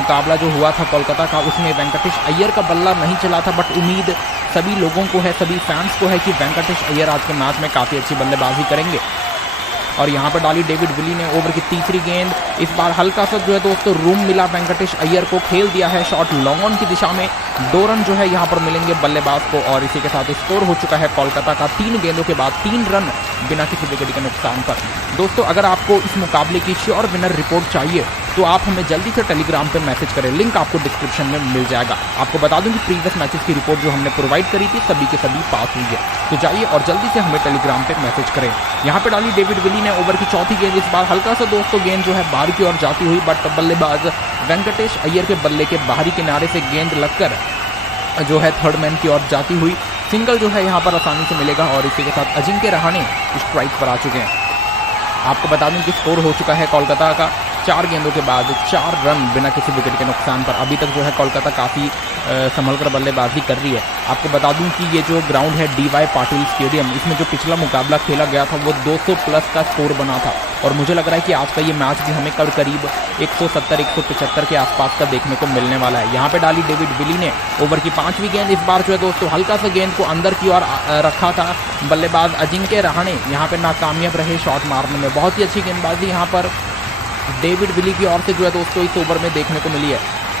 मुकाबला जो हुआ था कोलकाता का, उसमें वेंकटेश अय्यर का बल्ला नहीं चला था, बट उम्मीद सभी लोगों को है, सभी फैंस को है कि वेंकटेश अय्यर आज के मैच में काफ़ी अच्छी बल्लेबाजी करेंगे। और यहाँ पर डाली डेविड विली ने ओवर की तीसरी गेंद। इस बार हल्का सा जो है दोस्तों रूम मिला वेंकटेश अय्यर को, खेल दिया है शॉट लॉन्ग ऑन की दिशा में। 2 रन जो है यहाँ पर मिलेंगे बल्लेबाज को और इसी के साथ स्कोर हो चुका है कोलकाता का 3 गेंदों के बाद 3 रन बिना किसी विकेट के नुकसान पर। दोस्तों अगर आपको इस मुकाबले की श्योर विनर रिपोर्ट चाहिए तो आप हमें जल्दी से टेलीग्राम पर मैसेज करें, लिंक आपको डिस्क्रिप्शन में मिल जाएगा। आपको बता दूं कि प्रीवियस मैचेस की रिपोर्ट जो हमने प्रोवाइड करी थी सभी के सभी पास हुई है, तो जाइए और जल्दी से हमें टेलीग्राम पे मैसेज करें। यहाँ पे डाली डेविड विली ने ओवर की चौथी गेंद। इस बार हल्का सा दोस्तों गेंद जो है बाहर की ओर जाती हुई, बट बल्लेबाज वेंकटेश अय्यर के बल्ले के बाहरी किनारे से गेंद लगकर जो है थर्ड मैन की ओर जाती हुई सिंगल जो है यहाँ पर आसानी से मिलेगा और इसी के साथ अजिंक्य रहाणे स्ट्राइक पर आ चुके हैं। आपको बता दूं कि स्कोर हो चुका है कोलकाता का 4 गेंदों के बाद 4 रन बिना किसी विकेट के नुकसान पर। अभी तक जो है कोलकाता काफ़ी संभलकर बल्लेबाजी कर रही है। आपको बता दूं कि ये जो ग्राउंड है DY पाटिल स्टेडियम, इसमें जो पिछला मुकाबला खेला गया था वो 200 प्लस का स्कोर बना था और मुझे लग रहा है कि आज का ये मैच भी हमें करीब 170-175 के आसपास का देखने को मिलने वाला है। यहाँ पे डाली डेविड विली ने ओवर की 5वीं गेंद। इस बार जो है दोस्तों हल्का सा गेंद को अंदर की ओर रखा था बल्लेबाज अजिंक्य रहाणे, यहाँ पे नाकामयाब रहे शॉट मारने में। बहुत ही अच्छी गेंदबाजी यहाँ पर डेविड विली की ओर से जो है दोस्तों इस ओवर में देखने को मिली है।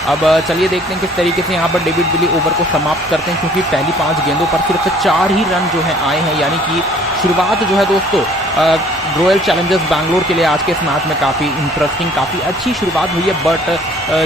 अब चलिए देखते हैं किस तरीके से यहाँ पर डेविड विली ओवर को समाप्त करते हैं, क्योंकि पहली 5 गेंदों पर सिर्फ 4 ही रन जो है आए हैं, यानी कि शुरुआत जो है दोस्तों रॉयल चैलेंजर्स बैंगलोर के लिए आज के इस मैच में काफ़ी इंटरेस्टिंग, काफ़ी अच्छी शुरुआत हुई है, बट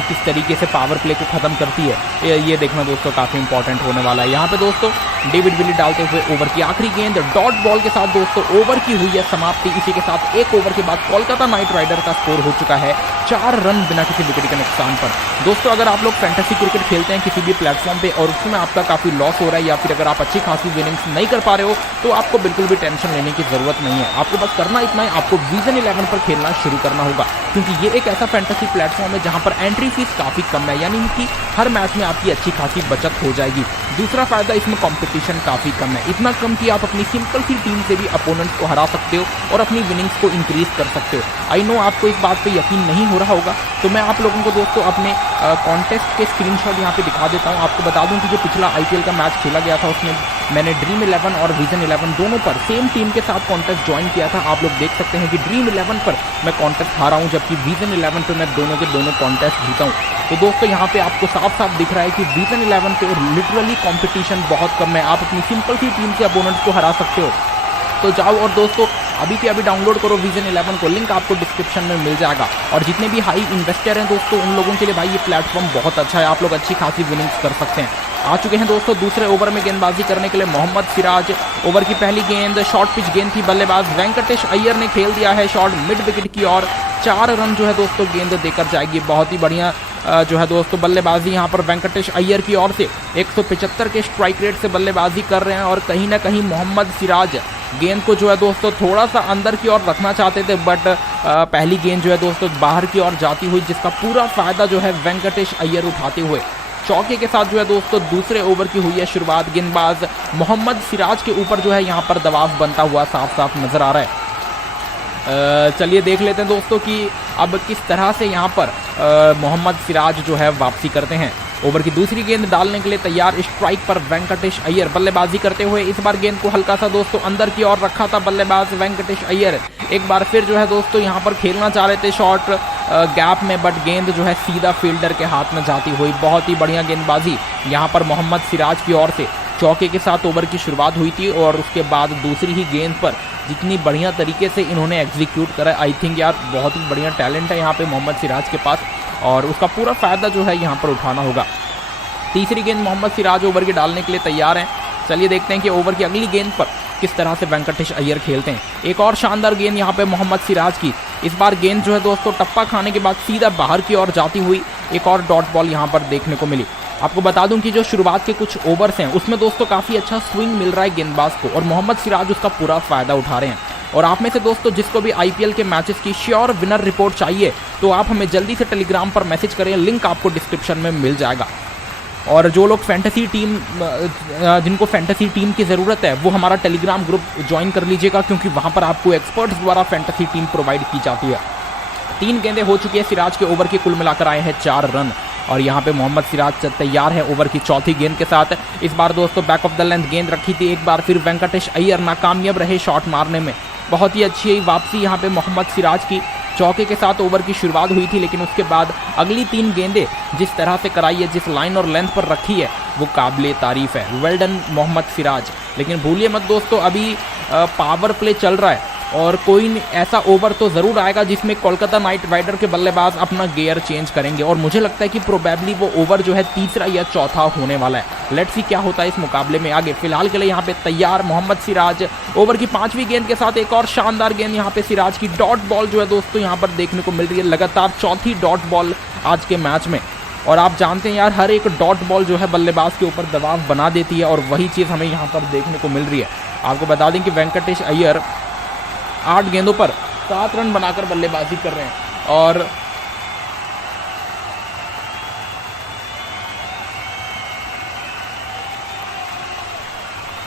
किस तरीके से पावर प्ले को ख़त्म करती है ये देखना दोस्तों काफ़ी इंपॉर्टेंट होने वाला है। यहाँ पे दोस्तों डेविड विली डालते हुए ओवर की आखिरी गेंद डॉट बॉल के साथ दोस्तों ओवर की हुई है समाप्ति। इसी के साथ 1 ओवर के बाद कोलकाता नाइट राइडर का स्कोर हो चुका है 4 रन बिना किसी विकेट के नुकसान पर। दोस्तों अगर आप लोग फैंटेसी क्रिकेट खेलते हैं किसी भी प्लेटफॉर्म पे और उसमें आपका काफ़ी लॉस हो रहा है या फिर अगर आप अच्छी खासी विनिंग्स नहीं कर पा रहे हो तो आपको बिल्कुल भी टेंशन लेने की ज़रूरत नहीं है। आपको बस करना इतना है, आपको विजन 11 पर खेलना शुरू करना होगा, क्योंकि ये एक ऐसा फैंटेसी प्लेटफॉर्म है जहां पर एंट्री फीस काफ़ी कम है, यानी कि हर मैच में आपकी अच्छी खासी बचत हो जाएगी। दूसरा फायदा इसमें कंपटीशन काफ़ी कम है, इतना कम कि आप अपनी सिंपल सी टीम से भी अपोनेंट्स को हरा सकते हो और अपनी विनिंग्स को इंक्रीज कर सकते हो। आई नो आपको इस बात पे यकीन नहीं हो रहा होगा, तो मैं आप लोगों को दोस्तों अपने कॉन्टेस्ट के स्क्रीनशॉट यहाँ पे दिखा देता हूँ। आपको बता दूँ कि जो पिछला IPL का मैच खेला गया था उसमें मैंने ड्रीम 11 और विजन 11 दोनों पर सेम टीम के साथ कॉन्टेस्ट ज्वाइन किया था। आप लोग देख सकते हैं कि ड्रीम 11 पर मैं कॉन्टेस्ट हारा हूँ, जबकि विजन 11 पर मैं दोनों के दोनों कॉन्टेस्ट जीता हूँ। तो दोस्तों यहाँ पे आपको साफ साफ दिख रहा है कि विजन 11 पे लिटरली कंपटीशन बहुत कम है, आप अपनी सिंपल सी टीम से अपोनेंट्स को हरा सकते हो। तो जाओ और दोस्तों अभी के अभी डाउनलोड करो विजन 11 को, लिंक आपको डिस्क्रिप्शन में मिल जाएगा। और जितने भी हाई इन्वेस्टर हैं दोस्तों उन लोगों के लिए भाई ये प्लेटफॉर्म बहुत अच्छा है, आप लोग अच्छी खासी विनिंग्स कर सकते हैं। आ चुके हैं दोस्तों दूसरे ओवर में गेंदबाजी करने के लिए मोहम्मद सिराज। ओवर की पहली गेंद शॉर्ट पिच गेंद थी, बल्लेबाज वेंकटेश अय्यर ने खेल दिया है शॉट मिड विकेट की और 4 रन जो है दोस्तों गेंद देकर जाएगी। बहुत ही बढ़िया जो है दोस्तों बल्लेबाजी यहाँ पर वेंकटेश अय्यर की ओर से 175 के स्ट्राइक रेट से बल्लेबाजी कर रहे हैं और कहीं ना कहीं मोहम्मद सिराज गेंद को जो है दोस्तों थोड़ा सा अंदर की ओर रखना चाहते थे, बट पहली गेंद जो है दोस्तों बाहर की ओर जाती हुई, जिसका पूरा फायदा जो है वेंकटेश अय्यर उठाते हुए चौके के साथ जो है दोस्तों दूसरे ओवर की हुई है शुरुआत। गेंदबाज मोहम्मद सिराज के ऊपर जो है यहाँ पर दबाव बनता हुआ साफ साफ नजर आ रहा है। चलिए देख लेते हैं दोस्तों कि अब किस तरह से यहाँ पर मोहम्मद सिराज जो है वापसी करते हैं। ओवर की दूसरी गेंद डालने के लिए तैयार, स्ट्राइक पर वेंकटेश अय्यर बल्लेबाजी करते हुए। इस बार गेंद को हल्का सा दोस्तों अंदर की ओर रखा था बल्लेबाज वेंकटेश अय्यर। एक बार फिर जो है दोस्तों यहाँ पर खेलना चाह रहे थे शॉट गैप में, बट गेंद जो है सीधा फील्डर के हाथ में जाती हुई। बहुत ही बढ़िया गेंदबाजी यहाँ पर मोहम्मद सिराज की ओर से चौके के साथ ओवर की शुरुआत हुई थी और उसके बाद दूसरी ही गेंद पर जितनी बढ़िया तरीके से इन्होंने एग्जीक्यूट करा, आई थिंक यार बहुत ही बढ़िया टैलेंट है यहाँ पे मोहम्मद सिराज के पास और उसका पूरा फायदा जो है यहाँ पर उठाना होगा। तीसरी गेंद मोहम्मद सिराज ओवर की डालने के लिए तैयार हैं। चलिए देखते हैं कि ओवर की अगली गेंद पर किस तरह से वेंकटेश अय्यर खेलते हैं। एक और शानदार गेंद यहाँ पे मोहम्मद सिराज की। इस बार गेंद जो है दोस्तों टप्पा खाने के बाद सीधा बाहर की ओर जाती हुई एक और डॉट बॉल यहाँ पर देखने को मिली। आपको बता दूं कि जो शुरुआत के कुछ ओवर्स हैं उसमें दोस्तों काफ़ी अच्छा स्विंग मिल रहा है गेंदबाज को और मोहम्मद सिराज उसका पूरा फायदा उठा रहे हैं। और आप में से दोस्तों जिसको भी IPL के मैचेस की श्योर विनर रिपोर्ट चाहिए तो आप हमें जल्दी से टेलीग्राम पर मैसेज करें, लिंक आपको डिस्क्रिप्शन में मिल जाएगा। और जो लोग फैंटेसी टीम जिनको फैंटेसी टीम की ज़रूरत है वो हमारा टेलीग्राम ग्रुप ज्वाइन कर लीजिएगा, क्योंकि वहाँ पर आपको एक्सपर्ट्स द्वारा फैंटेसी टीम प्रोवाइड की जाती है। 3 गेंदें हो चुकी है सिराज के ओवर की, कुल मिलाकर आए हैं 4 रन। और यहाँ पे मोहम्मद सिराज तैयार है ओवर की चौथी गेंद के साथ। इस बार दोस्तों बैक ऑफ द लेंथ गेंद रखी थी, एक बार फिर वेंकटेश अय्यर नाकामयाब रहे शॉट मारने में। बहुत ही अच्छी वापसी यहाँ पे मोहम्मद सिराज की, चौके के साथ ओवर की शुरुआत हुई थी, लेकिन उसके बाद अगली 3 गेंदें जिस तरह से कराई है, जिस लाइन और लेंथ पर रखी है, वो काबिले तारीफ है। Well done Mohammed Siraj. लेकिन भूलिए मत दोस्तों, अभी पावर प्ले चल रहा है और कोई ऐसा ओवर तो ज़रूर आएगा जिसमें कोलकाता नाइट राइडर के बल्लेबाज अपना गियर चेंज करेंगे, और मुझे लगता है कि प्रोबेबली वो ओवर जो है तीसरा या चौथा होने वाला है। लेट्स सी क्या होता है इस मुकाबले में आगे। फिलहाल के लिए यहाँ पे तैयार मोहम्मद सिराज ओवर की 5वीं गेंद के साथ। एक और शानदार गेंद यहाँ पे सिराज की, डॉट बॉल जो है दोस्तों यहाँ पर देखने को मिल रही है, लगातार चौथी डॉट बॉल आज के मैच में। और आप जानते हैं यार, हर एक डॉट बॉल जो है बल्लेबाज के ऊपर दबाव बना देती है, और वही चीज़ हमें यहाँ पर देखने को मिल रही है। आपको बता दें कि वेंकटेश अय्यर 8 गेंदों पर 7 रन बनाकर बल्लेबाजी कर रहे हैं।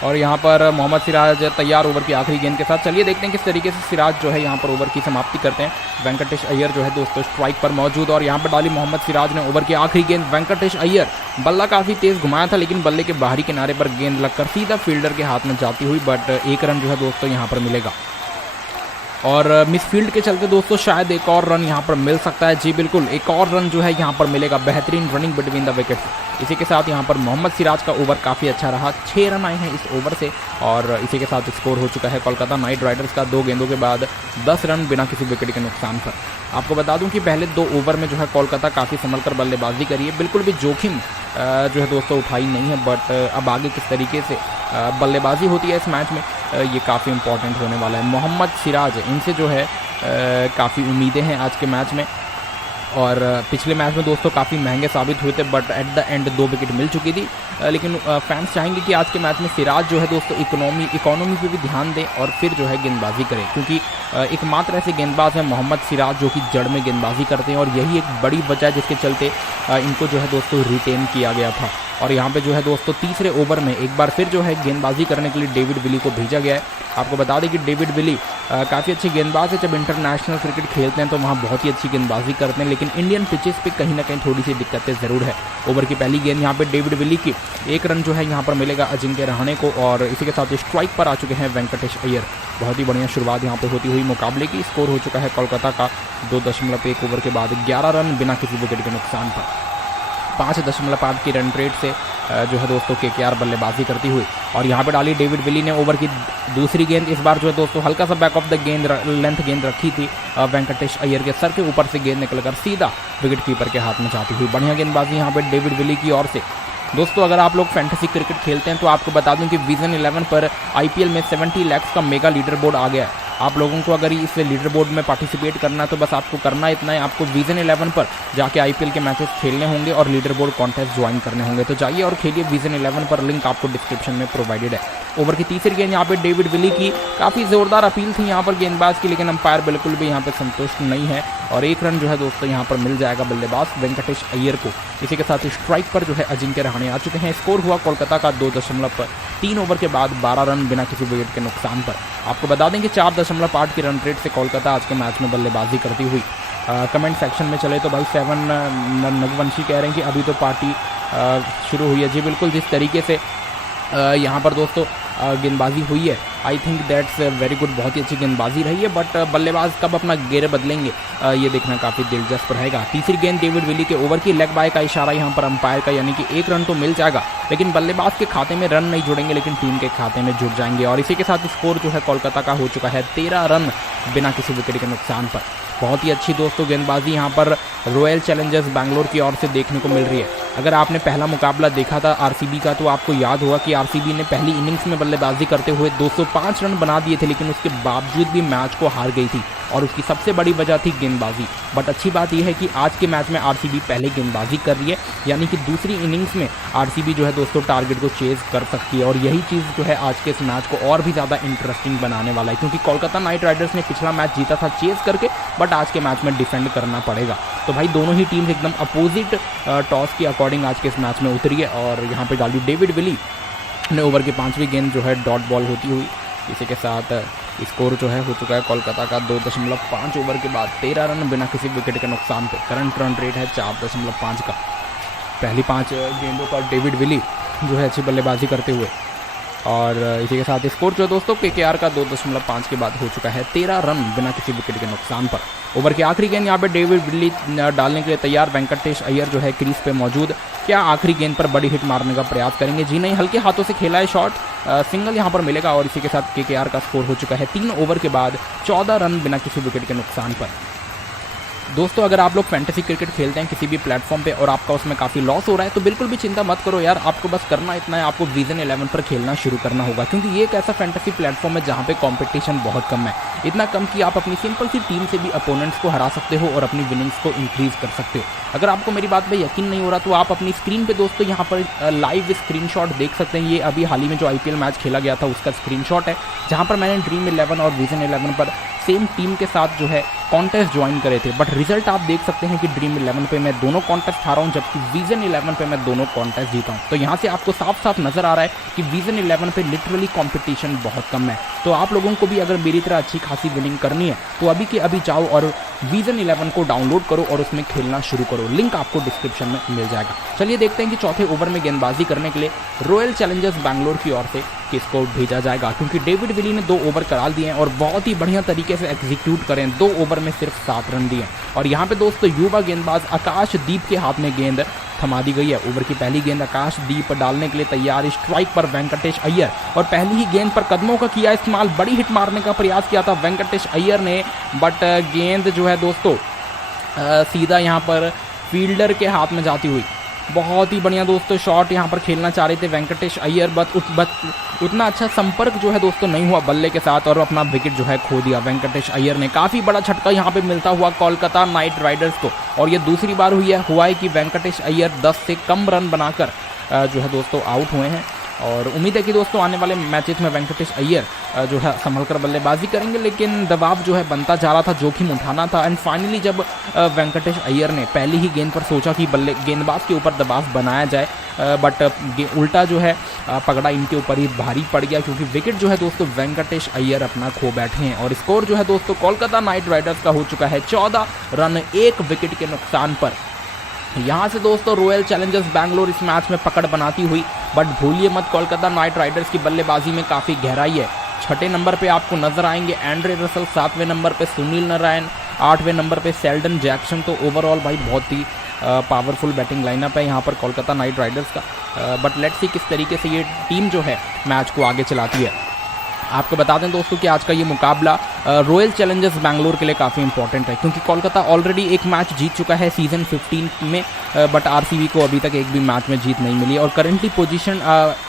और यहाँ पर मोहम्मद सिराज तैयार ओवर की आखिरी गेंद के साथ। चलिए देखते हैं किस तरीके से सिराज जो है यहाँ पर ओवर की समाप्ति करते हैं। वेंकटेश अय्यर जो है दोस्तों स्ट्राइक पर मौजूद, और यहाँ पर डाली मोहम्मद सिराज ने ओवर की आखिरी गेंद। वेंकटेश अय्यर बल्ला काफ़ी तेज़ घुमाया था, लेकिन बल्ले के बाहरी किनारे पर गेंद लगकर सीधा फील्डर के हाथ में जाती हुई, बट 1 रन जो है दोस्तों यहाँ पर मिलेगा। और मिसफील्ड के चलते दोस्तों शायद एक और रन यहाँ पर मिल सकता है। जी बिल्कुल, एक और रन जो है यहाँ पर मिलेगा। बेहतरीन रनिंग बिटवीन द विकेट्स। इसी के साथ यहाँ पर मोहम्मद सिराज का ओवर काफ़ी अच्छा रहा, 6 रन आए हैं इस ओवर से, और इसी के साथ स्कोर हो चुका है कोलकाता नाइट राइडर्स का 2 गेंदों के बाद 10 रन बिना किसी विकेट के नुकसान पर। आपको बता दूं कि पहले 2 ओवर में जो है कोलकाता काफ़ी संभल कर बल्लेबाजी करी है, बिल्कुल भी जोखिम जो है दोस्तों उठाई नहीं है। बट अब आगे किस तरीके से बल्लेबाजी होती है इस मैच में, ये काफ़ी इंपॉर्टेंट होने वाला है। मोहम्मद सिराज, इनसे जो है काफ़ी उम्मीदें हैं आज के मैच में, और पिछले मैच में दोस्तों काफ़ी महंगे साबित हुए थे, but at the end 2 wicket मिल चुकी थी। लेकिन फैंस चाहेंगे कि आज के मैच में सिराज जो है दोस्तों इकोनॉमी पे भी ध्यान दें और फिर जो है गेंदबाजी करें, क्योंकि एकमात्र ऐसे गेंदबाज हैं मोहम्मद सिराज जो कि जड़ में गेंदबाजी करते हैं, और यही एक बड़ी वजह है जिसके चलते इनको जो है दोस्तों रिटेन किया गया था। और यहाँ पे जो है दोस्तों तीसरे ओवर में एक बार फिर जो है गेंदबाजी करने के लिए डेविड विली को भेजा गया है। आपको बता दें कि डेविड विली काफ़ी अच्छे गेंदबाज है, जब इंटरनेशनल क्रिकेट खेलते हैं तो वहाँ बहुत ही अच्छी गेंदबाजी करते हैं, लेकिन इंडियन पिचेस पे कहीं ना कहीं थोड़ी सी दिक्कतें ज़रूर है। ओवर की पहली गेंद यहाँ पे डेविड विली की, 1 रन जो है यहाँ पर मिलेगा अजिंक्य रहाणे को, और इसी के साथ स्ट्राइक पर आ चुके हैं वेंकटेश अय्यर। बहुत ही बढ़िया शुरुआत यहाँ पर होती हुई मुकाबले की। स्कोर हो चुका है कोलकाता का 2.1 ओवर के बाद 11 रन बिना किसी विकेट के नुकसान पर। 5.8 की रन रेट से जो है दोस्तों KKR बल्लेबाजी करती हुई, और यहाँ पे डाली डेविड विली ने ओवर की दूसरी गेंद। इस बार जो है दोस्तों हल्का सा बैक ऑफ द गेंद लेंथ गेंद रखी थी वेंकटेश अय्यर के सर के ऊपर से, गेंद निकलकर सीधा विकेट कीपर के हाथ में जाती हुई। बढ़िया गेंदबाजी यहाँ पे डेविड विली की ओर से। दोस्तों अगर आप लोग फैंटेसी क्रिकेट खेलते हैं तो आपको बता दूं कि विजन 11 पर IPL में 70 lakhs का मेगा लीडर बोर्ड आ गया है। आप लोगों को अगर इस लीडर बोर्ड में पार्टिसिपेट करना है तो बस आपको करना इतना है, आपको विजन 11 पर जाके IPL के मैचेस खेलने होंगे और लीडर बोर्ड कॉन्टेस्ट ज्वाइन करने होंगे। तो जाइए और खेलिए विजन 11 पर, लिंक आपको डिस्क्रिप्शन में प्रोवाइडेड है। ओवर की तीसरी गेंद यहाँ पे डेविड विली की, काफ़ी ज़ोरदार अपील थी यहाँ पर गेंदबाज की, लेकिन अंपायर बिल्कुल भी यहाँ पर संतुष्ट नहीं है, और 1 रन जो है दोस्तों यहाँ पर मिल जाएगा बल्लेबाज वेंकटेश अय्यर को। इसी के साथ स्ट्राइक पर जो है अजिंक्य रहाणे आ चुके हैं। स्कोर हुआ कोलकाता का 2.3 ओवर के बाद 12 रन बिना किसी विकेट के नुकसान पर। आपको बता दें कि 4.8 की रन रेट से कोलकाता आज के मैच में बल्लेबाजी करती हुई। कमेंट सेक्शन में चले तो भाई 7 नगवंशी कह रहे हैं कि अभी तो पार्टी शुरू हुई है। जी बिल्कुल, जिस तरीके से यहाँ पर दोस्तों गेंदबाजी हुई है, I think that's very good, बहुत ही अच्छी गेंदबाजी रही है, बट बल्लेबाज कब अपना गेयर बदलेंगे ये देखना काफ़ी दिलचस्प रहेगा। तीसरी गेंद डेविड विली के ओवर की, लेग बाय का इशारा यहाँ पर अंपायर का, यानी कि 1 रन तो मिल जाएगा, लेकिन बल्लेबाज के खाते में रन नहीं जुड़ेंगे, लेकिन टीम के खाते में जुड़ जाएंगे। और इसी के साथ स्कोर जो है कोलकाता का हो चुका है 13 रन बिना किसी विकेट के नुकसान पर। बहुत ही अच्छी दोस्तों गेंदबाजी यहाँ पर रॉयल चैलेंजर्स बैंगलोर की ओर से देखने को मिल रही है। अगर आपने पहला मुकाबला देखा था RCB का तो आपको याद होगा कि RCB ने पहली इनिंग्स में बल्लेबाजी करते हुए 205 रन बना दिए थे, लेकिन उसके बावजूद भी मैच को हार गई थी, और उसकी सबसे बड़ी वजह थी गेंदबाजी। बट अच्छी बात यह है कि आज के मैच में RCB पहले गेंदबाजी कर रही है, यानी कि दूसरी इनिंग्स में RCB जो है दोस्तों टारगेट को चेज कर सकती है, और यही चीज़ जो है आज के इस मैच को और भी ज़्यादा इंटरेस्टिंग बनाने वाला है, क्योंकि कोलकाता नाइट राइडर्स ने पिछला मैच जीता था चेज करके, बट आज के मैच में डिफेंड करना पड़ेगा। तो भाई दोनों ही टीम्स एकदम अपोजिट टॉस के अकॉर्डिंग आज के इस मैच में उतरी है, और यहाँ पे डाली डेविड विली ने ओवर की 5वीं गेंद जो है डॉट बॉल होती हुई। इसी के साथ स्कोर जो है हो चुका है कोलकाता का 2.5 ओवर के बाद 13 रन बिना किसी विकेट के नुकसान पे। करंट रन रेट है 4.5 का। पहली 5 गेंदों पर डेविड विली जो है अच्छी बल्लेबाजी करते हुए, और इसी के साथ स्कोर जो है दोस्तों केकेआर का 2.5 के बाद हो चुका है 13 रन बिना किसी विकेट के नुकसान पर। ओवर की आखिरी गेंद यहाँ पे डेविड विली डालने के लिए तैयार। वेंकटेश अय्यर जो है क्रीज पे मौजूद। क्या आखिरी गेंद पर बड़ी हिट मारने का प्रयास करेंगे? जी नहीं, हल्के हाथों से खेला है शॉट, सिंगल यहाँ पर मिलेगा। और इसी के साथ केकेआर का स्कोर हो चुका है 3 ओवर के बाद 14 रन बिना किसी विकेट के नुकसान पर। दोस्तों अगर आप लोग फैंटेसी क्रिकेट खेलते हैं किसी भी प्लेटफॉर्म पे और आपका उसमें काफ़ी लॉस हो रहा है तो बिल्कुल भी चिंता मत करो यार, आपको बस करना इतना है, आपको विजन 11 पर खेलना शुरू करना होगा, क्योंकि ये एक ऐसा फैंटेसी प्लेटफॉर्म है जहाँ पे कंपटीशन बहुत कम है। इतना कम कि आप अपनी सिंपल सी टीम से भी अपोनेंट्स को हरा सकते हो और अपनी विनिंग्स को इंक्रीज कर सकते हो। अगर आपको मेरी बात पे यकीन नहीं हो रहा तो आप अपनी स्क्रीन पे दोस्तों यहाँ पर लाइव स्क्रीनशॉट देख सकते हैं। ये अभी हाल ही में जो IPL मैच खेला गया था उसका स्क्रीनशॉट है, जहाँ पर मैंने ड्रीम 11 और विजन 11 पर सेम टीम के साथ जो है कॉन्टेस्ट ज्वाइन करे थे, बट रिजल्ट आप देख सकते हैं कि ड्रीम 11 पे मैं दोनों कॉन्टेस्ट हारा हूं, जबकि विजन 11 पे मैं दोनों कॉन्टेस्ट जीता हूं। तो यहाँ से आपको साफ साफ नजर आ रहा है कि विजन 11 पे लिटरली कंपटीशन बहुत कम है। तो आप लोगों को भी अगर मेरी तरह अच्छी खासी विनिंग करनी है तो अभी के अभी जाओ और विजन 11 को डाउनलोड करो और उसमें खेलना शुरू करो। लिंक आपको डिस्क्रिप्शन में मिल जाएगा। चलिए देखते हैं कि चौथे ओवर में गेंदबाजी करने के लिए रॉयल चैलेंजर्स बैंगलोर की ओर से किसको भेजा जाएगा, क्योंकि डेविड विली ने 2 ओवर करा दिए हैं और बहुत ही बढ़िया तरीके से एग्जीक्यूट करें। 2 ओवर में सिर्फ 7 रन दिए। और यहाँ पे दोस्तों युवा गेंदबाज आकाशदीप के हाथ में गेंद थमा दी गई है। ओवर की पहली गेंद आकाशदीप डालने के लिए तैयार। स्ट्राइक पर वेंकटेश अय्यर, और पहली ही गेंद पर कदमों का किया इस्तेमाल। बड़ी हिट मारने का प्रयास किया था वेंकटेश अय्यर ने, बट गेंद जो है दोस्तों सीधा यहाँ पर फील्डर के हाथ में जाती हुई। बहुत ही बढ़िया दोस्तों शॉट यहाँ पर खेलना चाह रहे थे वेंकटेश अय्यर, बट उतना अच्छा संपर्क जो है दोस्तों नहीं हुआ बल्ले के साथ और अपना विकेट जो है खो दिया वेंकटेश अय्यर ने। काफ़ी बड़ा झटका यहाँ पे मिलता हुआ कोलकाता नाइट राइडर्स को, और ये दूसरी बार हुआ है कि वेंकटेश अय्यर 10 से कम रन बनाकर जो है दोस्तों आउट हुए हैं। और उम्मीद है कि दोस्तों आने वाले मैचेस में वेंकटेश अय्यर जो है संभल कर बल्लेबाजी करेंगे, लेकिन दबाव जो है बनता जा रहा था, जोखिम उठाना था। एंड फाइनली जब वेंकटेश अय्यर ने पहली ही गेंद पर सोचा कि गेंदबाज के ऊपर दबाव बनाया जाए, बट उल्टा जो है पकड़ा इनके ऊपर ही भारी पड़ गया, क्योंकि विकेट जो है दोस्तों वेंकटेश अय्यर अपना खो बैठे हैं। और स्कोर जो है दोस्तों कोलकाता नाइट राइडर्स का हो चुका है 14 रन 1 विकेट के नुकसान पर। यहाँ से दोस्तों रॉयल चैलेंजर्स बैंगलोर इस मैच में पकड़ बनाती हुई, बट भूलिए मत कोलकाता नाइट राइडर्स की बल्लेबाजी में काफ़ी गहराई है। 6ठे नंबर पे आपको नजर आएंगे एंड्रे रसल, 7वें नंबर पे सुनील नारायण, 8वें नंबर पे सेल्डन जैक्सन। तो ओवरऑल भाई बहुत ही पावरफुल बैटिंग लाइनअप है यहाँ पर कोलकाता नाइट राइडर्स का। बट लेट्स सी किस तरीके से ये टीम जो है मैच को आगे चलाती है। आपको बता दें दोस्तों कि आज का ये मुकाबला रॉयल चैलेंजर्स बैंगलोर के लिए काफ़ी इंपॉर्टेंट है, क्योंकि कोलकाता ऑलरेडी एक मैच जीत चुका है सीजन 15 में, बट RCB को अभी तक एक भी मैच में जीत नहीं मिली। और करंटली पोजीशन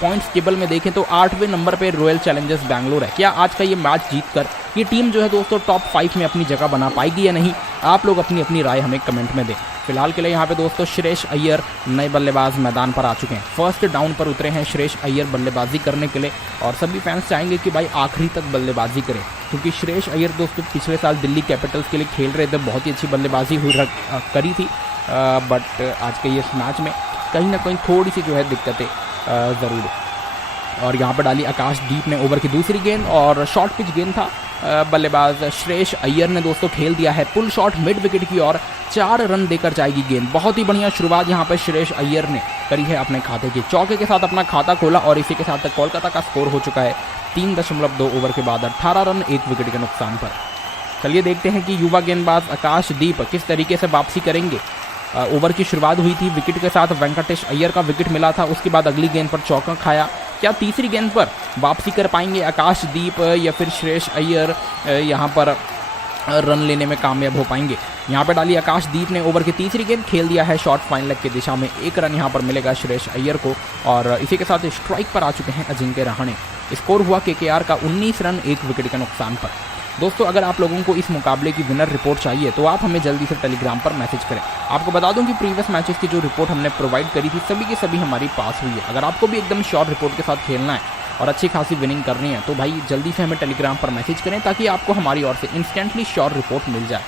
पॉइंट्स टेबल में देखें तो 8वें नंबर पे रॉयल चैलेंजर्स बैंगलोर है। क्या आज का ये मैच जीत कर ये टीम जो है दोस्तों टॉप 5 में अपनी जगह बना पाएगी या नहीं? आप लोग अपनी अपनी राय हमें कमेंट में दें। फिलहाल के लिए यहाँ पे दोस्तों श्रेयस अय्यर नए बल्लेबाज मैदान पर आ चुके हैं। फर्स्ट डाउन पर उतरे हैं श्रेयस अय्यर बल्लेबाजी करने के लिए, और सभी फैंस चाहेंगे कि भाई आखिरी तक बल्लेबाजी करें, क्योंकि श्रेयस अय्यर दोस्तों पिछले साल दिल्ली कैपिटल्स के लिए खेल रहे थे, बहुत ही अच्छी बल्लेबाजी करी थी, बट आज के इस मैच में कहीं ना कहीं थोड़ी सी जो है दिक्कतें ज़रूर। और यहाँ पर डाली आकाशदीप ने ओवर की दूसरी गेंद, और शॉर्ट पिच गेंद था। बल्लेबाज श्रेयस अय्यर ने दोस्तों खेल दिया है पुल शॉट मिड विकेट की ओर, 4 रन देकर जाएगी गेंद। बहुत ही बढ़िया शुरुआत यहाँ पर श्रेयस अय्यर ने करी है अपने खाते की, चौके के साथ अपना खाता खोला, और इसी के साथ कोलकाता का स्कोर हो चुका है 3.2 ओवर के बाद 18 रन 1 विकेट के नुकसान पर। चलिए देखते हैं कि युवा गेंदबाज आकाशदीप किस तरीके से वापसी करेंगे। ओवर की शुरुआत हुई थी विकेट के साथ, वेंकटेश अय्यर का विकेट मिला था, उसके बाद अगली गेंद पर चौका खाया। क्या तीसरी गेंद पर वापसी कर पाएंगे आकाशदीप या फिर श्रेयस अय्यर यहाँ पर रन लेने में कामयाब हो पाएंगे? यहाँ पर डाली आकाशदीप ने ओवर की तीसरी गेंद, खेल दिया है शॉर्ट फाइन लेग की दिशा में। 1 रन यहाँ पर मिलेगा श्रेयस अय्यर को, और इसी के साथ स्ट्राइक पर आ चुके हैं अजिंक्य रहाणे। स्कोर हुआ KKR का 19 रन 1 विकेट के नुकसान पर। दोस्तों अगर आप लोगों को इस मुकाबले की विनर रिपोर्ट चाहिए तो आप हमें जल्दी से टेलीग्राम पर मैसेज करें। आपको बता दूं कि प्रीवियस मैचेस की जो रिपोर्ट हमने प्रोवाइड करी थी सभी की सभी हमारी पास हुई है। अगर आपको भी एकदम शॉर्ट रिपोर्ट के साथ खेलना है और अच्छी खासी विनिंग करनी है तो भाई जल्दी से हमें टेलीग्राम पर मैसेज करें, ताकि आपको हमारी ओर से इंस्टेंटली शॉर्ट रिपोर्ट मिल जाए।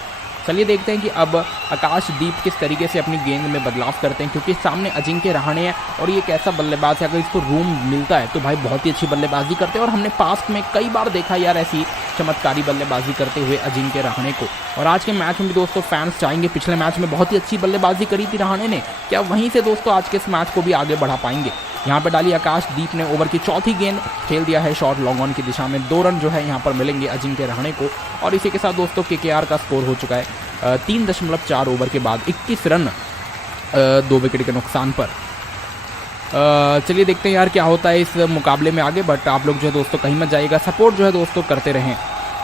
चलिए देखते हैं कि अब आकाशदीप किस तरीके से अपनी गेंद में बदलाव करते हैं, क्योंकि सामने अजिंक्य रहाणे है और ये एक ऐसा बल्लेबाज है अगर इसको रूम मिलता है तो भाई बहुत ही अच्छी बल्लेबाजी करते हैं। और हमने पास्ट में कई बार देखा यार ऐसी चमत्कारी बल्लेबाजी करते हुए अजिंक्य रहाणे को। और आज के मैच में भी दोस्तों फैंस चाहेंगे, पिछले मैच में बहुत ही अच्छी बल्लेबाजी करी थी रहाणे ने, क्या वहीं से दोस्तों आज के इस मैच को भी आगे बढ़ा पाएंगे। यहाँ पे डाली आकाशदीप ने ओवर की चौथी गेंद, खेल दिया है शॉट लॉन्ग ऑन की दिशा में। 2 रन जो है यहाँ पर मिलेंगे अजिंक्य रहाणे को। और इसी के साथ दोस्तों KKR का स्कोर हो चुका है 3.4 ओवर के बाद 21 रन 2 विकेट के नुकसान पर। चलिए देखते हैं यार क्या होता है इस मुकाबले में आगे, बट आप लोग जो है दोस्तों कहीं मत जाइएगा, सपोर्ट जो है दोस्तों करते रहें।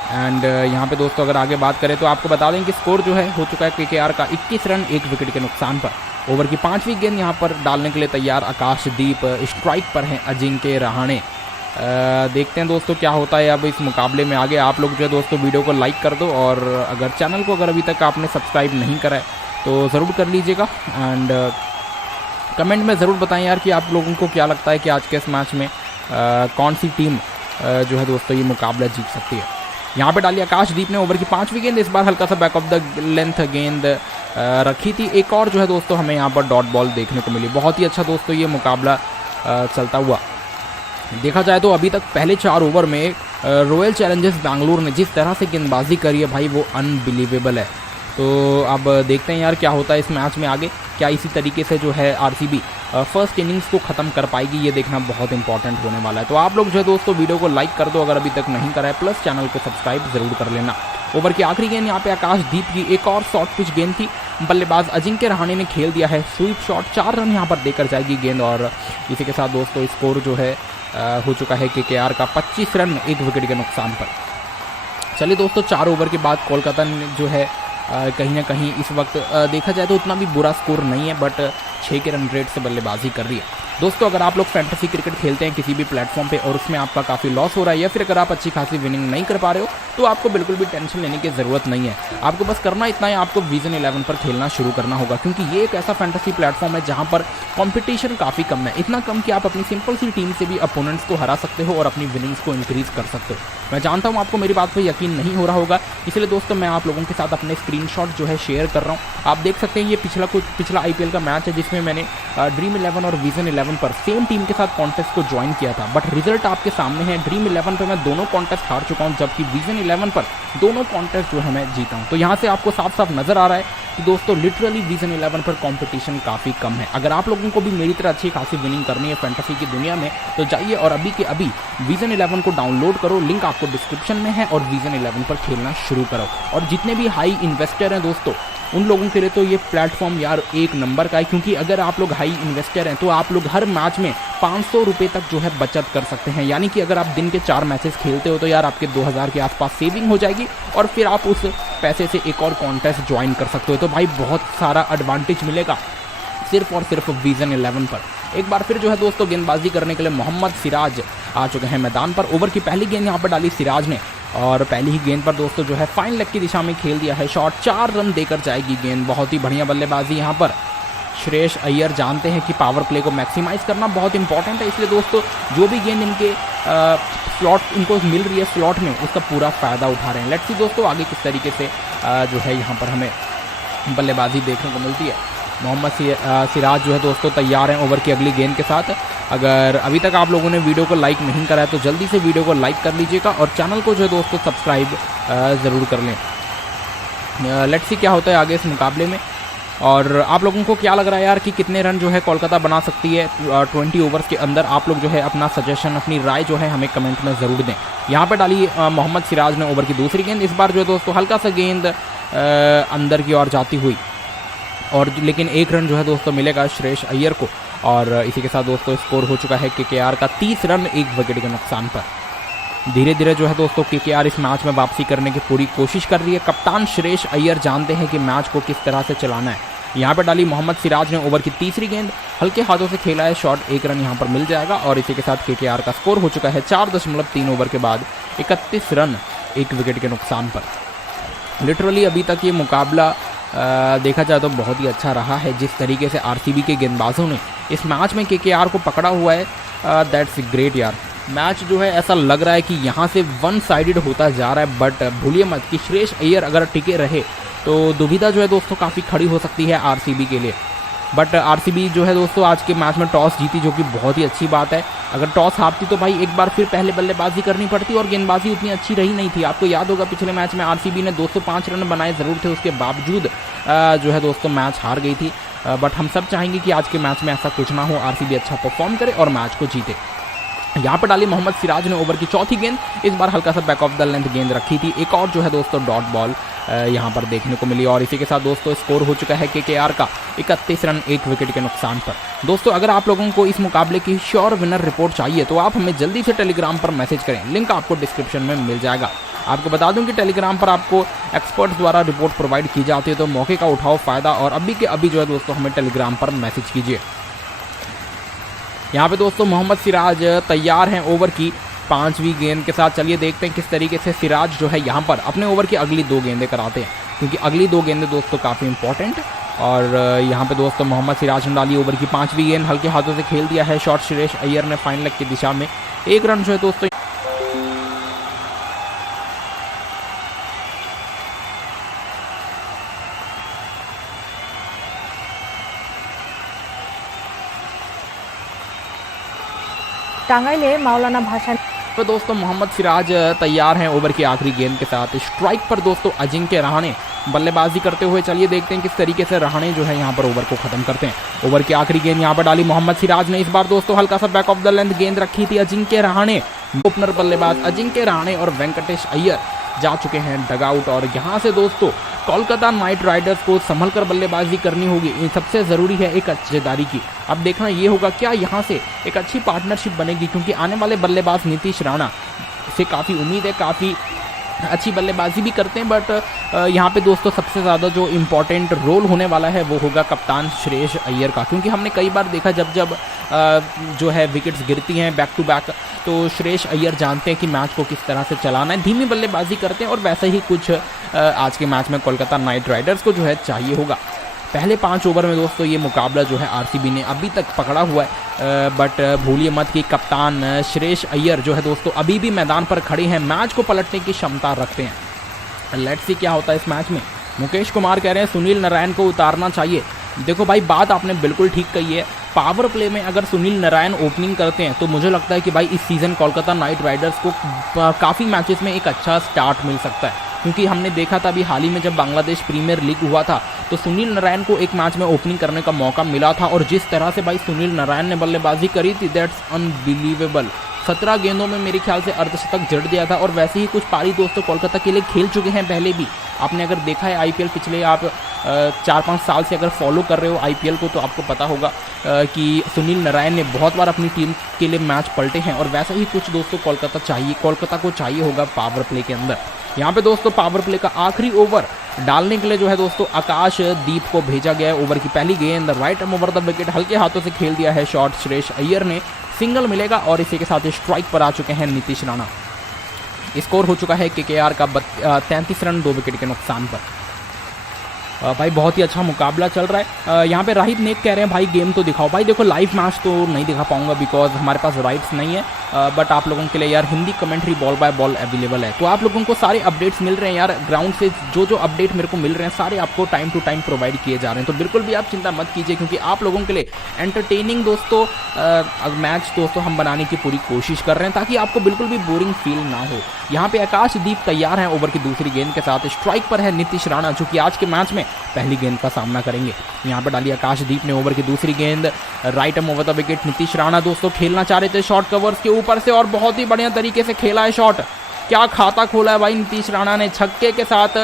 एंड यहाँ पे दोस्तों अगर आगे बात करें तो आपको बता दें कि स्कोर जो है हो चुका है KKR का 21 रन 1 विकेट के नुकसान पर। ओवर की 5वीं गेंद यहाँ पर डालने के लिए तैयार आकाशदीप, स्ट्राइक पर हैं अजिंक्य रहाणे। देखते हैं दोस्तों क्या होता है अब इस मुकाबले में आगे। आप लोग जो है दोस्तों वीडियो को लाइक कर दो और अगर चैनल को अगर अभी तक आपने सब्सक्राइब नहीं करा है तो ज़रूर कर लीजिएगा। एंड कमेंट में ज़रूर बताएं यार कि आप लोगों को क्या लगता है कि आज के इस मैच में कौन सी टीम जो है दोस्तों ये मुकाबला जीत सकती है। यहाँ पे डाली आकाशदीप ने ओवर की 5वीं गेंद, इस बार हल्का सा बैक ऑफ द लेंथ गेंद रखी थी। एक और जो है दोस्तों हमें यहाँ पर डॉट बॉल देखने को मिली। बहुत ही अच्छा दोस्तों ये मुकाबला चलता हुआ देखा जाए तो अभी तक पहले 4 ओवर में रॉयल चैलेंजर्स बैंगलोर ने जिस तरह से गेंदबाजी करी है भाई वो अनबिलीवेबल है। तो अब देखते हैं यार क्या होता है इस मैच में आगे, क्या इसी तरीके से जो है RCB फर्स्ट इनिंग्स को ख़त्म कर पाएगी, ये देखना बहुत इंपॉर्टेंट होने वाला है। तो आप लोग जो है दोस्तों वीडियो को लाइक कर दो अगर अभी तक नहीं करा है, प्लस चैनल को सब्सक्राइब ज़रूर कर लेना। ओवर की आखिरी गेंद यहाँ पे आकाशदीप की एक और शॉर्ट पिच गेंद थी, बल्लेबाज अजिंक्य रहाणे ने खेल दिया है स्वीप शॉट। 4 रन यहाँ पर देकर जाएगी गेंद और इसी के साथ दोस्तों स्कोर जो है हो चुका है KKR का 25 रन 1 विकेट के नुकसान पर। चलिए दोस्तों 4 ओवर के बाद कोलकाता ने जो है कहीं ना कहीं इस वक्त देखा जाए तो उतना भी बुरा स्कोर नहीं है, बट 6 के रन रेट से बल्लेबाजी कर रही है। दोस्तों अगर आप लोग फैंटेसी क्रिकेट खेलते हैं किसी भी प्लेटफॉर्म पे और उसमें आपका काफ़ी लॉस हो रहा है या फिर अगर आप अच्छी खासी विनिंग नहीं कर पा रहे हो तो आपको बिल्कुल भी टेंशन लेने की ज़रूरत नहीं है। आपको बस करना इतना है, आपको विजन 11 पर खेलना शुरू करना होगा, क्योंकि ये एक ऐसा फैंटेसी प्लेटफॉर्म है जहाँ पर कंपटीशन काफ़ी कम है। इतना कम कि आप अपनी सिंपल सी टीम से भी अपोनेंट्स को हरा सकते हो और अपनी विनिंग्स को इंक्रीज कर सकते हो। मैं जानता हूँ आपको मेरी बात पर यकीन नहीं हो रहा होगा, इसलिए दोस्तों मैं आप लोगों के साथ अपने स्क्रीनशॉट जो है शेयर कर रहा हूँ। आप देख सकते हैं ये पिछला IPL का मैच है जिसमें मैंने ड्रीम 11 और विजन 11 पर सेम टीम के साथ कॉन्टेस्ट को ज्वाइन किया था, बट रिजल्ट आपके सामने है। ड्रीम 11 पर मैं दोनों कॉन्टेस्ट हार चुका हूं, जबकि विजन 11 पर दोनों कॉन्टेस्ट जो है मैं जीता हूं। तो यहां से आपको साफ साफ नजर आ रहा है कि दोस्तों लिटरली विजन 11 पर कंपटीशन काफ़ी कम है। अगर आप लोगों को भी मेरी तरह अच्छी खासी विनिंग करनी है फैंटेसी की दुनिया में तो जाइए और अभी के अभी विजन 11 को डाउनलोड करो, लिंक आपको डिस्क्रिप्शन में है, और विजन 11 पर खेलना शुरू करो। और जितने भी हाई इन्वेस्टर हैं दोस्तों उन लोगों के लिए तो ये प्लेटफॉर्म यार एक नंबर का है, क्योंकि अगर आप लोग हाई इन्वेस्टर हैं तो आप लोग हर मैच में 500 रुपये तक जो है बचत कर सकते हैं। यानी कि अगर आप दिन के 4 मैचेस खेलते हो तो यार आपके 2000 के आसपास सेविंग हो जाएगी और फिर आप उस पैसे से एक और कॉन्टेस्ट ज्वाइन कर सकते हो। तो भाई बहुत सारा एडवांटेज मिलेगा सिर्फ और सिर्फ विजन 11 पर। एक बार फिर जो है दोस्तों गेंदबाजी करने के लिए मोहम्मद सिराज आ चुके हैं मैदान पर। ओवर की पहली गेंद यहाँ पर डाली सिराज ने और पहली ही गेंद पर दोस्तों जो है फाइन लेग की दिशा में खेल दिया है शॉट। 4 रन देकर जाएगी गेंद। बहुत ही बढ़िया बल्लेबाजी यहाँ पर श्रेयस अय्यर जानते हैं कि पावर प्ले को मैक्सिमाइज करना बहुत इंपॉर्टेंट है, इसलिए दोस्तों जो भी गेंद इनके स्लॉट इनको मिल रही है स्लॉट में उसका पूरा फ़ायदा उठा रहे हैं। लेट्स सी दोस्तों आगे किस तरीके से जो है यहाँ पर हमें बल्लेबाजी देखने को मिलती है। मोहम्मद सिराज जो है दोस्तों तैयार हैं ओवर की अगली गेंद के साथ। अगर अभी तक आप लोगों ने वीडियो को लाइक नहीं करा है तो जल्दी से वीडियो को लाइक कर लीजिएगा और चैनल को जो है दोस्तों सब्सक्राइब ज़रूर कर लें। लेट्स सी क्या होता है आगे इस मुकाबले में। और आप लोगों को क्या लग रहा है यार कि कितने रन जो है कोलकाता बना सकती है 20 ओवर्स के अंदर? आप लोग जो है अपना सजेशन, अपनी राय जो है हमें कमेंट में ज़रूर दें। यहाँ पर डाली मोहम्मद सिराज ने ओवर की दूसरी गेंद। इस बार जो है दोस्तों हल्का सा गेंद अंदर की ओर जाती हुई और लेकिन 1 रन जो है दोस्तों मिलेगा श्रेयस अय्यर को। और इसी के साथ दोस्तों स्कोर हो चुका है KKR का 30 रन 1 विकेट के नुकसान पर। धीरे धीरे जो है दोस्तों KKR इस मैच में वापसी करने की पूरी कोशिश कर रही है। कप्तान श्रेयस अय्यर जानते हैं कि मैच को किस तरह से चलाना है। यहाँ पर डाली मोहम्मद सिराज ने ओवर की तीसरी गेंद, हल्के हाथों से खेला है शॉट। 1 रन यहाँ पर मिल जाएगा और इसी के साथ KKR का स्कोर हो चुका है 4.3 ओवर के बाद 31 रन 1 विकेट के नुकसान पर। लिटरली अभी तक ये मुकाबला देखा जाए तो बहुत ही अच्छा रहा है। जिस तरीके से RCB के गेंदबाजों ने इस मैच में KKR को पकड़ा हुआ है, दैट्स ग्रेट यार। मैच जो है ऐसा लग रहा है कि यहाँ से वन साइडेड होता जा रहा है, बट भूलिए मत कि श्रेयस अय्यर अगर टिके रहे तो दुविधा जो है दोस्तों काफ़ी खड़ी हो सकती है आरसीबी के लिए। बट आरसीबी जो है दोस्तों आज के मैच में टॉस जीती, जो कि बहुत ही अच्छी बात है। अगर टॉस हारती तो भाई एक बार फिर पहले बल्लेबाजी करनी पड़ती और गेंदबाजी उतनी अच्छी रही नहीं थी। आपको याद होगा पिछले मैच में आरसीबी ने 205 रन बनाए ज़रूर थे, उसके बावजूद जो है दोस्तों मैच हार गई थी। बट हम सब चाहेंगे कि आज के मैच में ऐसा कुछ ना हो, आरसीबी अच्छा परफॉर्म करे और मैच को जीते। यहाँ पर डाली मोहम्मद सिराज ने ओवर की चौथी गेंद, इस बार हल्का सा बैक ऑफ द लेंथ गेंद रखी थी। एक और जो है दोस्तों डॉट बॉल यहाँ पर देखने को मिली और इसी के साथ दोस्तों स्कोर हो चुका है केकेआर का 31 रन 1 विकेट के नुकसान पर। दोस्तों अगर आप लोगों को इस मुकाबले की श्योर विनर रिपोर्ट चाहिए तो आप हमें जल्दी से टेलीग्राम पर मैसेज करें, लिंक आपको डिस्क्रिप्शन में मिल जाएगा। आपको बता दूं कि टेलीग्राम पर आपको एक्सपर्ट्स द्वारा रिपोर्ट प्रोवाइड की जाती है, तो मौके का उठाओ फ़ायदा और अभी के अभी जो है दोस्तों हमें टेलीग्राम पर मैसेज कीजिए। यहाँ पे दोस्तों मोहम्मद सिराज तैयार हैं ओवर की 5वीं गेंद के साथ। चलिए देखते हैं किस तरीके से सिराज जो है यहाँ पर अपने ओवर की अगली 2 गेंदें कराते हैं, क्योंकि अगली 2 गेंदें दोस्तों काफ़ी इंपॉर्टेंट। और यहाँ पे दोस्तों मोहम्मद सिराज ने डाली ओवर की 5वीं गेंद, हल्के हाथों से खेल दिया है शॉट सुरेश अय्यर ने फाइन लेग की दिशा में। 1 रन जो है दोस्तों टांगाइले मौलाना भाषा। तो दोस्तों मोहम्मद सिराज तैयार हैं ओवर की आखिरी गेंद के साथ। स्ट्राइक पर दोस्तों अजिंक्य रहाणे बल्लेबाजी करते हुए। चलिए देखते हैं किस तरीके से रहाणे जो है यहाँ पर ओवर को खत्म करते हैं। ओवर की आखिरी गेंद यहाँ पर डाली मोहम्मद सिराज ने, इस बार दोस्तों हल्का सा बैक ऑफ द लेंथ गेंद रखी थी अजिंक्य रहाणे। ओपनर बल्लेबाज अजिंक्य रहाणे और वेंकटेश अय्यर जा चुके हैं डगआउट और यहाँ से दोस्तों कोलकाता नाइट राइडर्स को संभल कर बल्लेबाजी करनी होगी। सबसे ज़रूरी है एक अच्छेदारी की। अब देखना ये होगा क्या यहाँ से एक अच्छी पार्टनरशिप बनेगी, क्योंकि आने वाले बल्लेबाज नीतीश राणा से काफ़ी उम्मीद है, काफ़ी अच्छी बल्लेबाजी भी करते हैं। बट यहाँ पे दोस्तों सबसे ज़्यादा जो इम्पोर्टेंट रोल होने वाला है वो होगा कप्तान श्रेयस अय्यर का, क्योंकि हमने कई बार देखा जब जो है विकेट्स गिरती हैं बैक टू बैक, तो श्रेयस अय्यर जानते हैं कि मैच को किस तरह से चलाना है, धीमी बल्लेबाजी करते हैं और वैसे ही कुछ आज के मैच में कोलकाता नाइट राइडर्स को जो है चाहिए होगा। पहले 5 ओवर में दोस्तों ये मुकाबला जो है आरसीबी ने अभी तक पकड़ा हुआ है। बट भूलिए मत कि कप्तान श्रेयस अय्यर जो है दोस्तों अभी भी मैदान पर खड़े हैं, मैच को पलटने की क्षमता रखते हैं। लेट्स सी क्या होता है इस मैच में। मुकेश कुमार कह रहे हैं सुनील नारायण को उतारना चाहिए। देखो भाई बात आपने बिल्कुल ठीक कही है। पावर प्ले में अगर सुनील नारायण ओपनिंग करते हैं तो मुझे लगता है कि भाई इस सीज़न कोलकाता नाइट राइडर्स को काफ़ी मैचेस में एक अच्छा स्टार्ट मिल सकता है, क्योंकि हमने देखा था अभी हाल ही में जब बांग्लादेश प्रीमियर लीग हुआ था तो सुनील नारायण को एक मैच में ओपनिंग करने का मौका मिला था और जिस तरह से भाई सुनील नारायण ने बल्लेबाजी करी थी दैट्स अनबिलीवेबल। 17 गेंदों में मेरे ख्याल से अर्धशतक जड़ दिया था और वैसे ही कुछ पारी दोस्तों कोलकाता के लिए खेल चुके हैं पहले भी। आपने अगर देखा है आईपीएल पिछले आप 4-5 साल से अगर फॉलो कर रहे हो आईपीएल को तो आपको पता होगा कि सुनील नारायण ने बहुत बार अपनी टीम के लिए मैच पलटे हैं और वैसा ही कुछ दोस्तों कोलकाता को चाहिए होगा पावर प्ले के अंदर। यहाँ पे दोस्तों पावर प्ले का आखिरी ओवर डालने के लिए जो है दोस्तों आकाश दीप को भेजा गया है। ओवर की पहली गेंद right arm over the wicket, हल्के हाथों से खेल दिया है शॉट श्रेयस अय्यर ने, सिंगल मिलेगा और इसी के साथ स्ट्राइक पर आ चुके हैं नीतीश राणा। स्कोर हो चुका है केकेआर का 33 रन 2 विकेट के नुकसान पर। भाई बहुत ही अच्छा मुकाबला चल रहा है। यहाँ पे राहित नेक कह रहे हैं भाई गेम तो दिखाओ। भाई देखो लाइव मैच तो नहीं दिखा पाऊंगा बिकॉज हमारे पास राइट्स नहीं है, बट आप लोगों के लिए यार Hindi commentary ball by ball available है, तो आप लोगों को सारे अपडेट्स मिल रहे हैं यार ग्राउंड से। जो अपडेट मेरे को मिल रहे हैं सारे आपको टाइम टू टाइम प्रोवाइड किए जा रहे हैं, तो बिल्कुल भी आप चिंता मत कीजिए, क्योंकि आप लोगों के लिए एंटरटेनिंग दोस्तों मैच दोस्तों हम बनाने की पूरी कोशिश कर रहे हैं ताकि आपको बिल्कुल भी बोरिंग फील ना हो। यहाँ पे आकाशदीप तैयार हैं ओवर की दूसरी गेंद के साथ। स्ट्राइक पर है नीतीश राणा जो कि आज के मैच में पहली गेंद का सामना करेंगे। यहाँ पर डाली आकाशदीप ने ओवर की दूसरी गेंद right arm over the wicket. Nitish Rana दोस्तों खेलना चाह रहे थे शॉर्ट कवर्स के ऊपर से और बहुत ही बढ़िया तरीके से खेला है शॉट। क्या खाता खोला है भाई नीतीश राणा ने, छक्के के साथ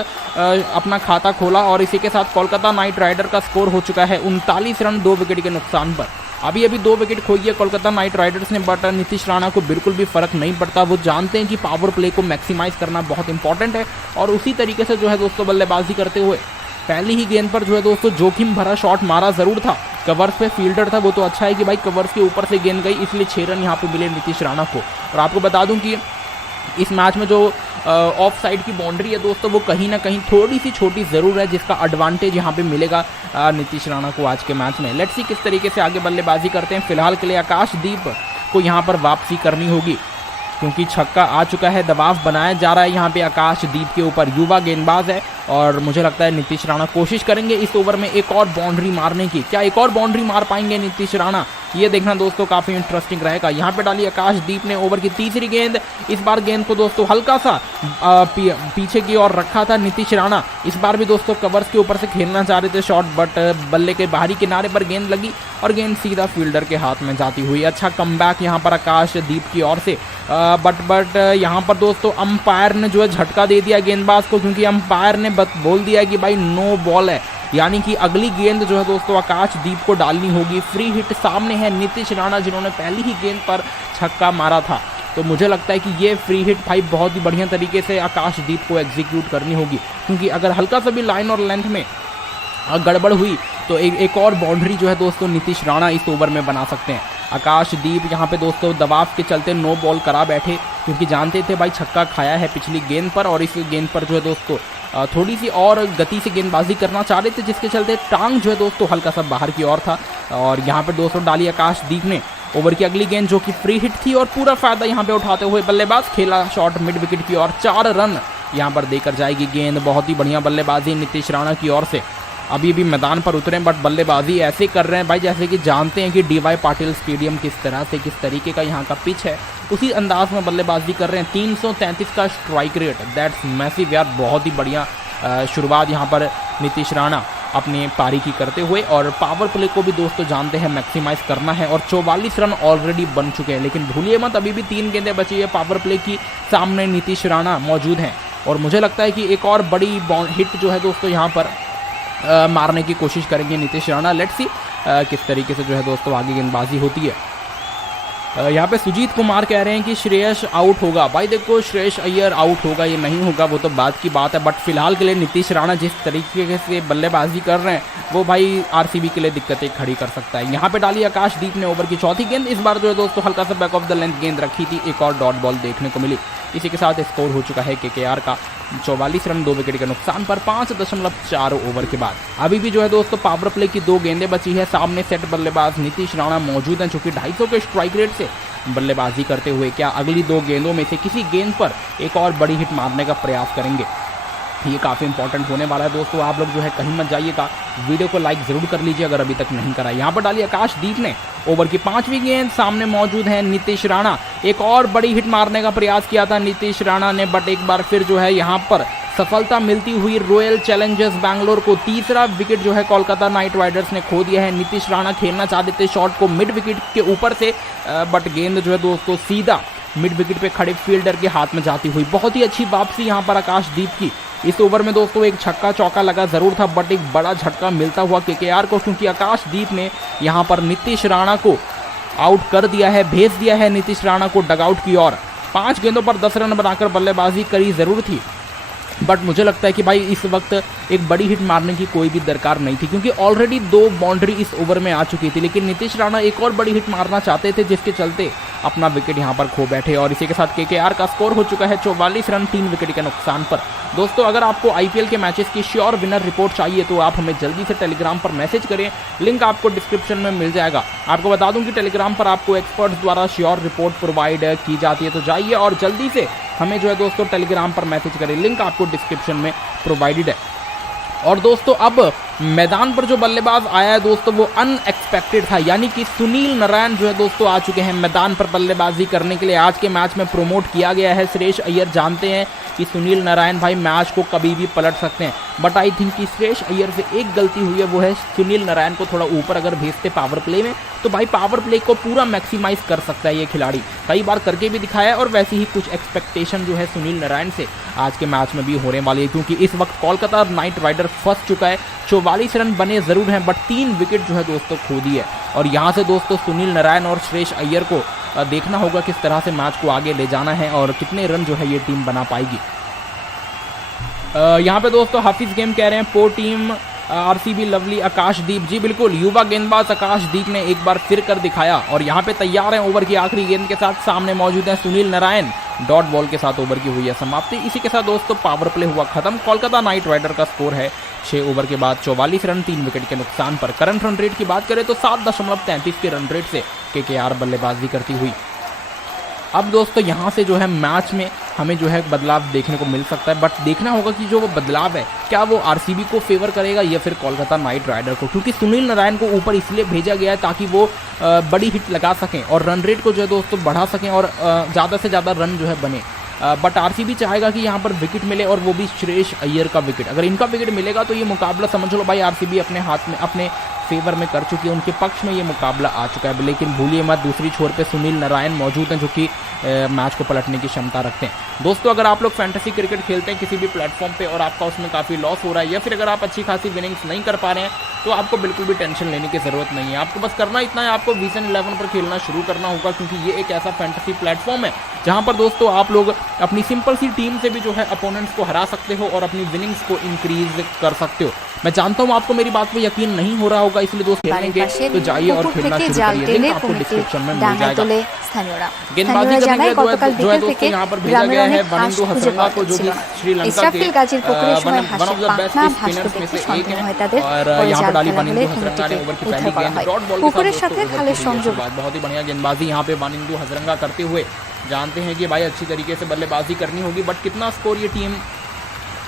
अपना खाता खोला और इसी के साथ कोलकाता नाइट राइडर का स्कोर हो चुका है 39 रन 2 विकेट के नुकसान पर। अभी 2 विकेट खोई है कोलकाता नाइट राइडर्स ने, बट नीतीश राणा को बिल्कुल भी फर्क नहीं पड़ता। वो जानते हैं कि पावर प्ले को मैक्सिमाइज करना बहुत इंपॉर्टेंट है और उसी तरीके से जो है दोस्तों बल्लेबाजी करते हुए पहली ही गेंद पर जो है दोस्तों जोखिम भरा शॉट मारा जरूर था। कवर्स पे फील्डर था, वो तो अच्छा है कि भाई कवर्स के ऊपर से गेंद गई, इसलिए 6 रन यहाँ पे मिले नीतीश राणा को। और आपको बता दूं कि इस मैच में जो ऑफ साइड की बाउंड्री है दोस्तों वो कहीं ना कहीं थोड़ी सी छोटी ज़रूर है, जिसका एडवांटेज यहाँ पे मिलेगा नीतीश राणा को आज के मैच में। लेट्स सी किस तरीके से आगे बल्लेबाजी करते हैं। फिलहाल के लिए आकाशदीप को यहाँ पर वापसी करनी होगी। क्योंकि छक्का आ चुका है, दबाव बनाया जा रहा है यहाँ पे आकाशदीप के ऊपर। युवा गेंदबाज है और मुझे लगता है नीतीश राणा कोशिश करेंगे इस ओवर में एक और बाउंड्री मारने की। क्या एक और बाउंड्री मार पाएंगे नीतीश राणा, ये देखना दोस्तों काफी इंटरेस्टिंग रहेगा। यहाँ पे डाली आकाशदीप ने ओवर की तीसरी गेंद। इस बार गेंद को दोस्तों हल्का सा पीछे की ओर रखा था नीतीश राणा। इस बार भी दोस्तों कवर्स के ऊपर से खेलना चाह रहे थे शॉट, बट बल्ले के बाहरी किनारे पर गेंद लगी और गेंद सीधा फील्डर के हाथ में जाती हुई। अच्छा कमबैक यहाँ पर आकाशदीप की ओर से, बट यहाँ पर दोस्तों अंपायर ने जो है झटका दे दिया गेंदबाज को, क्योंकि अंपायर ने बोल दिया कि भाई नो बॉल है, यानी कि अगली गेंद जो है दोस्तों आकाशदीप को डालनी होगी। फ्री हिट सामने है नीतीश राणा जिन्होंने पहली ही गेंद पर छक्का मारा था, तो मुझे लगता है कि ये फ्री हिट भाई बहुत ही बढ़िया तरीके से आकाशदीप को एग्जीक्यूट करनी होगी, क्योंकि अगर हल्का सा भी लाइन और लेंथ में गड़बड़ हुई तो एक और बाउंड्री जो है दोस्तों नीतीश राणा इस ओवर में बना सकते हैं। आकाशदीप यहाँ पे दोस्तों दबाव के चलते नो बॉल करा बैठे, क्योंकि जानते थे भाई छक्का खाया है पिछली गेंद पर, और इस गेंद पर जो है दोस्तों थोड़ी सी और गति से गेंदबाजी करना चाह रहे थे, जिसके चलते टांग जो है दोस्तों हल्का सा बाहर की ओर था। और यहाँ पर दोस्तों डाली आकाशदीप ने ओवर की अगली गेंद जो कि फ्री हिट थी, और पूरा फायदा यहाँ पे उठाते हुए बल्लेबाज खेला शॉट मिड विकेट की ओर। 4 रन यहाँ पर देकर जाएगी गेंद। बहुत ही बढ़िया बल्लेबाजी नीतीश राणा की ओर से। अभी भी मैदान पर उतरे बट बल्लेबाजी ऐसे कर रहे हैं भाई जैसे कि जानते हैं कि डीवाई पाटिल स्टेडियम किस तरह से किस तरीके का यहाँ का पिच है, उसी अंदाज में बल्लेबाजी कर रहे हैं। 333 का स्ट्राइक रेट, दैट्स मैसिव यार। बहुत ही बढ़िया शुरुआत यहाँ पर नीतीश राणा अपनी पारी की करते हुए, और पावर प्ले को भी दोस्तों जानते हैं मैक्सिमाइज करना है, और 44 रन ऑलरेडी बन चुके हैं। लेकिन भूलिए मत अभी भी 3 गेंदें बची है पावर प्ले की, सामने नीतीश राणा मौजूद हैं, और मुझे लगता है कि एक और बड़ी हिट जो है दोस्तों यहाँ पर मारने की कोशिश करेंगे नीतीश राणा। लेट्स सी किस तरीके से जो है दोस्तों आगे गेंदबाजी होती है। यहाँ पे सुजीत कुमार कह रहे हैं कि श्रेयस आउट होगा। भाई देखो श्रेयस अय्यर आउट होगा ये नहीं होगा वो तो बात की बात है, बट फिलहाल के लिए नीतीश राणा जिस तरीके से बल्लेबाजी कर रहे हैं वो भाई आरसीबी के लिए दिक्कतें खड़ी कर सकता है। यहाँ पे डाली आकाशदीप ने ओवर की चौथी गेंद। इस बार जो है दोस्तों हल्का सा बैक ऑफ द लेंथ गेंद रखी थी, एक और डॉट बॉल देखने को मिली। इसी के साथ स्कोर हो चुका है केकेआर का 44 रन 2 विकेट के नुकसान पर 5.4 ओवर के बाद। अभी भी जो है दोस्तों पावर प्ले की 2 गेंदें बची है। सामने सेट बल्लेबाज नीतीश राणा मौजूद हैं, जो कि 250 के स्ट्राइक रेट से बल्लेबाजी करते हुए क्या अगली 2 गेंदों में से किसी गेंद पर एक और बड़ी हिट मारने का प्रयास करेंगे। ये काफ़ी इंपॉर्टेंट होने वाला है दोस्तों। आप लोग जो है कहीं मत जाइएगा, वीडियो को लाइक जरूर कर लीजिए अगर अभी तक नहीं करा। यहाँ पर डाली आकाशदीप ने ओवर की 5वीं गेंद। सामने मौजूद है नीतीश राणा। एक और बड़ी हिट मारने का प्रयास किया था नीतीश राणा ने, बट एक बार फिर जो है यहाँ पर सफलता मिलती हुई रॉयल चैलेंजर्स बैंगलोर को। तीसरा विकेट जो है कोलकाता नाइट राइडर्स ने खो दिया है। नीतीश राणा खेलना चाहते थे शॉट को मिड विकेट के ऊपर से, बट गेंद जो है दोस्तों सीधा मिड विकेट पे खड़े फील्डर के हाथ में जाती हुई। बहुत ही अच्छी वापसी यहाँ पर आकाशदीप की। इस ओवर में दोस्तों एक छक्का चौका लगा जरूर था, बट एक बड़ा झटका मिलता हुआ केकेआर को, क्योंकि आकाशदीप ने यहाँ पर नीतीश राणा को आउट कर दिया है, भेज दिया है नीतीश राणा को डगआउट की ओर। 5 गेंदों पर 10 रन बनाकर बल्लेबाजी करी जरूर थी, बट मुझे लगता है कि भाई इस वक्त एक बड़ी हिट मारने की कोई भी दरकार नहीं थी, क्योंकि ऑलरेडी 2 बाउंड्री इस ओवर में आ चुकी थी। लेकिन नीतीश राणा एक और बड़ी हिट मारना चाहते थे, जिसके चलते अपना विकेट यहां पर खो बैठे। और इसी के साथ केकेआर का स्कोर हो चुका है 44 रन 3 विकेट के नुकसान पर। दोस्तों अगर आपको आईपीएल के मैचेस की श्योर विनर रिपोर्ट चाहिए तो आप हमें जल्दी से टेलीग्राम पर मैसेज करें, लिंक आपको डिस्क्रिप्शन में मिल जाएगा। आपको बता दूं कि टेलीग्राम पर आपको एक्सपर्ट्स द्वारा श्योर रिपोर्ट प्रोवाइड की जाती है, तो जाइए और जल्दी से हमें जो है दोस्तों टेलीग्राम पर मैसेज करें, लिंक आपको डिस्क्रिप्शन में प्रोवाइडेड है। और दोस्तों अब मैदान पर जो बल्लेबाज आया है दोस्तों वो अनएक्सपेक्टेड था, यानी कि सुनील नारायण जो है दोस्तों आ चुके हैं मैदान पर बल्लेबाजी करने के लिए। आज के मैच में प्रोमोट किया गया है श्रेयस अय्यर। जानते हैं कि सुनील नारायण भाई मैच को कभी भी पलट सकते हैं, बट आई थिंक कि श्रेयस अय्यर से एक गलती हुई है, वो है सुनील नारायण को थोड़ा ऊपर अगर भेजते पावर प्ले में तो भाई पावर प्ले को पूरा मैक्सिमाइज कर सकता है ये खिलाड़ी। कई बार करके भी दिखाया, और वैसे ही कुछ एक्सपेक्टेशन जो है सुनील नारायण से आज के मैच में भी होने वाली है, क्योंकि इस वक्त कोलकाता नाइट राइडर फंस चुका है। 44 रन बने जरूर हैं, बट 3 विकेट जो है दोस्तों खो दिए। और यहाँ से दोस्तों सुनील नारायण और श्रेयस अय्यर को देखना होगा किस तरह से मैच को आगे ले जाना है और कितने रन जो है ये टीम बना पाएगी। यहाँ पे दोस्तों हाफिज गेम कह रहे हैं पो टीम आरसीबी लवली आकाशदीप। जी बिल्कुल, युवा गेंदबाज आकाशदीप ने एक बार फिर कर दिखाया, और यहाँ पे तैयार हैं ओवर की आखिरी गेंद के साथ। सामने मौजूद हैं सुनील नारायण। डॉट बॉल के साथ ओवर की हुई है समाप्ति। इसी के साथ दोस्तों पावर प्ले हुआ खत्म। कोलकाता नाइट राइडर का स्कोर है 6 ओवर के बाद 44 रन 3 विकेट के नुकसान पर। करंट रन रेट की बात करें तो 7.33 के रन रेट से केकेआर बल्लेबाजी करती हुई। अब दोस्तों यहाँ से जो है मैच में हमें जो है बदलाव देखने को मिल सकता है, बट देखना होगा कि जो वो बदलाव है क्या वो आरसीबी को फेवर करेगा या फिर कोलकाता नाइट राइडर को, क्योंकि सुनील नारायण को ऊपर इसलिए भेजा गया है ताकि वो बड़ी हिट लगा सकें और रन रेट को जो है दोस्तों बढ़ा सकें और ज़्यादा से ज़्यादा रन जो है बने। बट आरसीबी चाहेगा कि यहाँ पर विकेट मिले और वो भी श्रेयस अय्यर का विकेट। अगर इनका विकेट मिलेगा तो ये मुकाबला समझ लो भाई आरसीबी अपने हाथ में अपने फेवर में कर चुकी है, उनके पक्ष में ये मुकाबला आ चुका है। लेकिन भूलिए मत दूसरी छोर पे सुनील नारायण मौजूद हैं जो कि मैच को पलटने की क्षमता रखते हैं। दोस्तों अगर आप लोग फैंटेसी क्रिकेट खेलते हैं किसी भी प्लेटफॉर्म पे और आपका उसमें काफ़ी लॉस हो रहा है या फिर अगर आप अच्छी खासी विनिंग्स नहीं कर पा रहे हैं तो आपको बिल्कुल भी टेंशन लेने की ज़रूरत नहीं है। आपको बस करना इतना है, आपको विजन 11 पर खेलना शुरू करना होगा, क्योंकि ये एक ऐसा फैंटेसी प्लेटफॉर्म है जहाँ पर दोस्तों आप लोग अपनी सिंपल सी टीम से भी जो है अपोनेंट्स को हरा सकते हो और अपनी विनिंग्स को इंक्रीज कर सकते हो। मैं जानता हूँ आपको मेरी बात पे यकीन नहीं हो रहा होगा, इसलिए दोस्त खेलेंगे तो जाइए और खेलना शुरू करिए। लिंक आपको डिस्क्रिप्शन में मिल जाएगा। गेंदबाजी करने के लिए जो है दोस्तों यहाँ पर भेजा गया है वानिंदु हसरंगा को, जो कि श्रीलंका के one of the best spinners में से एक है। और यहाँ पर डाली वानिंदु हसरंगा ने ओवर की पहली गेंद डॉट बॉल के साथ। बहुत ही बढ़िया गेंदबाजी यहाँ पे वानिंदु हसरंगा करते हुए जानते हैं कि भाई अच्छी तरीके से बल्लेबाजी करनी होगी, बट कितना स्कोर ये टीम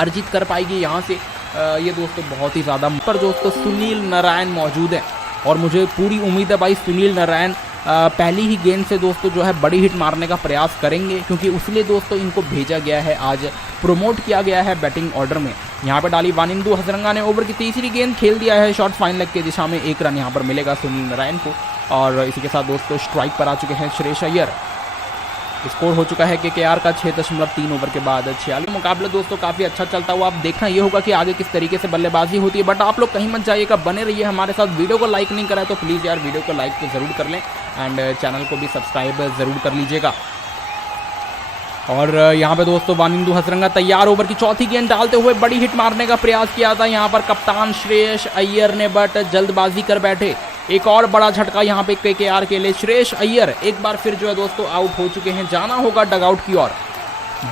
अर्जित कर पाएगी यहाँ से ये दोस्तों बहुत ही ज़्यादा। पर दोस्तों सुनील नारायण मौजूद है और मुझे पूरी उम्मीद है भाई सुनील नारायण पहली ही गेंद से दोस्तों जो है बड़ी हिट मारने का प्रयास करेंगे, क्योंकि उसलिए दोस्तों इनको भेजा गया है, आज प्रमोट किया गया है बैटिंग ऑर्डर में। यहाँ पर डाली वानिंदु हसरंगा ने ओवर की तीसरी गेंद खेल दिया है शॉर्ट फाइन लेग की दिशा में। 1 रन यहाँ पर मिलेगा सुनील नारायण को और इसी के साथ दोस्तों स्ट्राइक पर आ चुके हैं श्रेयस अय्यर। स्कोर हो चुका है KKR का 6.3 ओवर के बाद 46। मुकाबला दोस्तों काफ़ी अच्छा चलता हुआ। अब देखना ये होगा कि आगे किस तरीके से बल्लेबाजी होती है, बट आप लोग कहीं मत जाइएगा, बने रहिए हमारे साथ। वीडियो को लाइक नहीं करा है तो प्लीज़ यार वीडियो को लाइक तो ज़रूर कर लें एंड चैनल को भी सब्सक्राइब ज़रूर कर लीजिएगा। और यहाँ पे दोस्तों वानिंदु हसरंगा तैयार, ओवर की चौथी गेंद डालते हुए बड़ी हिट मारने का प्रयास किया था यहाँ पर कप्तान श्रेयस अय्यर ने, बट जल्दबाजी कर बैठे। एक और बड़ा झटका यहाँ पे KKR के लिए। श्रेयस अय्यर एक बार फिर जो है दोस्तों आउट हो चुके हैं, जाना होगा डगआउट की ओर।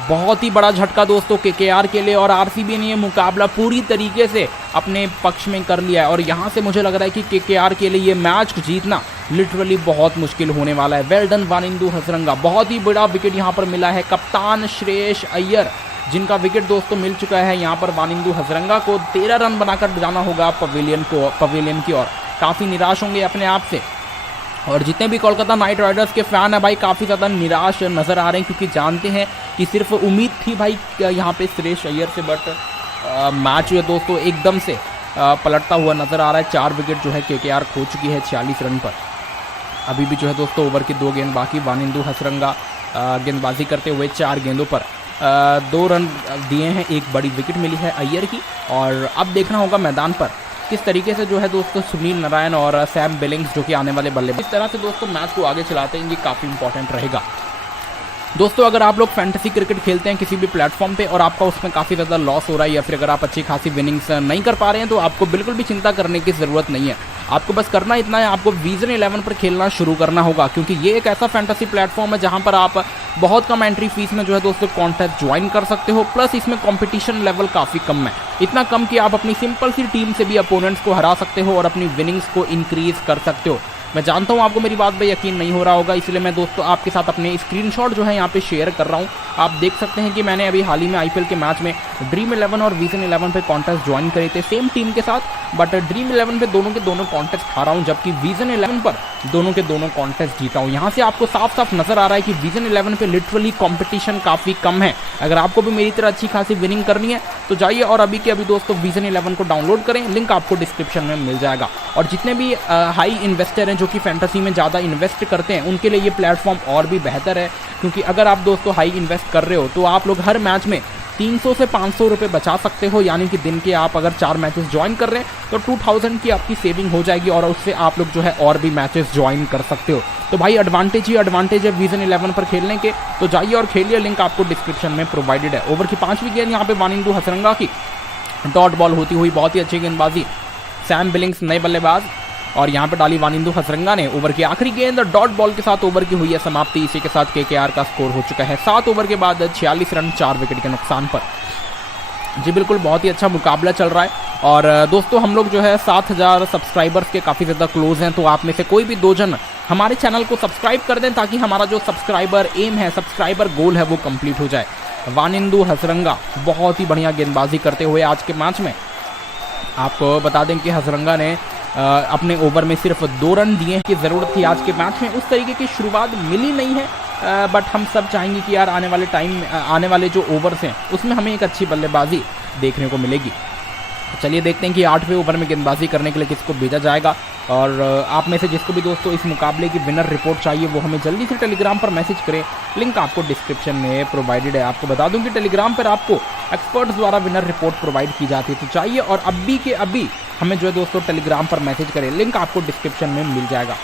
बहुत ही बड़ा झटका दोस्तों KKR के लिए और आरसीबी ने ये मुकाबला पूरी तरीके से अपने पक्ष में कर लिया है और यहाँ से मुझे लग रहा है कि KKR के लिए ये मैच जीतना लिटरली बहुत मुश्किल होने वाला है। वेल डन वानिंदु हसरंगा, बहुत ही बड़ा विकेट यहाँ पर मिला है कप्तान श्रेयस अय्यर, जिनका विकेट दोस्तों मिल चुका है यहाँ पर वानिंदु हसरंगा को। 13 रन बनाकर जाना होगा पवेलियन की ओर। काफ़ी निराश होंगे अपने आप से और जितने भी कोलकाता नाइट राइडर्स के फैन है भाई काफ़ी ज़्यादा निराश नज़र आ रहे हैं, क्योंकि जानते हैं कि सिर्फ उम्मीद थी भाई यहाँ पे श्रेयस अय्यर से, बट मैच जो है दोस्तों एकदम से पलटता हुआ नज़र आ रहा है। 4 विकेट जो है KKR खो चुकी है 46 रन पर। अभी भी जो है दोस्तों ओवर की 2 गेंद बाकी। वानिंदु हसरंगा गेंदबाजी करते हुए 4 गेंदों पर 2 रन दिए हैं, एक बड़ी विकेट मिली है अय्यर की। और अब देखना होगा मैदान पर किस तरीके से जो है दोस्तों सुनील नारायण और सैम बिलिंग्स जो कि आने वाले बल्लेबाज इस तरह से दोस्तों मैच को आगे चलाते हैं, ये काफ़ी इंपॉर्टेंट रहेगा। दोस्तों अगर आप लोग फैंटेसी क्रिकेट खेलते हैं किसी भी प्लेटफॉर्म पे और आपका उसमें काफ़ी ज़्यादा लॉस हो रहा है या फिर अगर आप अच्छी खासी विनिंग्स नहीं कर पा रहे हैं तो आपको बिल्कुल भी चिंता करने की ज़रूरत नहीं है। आपको बस करना इतना है, आपको विजन 11 पर खेलना शुरू करना होगा, क्योंकि ये एक ऐसा फैंटेसी प्लेटफॉर्म है जहां पर आप बहुत कम एंट्री फीस में जो है दोस्तों कॉन्टेस्ट ज्वाइन कर सकते हो। प्लस इसमें कंपटीशन लेवल काफ़ी कम है, इतना कम कि आप अपनी सिंपल सी टीम से भी अपोनेंट्स को हरा सकते हो और अपनी विनिंग्स को इंक्रीज कर सकते हो। मैं जानता हूँ आपको मेरी बात पे यकीन नहीं हो रहा होगा, इसलिए मैं दोस्तों आपके साथ अपने स्क्रीनशॉट जो है यहाँ पे शेयर कर रहा हूँ। आप देख सकते हैं कि मैंने अभी हाल ही में IPL के मैच में ड्रीम 11 और विजन 11 पे कॉन्टेस्ट ज्वाइन करे थे सेम टीम के साथ, बट ड्रीम 11 पे दोनों के दोनों कॉन्टेस्ट हारा हूँ, जबकि विजन 11 पर दोनों के दोनों कॉन्टेस्ट जीता हूँ। यहाँ से आपको साफ साफ नजर आ रहा है कि विजन 11 पे लिटरली कॉम्पिटिशन काफ़ी कम है। अगर आपको भी मेरी तरह अच्छी खासी विनिंग करनी है तो जाइए और अभी के अभी दोस्तों विजन 11 को डाउनलोड करें, लिंक आपको डिस्क्रिप्शन में मिल जाएगा। और जितने भी हाई इन्वेस्टर हैं जो कि फैंटेसी में ज़्यादा इन्वेस्ट करते हैं उनके लिए ये प्लेटफॉर्म और भी बेहतर है, क्योंकि अगर आप दोस्तों हाई इन्वेस्ट कर रहे हो तो आप लोग हर मैच में 300 से 500 रुपये बचा सकते हो, यानी कि दिन के आप अगर 4 मैचेस ज्वाइन कर रहे हैं तो 2000 की आपकी सेविंग हो जाएगी और उससे आप लोग जो है और भी मैचेस ज्वाइन कर सकते हो। तो भाई एडवांटेज ही एडवांटेज है विजन 11 पर खेलने के, तो जाइए और खेलिए, लिंक आपको डिस्क्रिप्शन में प्रोवाइडेड है। ओवर की 5वीं गेंद यहाँ पे वानिंदु हसरंगा की डॉट बॉल होती हुई, बहुत ही अच्छी गेंदबाजी, सैम बिलिंग्स नए बल्लेबाज, और यहाँ पर डाली वानिंदु हसरंगा ने। ओवर की आखिरी गेंद डॉट बॉल के साथ ओवर की हुई है समाप्ति। इसी के साथ KKR का स्कोर हो चुका है 7 ओवर के बाद 46 रन 4 विकेट के नुकसान पर। जी बिल्कुल, बहुत ही अच्छा मुकाबला चल रहा है और दोस्तों हम लोग जो है 7000 सब्सक्राइबर्स के काफ़ी ज़्यादा क्लोज हैं, तो आप में से कोई भी 2 जन हमारे चैनल को सब्सक्राइब कर दें ताकि हमारा जो सब्सक्राइबर एम है, सब्सक्राइबर गोल है, वो कंप्लीट हो जाए। वानिंदु हसरंगा बहुत ही बढ़िया गेंदबाजी करते हुए आज के मैच में। आपको बता दें कि हसरंगा ने अपने ओवर में सिर्फ 2 रन दिए की ज़रूरत थी आज के मैच में। उस तरीके की शुरुआत मिली नहीं है, बट हम सब चाहेंगे कि यार आने वाले जो ओवर्स हैं उसमें हमें एक अच्छी बल्लेबाजी देखने को मिलेगी। चलिए देखते हैं कि 8वें ओवर में गेंदबाजी करने के लिए किसको भेजा जाएगा। और आप में से जिसको भी दोस्तों इस मुकाबले की विनर रिपोर्ट चाहिए वो हमें जल्दी से टेलीग्राम पर मैसेज करें, लिंक आपको डिस्क्रिप्शन में प्रोवाइडेड है। आपको बता दूं कि टेलीग्राम पर आपको एक्सपर्ट्स द्वारा विनर रिपोर्ट प्रोवाइड की जाती है, तो चाहिए और अभी के अभी हमें जो है दोस्तों टेलीग्राम पर मैसेज करें, लिंक आपको डिस्क्रिप्शन में मिल जाएगा।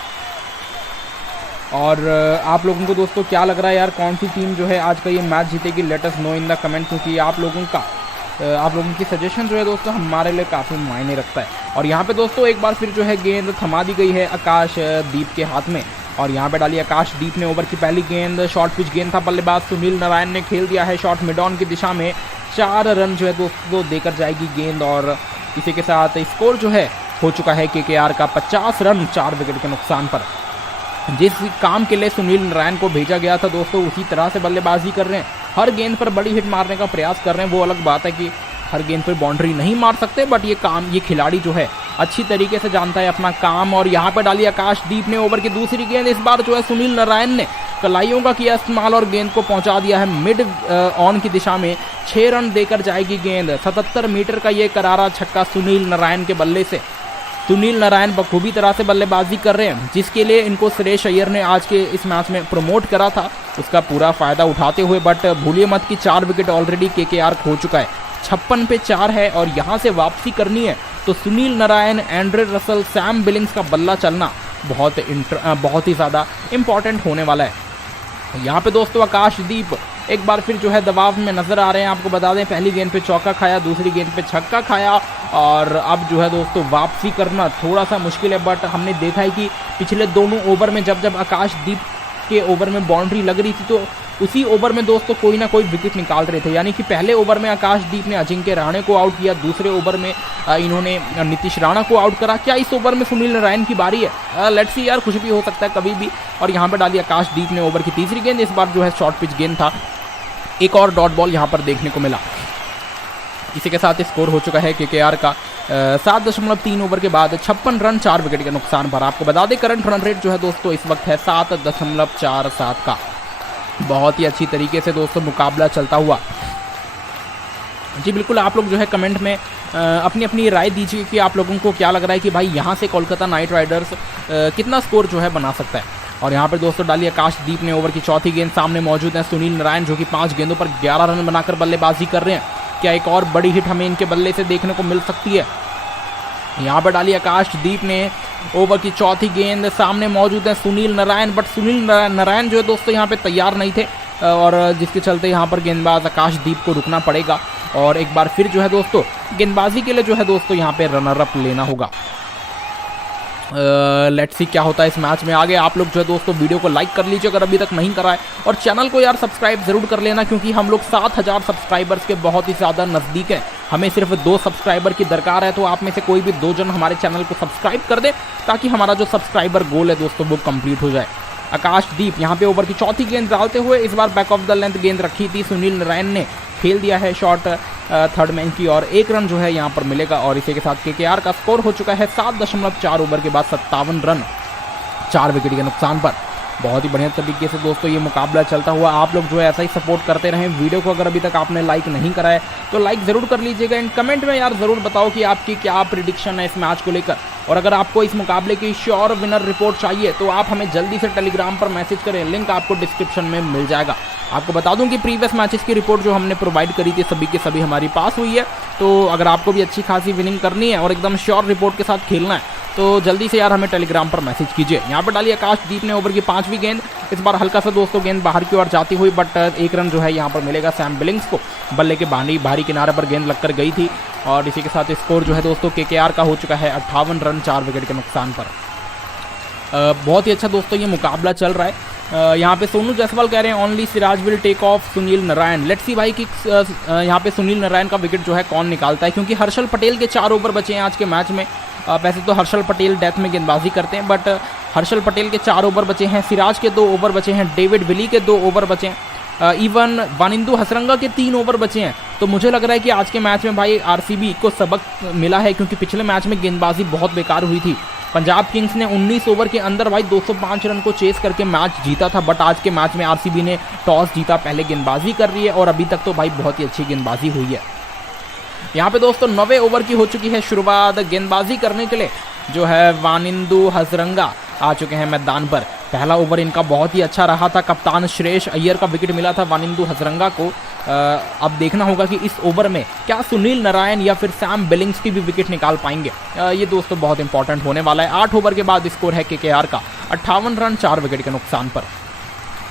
और आप लोगों को दोस्तों क्या लग रहा है यार, कौन सी टीम जो है आज का ये मैच जीतेगी? Let us know in the comment, क्योंकि आप लोगों की सजेशन जो है दोस्तों हमारे लिए काफ़ी मायने रखता है। और यहाँ पे दोस्तों एक बार फिर जो है गेंद थमा दी गई है आकाशदीप के हाथ में, और यहाँ पे डाली आकाशदीप ने ओवर की पहली गेंद। शॉर्ट पिच गेंद था, बल्लेबाज सुनील नारायण ने खेल दिया है शॉर्ट मिड ऑन की दिशा में। 4 रन जो है दोस्तों देकर जाएगी गेंद, और इसी के साथ स्कोर जो है हो चुका है KKR का 50 रन 4 विकेट के नुकसान पर। जिस काम के लिए सुनील नारायण को भेजा गया था दोस्तों उसी तरह से बल्लेबाजी कर रहे हैं, हर गेंद पर बड़ी हिट मारने का प्रयास कर रहे हैं। वो अलग बात है कि हर गेंद पर बाउंड्री नहीं मार सकते, बट ये खिलाड़ी जो है अच्छी तरीके से जानता है अपना काम। और यहाँ पर डाली आकाशदीप ने ओवर की दूसरी गेंद। इस बार जो है सुनील नारायण ने कलाइयों का किया इस्तेमाल और गेंद को पहुंचा दिया है मिड ऑन की दिशा में। 6 रन देकर जाएगी गेंद। 77 मीटर का ये करारा छक्का सुनील नारायण के बल्ले से। सुनील नारायण बखूबी तरह से बल्लेबाजी कर रहे हैं, जिसके लिए इनको सुरेश अय्यर ने आज के इस मैच में प्रमोट करा था, उसका पूरा फायदा उठाते हुए। बट भूलिए मत कि 4 विकेट ऑलरेडी KKR खो चुका है, 56 पे 4 है, और यहाँ से वापसी करनी है तो Sunil Narayan, Andre Russell, Sam Billings का बल्ला चलना बहुत ही ज़्यादा इंपॉर्टेंट होने वाला है। यहाँ पे दोस्तों आकाशदीप एक बार फिर जो है दबाव में नजर आ रहे हैं। आपको बता दें पहली गेंद पे चौका खाया, दूसरी गेंद पे छक्का खाया, और अब जो है दोस्तों वापसी करना थोड़ा सा मुश्किल है। बट हमने देखा है कि पिछले दोनों ओवर में जब आकाशदीप के ओवर में बाउंड्री लग रही थी तो उसी ओवर में दोस्तों कोई ना कोई विकेट निकाल रहे थे। यानी कि पहले ओवर में आकाशदीप ने अजिंक्य राणे को आउट किया, दूसरे ओवर में इन्होंने नीतीश राणा को आउट करा। क्या इस ओवर में सुनील नारायण की बारी है? लेट्स सी यार, कुछ भी हो सकता है कभी भी। और यहाँ पर डाली आकाशदीप ने ओवर की तीसरी गेंद। इस बार जो है शॉर्ट पिच गेंद था, एक और डॉट बॉल यहाँ पर देखने को मिला। इसी के साथ स्कोर हो चुका है KKR का 7.3 ओवर के बाद 56 रन 4 विकेट के नुकसान पर। आपको बता दें करंट रन रेट जो है दोस्तों इस वक्त है 7.47 का। बहुत ही अच्छी तरीके से दोस्तों मुकाबला चलता हुआ। जी बिल्कुल, आप लोग जो है कमेंट में अपनी अपनी राय दीजिए कि आप लोगों को क्या लग रहा है कि भाई यहाँ से कोलकाता नाइट राइडर्स कितना स्कोर जो है बना सकता है। और यहाँ पर दोस्तों डाली आकाशदीप ने ओवर की चौथी गेंद। सामने मौजूद है सुनील नारायण जो कि 5 गेंदों पर 11 रन बनाकर बल्लेबाजी कर रहे हैं। क्या एक और बड़ी हिट हमें इनके बल्ले से देखने को मिल सकती है? यहाँ पर डाली आकाशदीप ने ओवर की चौथी गेंद। सामने मौजूद है सुनील नारायण, बट सुनील नारायण जो है दोस्तों यहाँ पे तैयार नहीं थे, और जिसके चलते यहाँ पर गेंदबाज आकाशदीप को रुकना पड़ेगा। और एक बार फिर जो है दोस्तों गेंदबाजी के लिए जो है दोस्तों यहाँ पे रनर अप लेना होगा। लेट्स सी क्या होता है इस मैच में आगे। आप लोग जो है दोस्तों वीडियो को लाइक कर लीजिए अगर अभी तक नहीं करा है, और चैनल को यार सब्सक्राइब जरूर कर लेना, क्योंकि हम लोग 7000 सब्सक्राइबर्स के बहुत ही ज़्यादा नज़दीक हैं। हमें सिर्फ 2 सब्सक्राइबर की दरकार है, तो आप में से कोई भी 2 जन हमारे चैनल को सब्सक्राइब कर दे ताकि हमारा जो सब्सक्राइबर गोल है दोस्तों वो कंप्लीट हो जाए। आकाशदीप यहाँ पे ओवर की चौथी गेंद डालते हुए इस बार बैक ऑफ द लेंथ गेंद रखी थी, सुनील नारायण ने खेल दिया है शॉट थर्ड मैन की, और 1 रन जो है यहाँ पर मिलेगा। और इसी के साथ KKR का स्कोर हो चुका है 7.4 ओवर के बाद 57 रन 4 विकेट के नुकसान पर। बहुत ही बढ़िया तरीके से दोस्तों ये मुकाबला चलता हुआ। आप लोग जो है ऐसा ही सपोर्ट करते रहें। वीडियो को अगर अभी तक आपने लाइक नहीं करा है तो लाइक ज़रूर कर लीजिएगा। एंड कमेंट में यार ज़रूर बताओ कि आपकी क्या प्रिडिक्शन है इस मैच को लेकर। और अगर आपको इस मुकाबले की श्योर विनर रिपोर्ट चाहिए तो आप हमें जल्दी से टेलीग्राम पर मैसेज करें, लिंक आपको डिस्क्रिप्शन में मिल जाएगा। आपको बता दूं कि प्रीवियस मैचेस की रिपोर्ट जो हमने प्रोवाइड करी थी सभी के सभी हमारी पास हुई है। तो अगर आपको भी अच्छी खासी विनिंग करनी है और एकदम श्योर रिपोर्ट के साथ खेलना है तो जल्दी से यार हमें टेलीग्राम पर मैसेज कीजिए। यहाँ पर डाली आकाशदीप ने ओवर की 5वीं गेंद। इस बार हल्का सा दोस्तों गेंद बाहर की ओर जाती हुई, बट 1 रन जो है यहाँ पर मिलेगा सैम बिलिंग्स को। बल्ले के बाहरी किनारे पर गेंद लगकर गई थी। और इसी के साथ स्कोर जो है दोस्तों KKR का हो चुका है 58 रन 4 विकेट के नुकसान पर। बहुत ही अच्छा दोस्तों ये मुकाबला चल रहा है। यहाँ पे सोनू जायसवाल कह रहे हैं only Siraj will take off Sunil Narine. Let's see भाई कि यहाँ पे सुनील नारायण का विकेट जो है कौन निकालता है, क्योंकि हर्षल पटेल के 4 ओवर बचे हैं आज के मैच में। वैसे तो हर्षल पटेल डेथ में गेंदबाजी करते हैं, बट हर्षल पटेल के 4 ओवर बचे हैं, सिराज के 2 ओवर बचे हैं, डेविड विली के 2 ओवर बचे हैं, इवन वानिंदु हसरंगा के 3 ओवर बचे हैं। तो मुझे लग रहा है कि आज के मैच में भाई आरसीबी को सबक मिला है, क्योंकि पिछले मैच में गेंदबाजी बहुत बेकार हुई थी। पंजाब किंग्स ने 19 ओवर के अंदर भाई 205 रन को चेस करके मैच जीता था, बट आज के मैच में आरसीबी ने टॉस जीता, पहले गेंदबाजी कर रही है और अभी तक तो भाई बहुत ही अच्छी गेंदबाजी हुई है। यहाँ पे दोस्तों 9वें ओवर की हो चुकी है शुरुआत। गेंदबाजी करने के लिए जो है वानिंदु हसरंगा आ चुके हैं मैदान पर। पहला ओवर इनका बहुत ही अच्छा रहा था, कप्तान श्रेयस अय्यर का विकेट मिला था वानिंदु हसरंगा को। अब देखना होगा कि इस ओवर में क्या सुनील नारायण या फिर सैम बिलिंग्स की भी विकेट निकाल पाएंगे। ये दोस्तों बहुत इंपॉर्टेंट होने वाला है। 8 ओवर के बाद स्कोर है केकेआर का 58 रन 4 विकेट के नुकसान पर।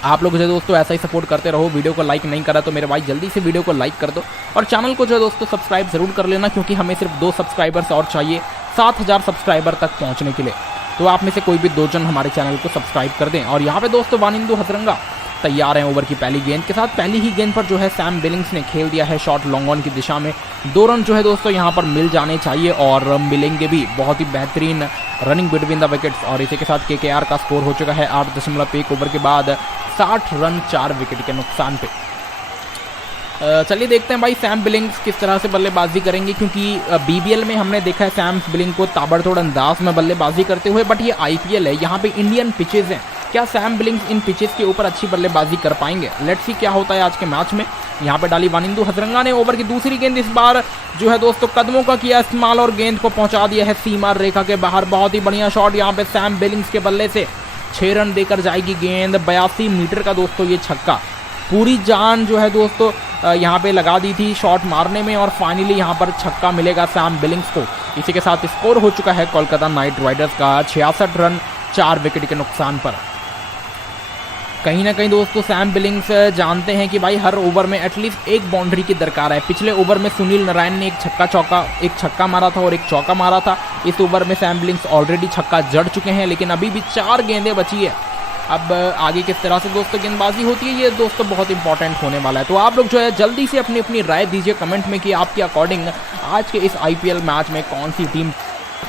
आप लोग जो दोस्तों ऐसा ही सपोर्ट करते रहो। वीडियो को लाइक नहीं करा तो मेरे भाई जल्दी से वीडियो को लाइक कर दो और चैनल को जो दोस्तों सब्सक्राइब जरूर कर लेना, क्योंकि हमें सिर्फ 2 सब्सक्राइबर्स और चाहिए 7000 सब्सक्राइबर तक पहुंचने के लिए। तो आप में से कोई भी 2 जन हमारे चैनल को सब्सक्राइब कर दें। और यहाँ पे दोस्तों वानिंदु हसरंगा तैयार हैं ओवर की पहली गेंद के साथ। पहली ही गेंद पर जो है सैम बिलिंग्स ने खेल दिया है शॉट लॉन्ग ऑन की दिशा में। 2 रन जो है दोस्तों यहाँ पर मिल जाने चाहिए और मिलेंगे भी। बहुत ही बेहतरीन रनिंग बिटवीन द विकेट्स। और इसी के साथ केकेआर का स्कोर हो चुका है 8.1 ओवर के बाद 60 रन 4 विकेट के नुकसान पे। चलिए देखते हैं भाई सैम बिलिंग्स किस तरह से बल्लेबाजी करेंगे, क्योंकि बीबीएल में हमने देखा है सैम बिलिंग को ताबड़तोड़ अंदाज में बल्लेबाजी करते हुए, बट ये आईपीएल है, यहाँ पे इंडियन पिचेज हैं। क्या सैम बिलिंग्स इन पिचेस के ऊपर अच्छी बल्लेबाजी कर पाएंगे? लेट्स सी क्या होता है आज के मैच में। यहाँ पे डाली वानिंदु हसरंगा ने ओवर की दूसरी गेंद। इस बार जो है दोस्तों कदमों का किया इस्तेमाल और गेंद को पहुंचा दिया है सीमा रेखा के बाहर। बहुत ही बढ़िया शॉट यहाँ पे सैम बिलिंग्स के बल्ले से। 6 रन देकर जाएगी गेंद। 82 मीटर का दोस्तों ये छक्का। पूरी जान जो है दोस्तों यहाँ पे लगा दी थी शॉट मारने में और फाइनली यहाँ पर छक्का मिलेगा सैम बिलिंग्स को। इसी के साथ स्कोर हो चुका है कोलकाता नाइट राइडर्स का 66 रन 4 विकेट के नुकसान पर। कहीं ना कहीं दोस्तों सैम बिलिंग्स जानते हैं कि भाई हर ओवर में एटलीस्ट एक बाउंड्री की दरकार है। पिछले ओवर में सुनील नारायण ने एक छक्का मारा था और एक चौका मारा था। इस ओवर में सैम बिलिंग्स ऑलरेडी छक्का जड़ चुके हैं, लेकिन अभी भी 4 गेंदें बची है। अब आगे किस तरह से दोस्तों गेंदबाजी होती है ये दोस्तों बहुत इंपॉर्टेंट होने वाला है। तो आप लोग जो है जल्दी से अपनी अपनी राय दीजिए कमेंट में कि आपके अकॉर्डिंग आज के इस आईपीएल मैच में कौन सी टीम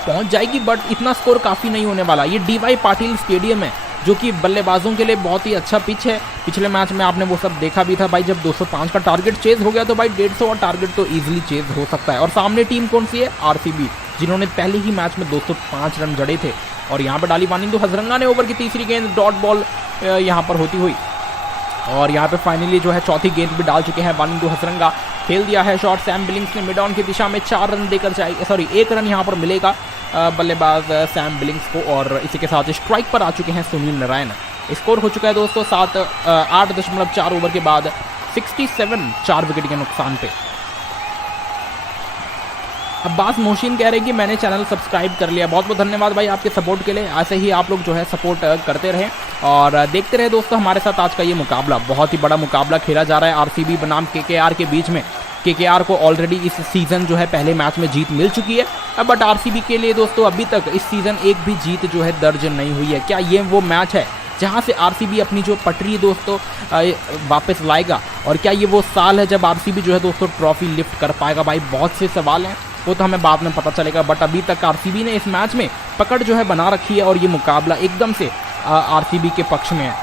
पहुंच जाएगी। बट इतना स्कोर काफ़ी नहीं होने वाला। ये डीवाई पाटिल स्टेडियम है, जो कि बल्लेबाजों के लिए बहुत ही अच्छा पिच है। पिछले मैच में आपने वो सब देखा भी था भाई, जब 205 का टारगेट चेज हो गया तो भाई 150 और टारगेट तो इजीली चेज हो सकता है। और सामने टीम कौन सी है? आरसीबी, जिन्होंने पहले ही मैच में 205 रन जड़े थे। और यहाँ पर डाली वानिंदु हसरंगा ने ओवर की तीसरी गेंद, डॉट बॉल यहाँ पर होती हुई। और यहाँ पे फाइनली जो है चौथी गेंद भी डाल चुके हैं वानिंदु हसरंगा। खेल दिया है शॉट सैम बिलिंग्स ने मिड ऑन की दिशा में। 4 रन देकर जाएगी, 1 रन यहाँ पर मिलेगा बल्लेबाज सैम बिलिंग्स को। और इसी के साथ स्ट्राइक पर आ चुके हैं सुनील नारायण। स्कोर हो चुका है दोस्तों 8.4 ओवर के बाद 67 4 विकेट के नुकसान पे। अब्बास मोहसिन कह रहे हैं कि मैंने चैनल सब्सक्राइब कर लिया। बहुत बहुत धन्यवाद भाई आपके सपोर्ट के लिए। ऐसे ही आप लोग जो है सपोर्ट करते रहें और देखते रहे दोस्तों हमारे साथ आज का ये मुकाबला। बहुत ही बड़ा मुकाबला खेला जा रहा है आरसीबी बनाम केकेआर के बीच में। केकेआर को ऑलरेडी इस सीज़न जो है पहले मैच में जीत मिल चुकी है, बट आरसीबी के लिए दोस्तों अभी तक इस सीज़न एक भी जीत जो है दर्ज नहीं हुई है। क्या ये वो मैच है जहां से आरसीबी अपनी जो पटरी दोस्तों वापस लाएगा? और क्या ये वो साल है जब आरसीबी जो है दोस्तों ट्रॉफी लिफ्ट कर पाएगा? भाई बहुत से सवाल हैं, वो तो हमें बाद में पता चलेगा। बट अभी तक आरसीबी ने इस मैच में पकड़ जो है बना रखी है और ये मुकाबला एकदम से आरसीबी के पक्ष में है।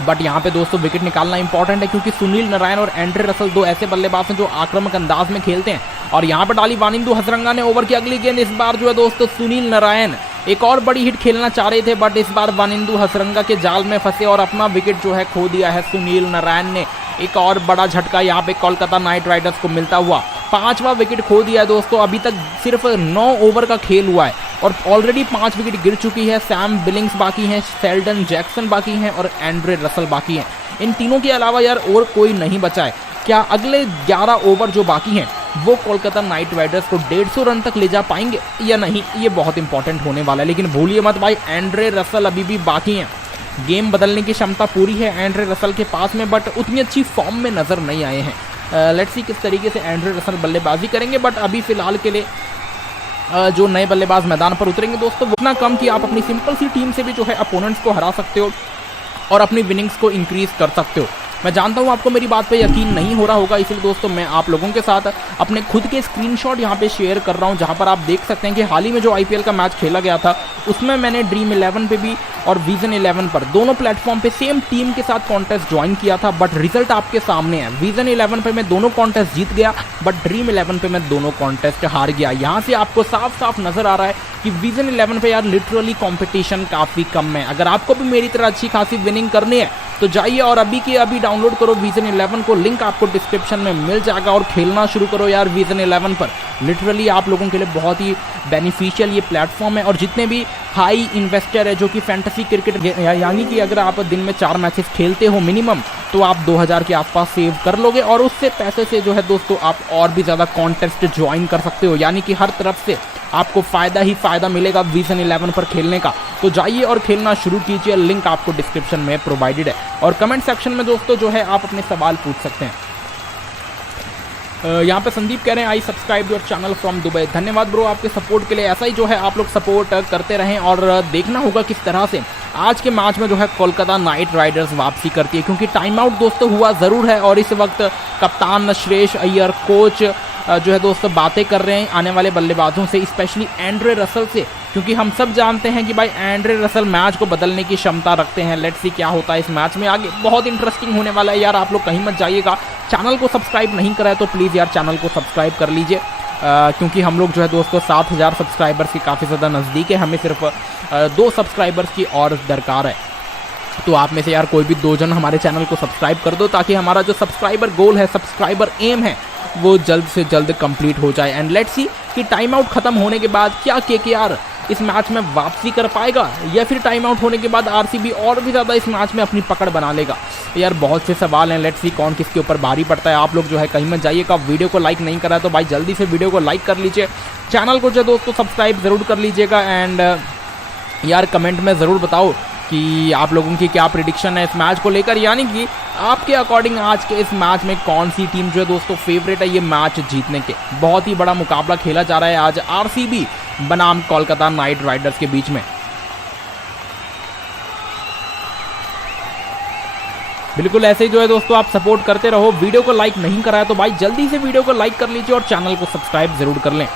बट यहाँ पे दोस्तों विकेट निकालना इंपॉर्टेंट है, क्योंकि सुनील नारायण और एंड्रे रसल 2 ऐसे बल्लेबाज हैं जो आक्रामक अंदाज में खेलते हैं। और यहाँ पर डाली वानिंदु हसरंगा ने ओवर की अगली गेंद। इस बार जो है दोस्तों सुनील नारायण एक और बड़ी हिट खेलना चाह रहे थे, बट इस बार वानिंदु हसरंगा के जाल में फंसे और अपना विकेट जो है खो दिया है सुनील नारायण ने। एक और बड़ा झटका यहाँ पे कोलकाता नाइट राइडर्स को मिलता हुआ। 5वां विकेट खो दिया है दोस्तों। अभी तक सिर्फ 9 ओवर का खेल हुआ है और ऑलरेडी 5 विकेट गिर चुकी है। सैम बिलिंग्स बाकी हैं, शेल्डन जैक्सन बाकी हैं और एंड्रे रसल बाकी हैं। इन तीनों के अलावा यार और कोई नहीं बचा है। क्या अगले 11 ओवर जो बाकी हैं वो कोलकाता नाइट राइडर्स को 150 रन तक ले जा पाएंगे या नहीं? ये बहुत इंपॉर्टेंट होने वाला है। लेकिन भूलिए मत भाई, एंड्रे रसल अभी भी बाकी हैं। गेम बदलने की क्षमता पूरी है एंड्रे रसल के पास में, बट उतनी अच्छी फॉर्म में नजर नहीं आए हैं। लेट्स सी किस तरीके से एंड्रे रसल बल्लेबाजी करेंगे। बट अभी फिलहाल के लिए जो नए बल्लेबाज मैदान पर उतरेंगे दोस्तों, वो इतना कम कि आप अपनी सिंपल सी टीम से भी जो है अपोनेंट्स को हरा सकते हो। और अपनी विनिंग्स को इंक्रीज कर सकते हो। मैं जानता हूँ आपको मेरी बात पे यकीन नहीं हो रहा होगा, इसलिए दोस्तों मैं आप लोगों के साथ अपने खुद के स्क्रीनशॉट यहाँ पे शेयर कर रहा हूँ, जहाँ पर आप देख सकते हैं कि हाल ही में जो IPL का मैच खेला गया था उसमें मैंने ड्रीम 11 पे भी और विजन 11 पर दोनों प्लेटफॉर्म पे सेम टीम के साथ कॉन्टेस्ट ज्वाइन किया था, बट रिजल्ट आपके सामने है। विजन 11 पे मैं दोनों कॉन्टेस्ट जीत गया, बट ड्रीम 11 पे मैं दोनों कॉन्टेस्ट हार गया। यहाँ से आपको साफ साफ नजर आ रहा है कि विजन 11 पे यार लिटरली कंपटीशन काफ़ी कम है। अगर आपको भी मेरी तरह अच्छी खासी विनिंग करनी है तो जाइए और अभी के अभी डाउनलोड करो विजन 11 को, लिंक आपको डिस्क्रिप्शन में मिल जाएगा और खेलना शुरू करो यार विजन 11 पर। लिटरली आप लोगों के लिए बहुत ही बेनिफिशियल ये प्लेटफॉर्म है, और जितने भी हाई इन्वेस्टर है जो कि फैंटेसी क्रिकेट यानी कि अगर आप दिन में 4 मैचेस खेलते हो मिनिमम तो आप 2000 के आसपास सेव कर लोगे, और उससे पैसे से जो है दोस्तों आप और भी ज़्यादा कॉन्टेस्ट ज्वाइन कर सकते हो, यानी कि हर तरफ से आपको फ़ायदा ही फ़ायदा मिलेगा विजन 11 पर खेलने का। तो जाइए और खेलना शुरू कीजिए, लिंक आपको डिस्क्रिप्शन में प्रोवाइडेड है, और कमेंट सेक्शन में दोस्तों जो है आप अपने सवाल पूछ सकते हैं। यहाँ पे संदीप कह रहे हैं I subscribe your channel from Dubai. धन्यवाद ब्रो आपके सपोर्ट के लिए, ऐसा ही जो है आप लोग सपोर्ट करते रहें, और देखना होगा किस तरह से आज के मैच में जो है कोलकाता नाइट राइडर्स वापसी करती है, क्योंकि टाइम आउट दोस्तों हुआ ज़रूर है, और इस वक्त कप्तान श्रेयस अय्यर कोच जो है दोस्तों बातें कर रहे हैं आने वाले बल्लेबाजों से, स्पेशली एंड्रे रसल से, क्योंकि हम सब जानते हैं कि भाई एंड्रे रसल मैच को बदलने की क्षमता रखते हैं। लेट्स सी क्या होता है इस मैच में आगे, बहुत इंटरेस्टिंग होने वाला है यार। आप लोग कहीं मत जाइएगा, चैनल को सब्सक्राइब नहीं करा है तो प्लीज़ यार चैनल को सब्सक्राइब कर लीजिए, क्योंकि हम लोग जो है दोस्तों 7000 सब्सक्राइबर्स के काफ़ी ज़्यादा नज़दीक है, हमें सिर्फ 2 सब्सक्राइबर्स की और दरकार है। तो आप में से यार कोई भी 2 जन हमारे चैनल को सब्सक्राइब कर दो, ताकि हमारा जो सब्सक्राइबर गोल है, सब्सक्राइबर एम है, वो जल्द से जल्द कंप्लीट हो जाए। एंड लेट्स सी कि टाइम आउट खत्म होने के बाद क्या KKR इस मैच में वापसी कर पाएगा, या फिर टाइम आउट होने के बाद RCB और भी ज़्यादा इस मैच में अपनी पकड़ बना लेगा। यार बहुत से सवाल हैं, लेट्स सी कौन किसके ऊपर भारी पड़ता है। आप लोग जो है कहीं मत जाइएगा, वीडियो को लाइक नहीं करा है तो भाई जल्दी से वीडियो को लाइक कर लीजिए, चैनल को जो दोस्तों सब्सक्राइब ज़रूर कर लीजिएगा, एंड यार कमेंट में ज़रूर बताओ कि आप लोगों की क्या प्रिडिक्शन है इस मैच को लेकर, यानी कि आपके अकॉर्डिंग आज के इस मैच में कौन सी टीम जो है दोस्तों फेवरेट है ये मैच जीतने के। बहुत ही बड़ा मुकाबला खेला जा रहा है आज RCB बनाम कोलकाता नाइट राइडर्स के बीच में। बिल्कुल ऐसे ही जो है दोस्तों आप सपोर्ट करते रहो। वीडियो को लाइक नहीं करा है तो भाई जल्दी से वीडियो को लाइक कर लीजिए और चैनल को सब्सक्राइब जरूर कर लें।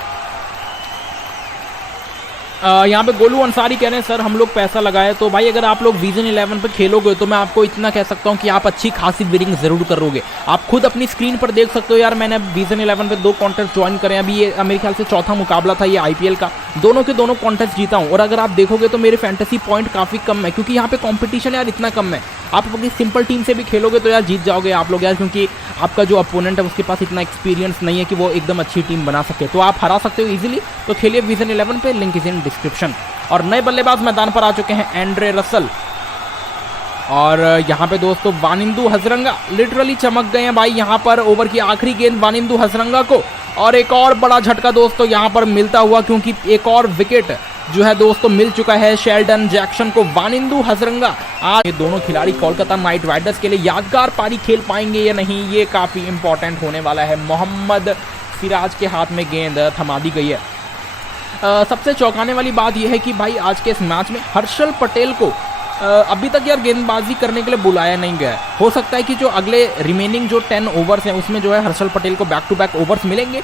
यहाँ पे गोलू अंसारी कह रहे हैं सर हम लोग पैसा लगाए, तो भाई अगर आप लोग विजन 11 पे खेलोगे तो मैं आपको इतना कह सकता हूँ कि आप अच्छी खासी विनिंग जरूर करोगे। आप खुद अपनी स्क्रीन पर देख सकते हो यार, मैंने विजन 11 पे 2 कॉन्टेस्ट ज्वाइन करे, अभी ये मेरे ख्याल से चौथा मुकाबला था ये IPL का, दोनों के दोनों कॉन्टेस्ट जीता हूँ। और अगर आप देखोगे तो मेरे फैंटेसी पॉइंट काफ़ी कम है, क्योंकि यहाँ पे कॉम्पिटिशन यार इतना कम है। आप अपनी सिंपल टीम से भी खेलोगे तो यार जीत जाओगे आप लोग यार, क्योंकि आपका जो अपोनेंट है उसके पास इतना एक्सपीरियंस नहीं है कि वो एकदम अच्छी टीम बना सके, तो आप हरा सकते हो इजीली। तो खेलिए विजन 11 पे, लिंक इज इन डिस्क्रिप्शन। और नए बल्लेबाज मैदान पर आ चुके हैं एंड्रे रसल, और यहाँ पे दोस्तों वानिंदु हजरंगा लिटरली चमक गए हैं भाई यहाँ पर। ओवर की आखिरी गेंद वानिंदु हजरंगा को, और एक और बड़ा झटका दोस्तों यहाँ पर मिलता हुआ, क्योंकि एक और विकेट जो है दोस्तों मिल चुका है शेल्डन जैक्सन को। वानिंदु हजरंगा, आज ये दोनों खिलाड़ी कोलकाता नाइट राइडर्स के लिए यादगार पारी खेल पाएंगे या नहीं, ये काफ़ी इंपॉर्टेंट होने वाला है। मोहम्मद सिराज के हाथ में गेंद थमा दी गई है। सबसे चौंकाने वाली बात यह है कि भाई आज के इस मैच में हर्षल पटेल को अभी तक यार गेंदबाजी करने के लिए बुलाया नहीं गया। हो सकता है कि जो अगले रिमेनिंग जो 10 ओवर्स हैं उसमें जो है हर्षल पटेल को बैक टू बैक ओवर्स मिलेंगे,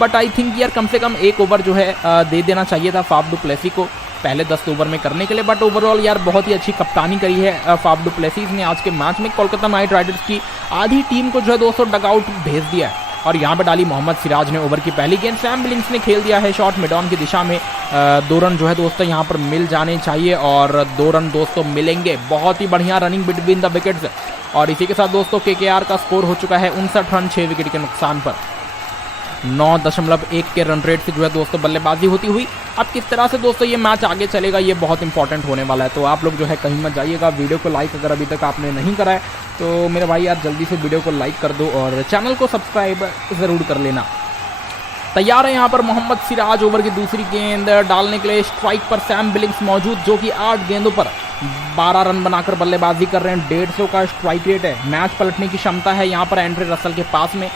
बट आई थिंक यार कम से कम 1 ओवर जो है दे देना चाहिए था फाफ डू प्लेसी को पहले 10 ओवर में करने के लिए। बट ओवरऑल यार बहुत ही अच्छी कप्तानी करी है फाफ डू प्लेसी ने आज के मैच में। कोलकाता नाइट राइडर्स की आधी टीम को जो है दोस्तों डगआउट भेज दिया है, और यहाँ पर डाली मोहम्मद सिराज ने ओवर की पहली गेंद। सैम बिलिंग्स ने खेल दिया है शॉट मिड ऑन की दिशा में। 2 रन जो है दोस्तों यहाँ पर मिल जाने चाहिए, और 2 रन दोस्तों मिलेंगे। बहुत ही बढ़िया रनिंग बिटवीन द विकेट्स, और इसी के साथ दोस्तों KKR का स्कोर हो चुका है 59 रन 6 विकेट के नुकसान पर। 9.1 के रन रेट से जो है दोस्तों बल्लेबाजी होती हुई। अब किस तरह से दोस्तों ये मैच आगे चलेगा ये बहुत इंपॉर्टेंट होने वाला है, तो आप लोग जो है कहीं मत जाइएगा। वीडियो को लाइक अगर अभी तक आपने नहीं करा है तो मेरे भाई यार जल्दी से वीडियो को लाइक कर दो, और चैनल को सब्सक्राइब ज़रूर कर लेना। तैयार है यहाँ पर मोहम्मद सिराज। ओवर की दूसरी गेंद डालने के लिए स्ट्राइक पर सैम बिलिंग्स मौजूद, जो कि 8 गेंदों पर 12 रन बनाकर बल्लेबाजी कर रहे हैं। 150 का स्ट्राइक रेट है। मैच पलटने की क्षमता है यहाँ पर एंड्रे रसल के पास में,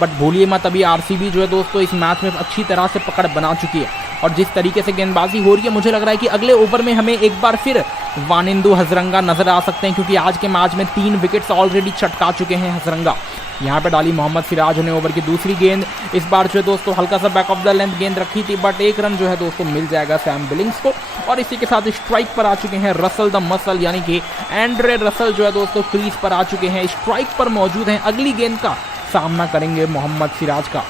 बट भूलिए मत अभी आरसीबी जो है दोस्तों इस मैच में अच्छी तरह से पकड़ बना चुकी है। और जिस तरीके से गेंदबाजी हो रही है, मुझे लग रहा है कि अगले ओवर में हमें एक बार फिर वानिंदु हजरंगा नजर आ सकते हैं, क्योंकि आज के मैच में 3 विकेट्स ऑलरेडी चटका चुके हैं हजरंगा। यहाँ पे डाली मोहम्मद सिराज ने ओवर की दूसरी गेंद। इस बार जो है दोस्तों हल्का सा बैक ऑफ द लेंथ गेंद रखी थी, बट 1 रन जो है दोस्तों मिल जाएगा सैम बिलिंग्स को। और इसी के साथ स्ट्राइक पर आ चुके हैं रसल द मसल, यानी कि एंड्रे रसल जो है दोस्तों क्रीज पर आ चुके हैं, स्ट्राइक पर मौजूद हैं। अगली गेंद का सामना करेंगे मोहम्मद सिराज का,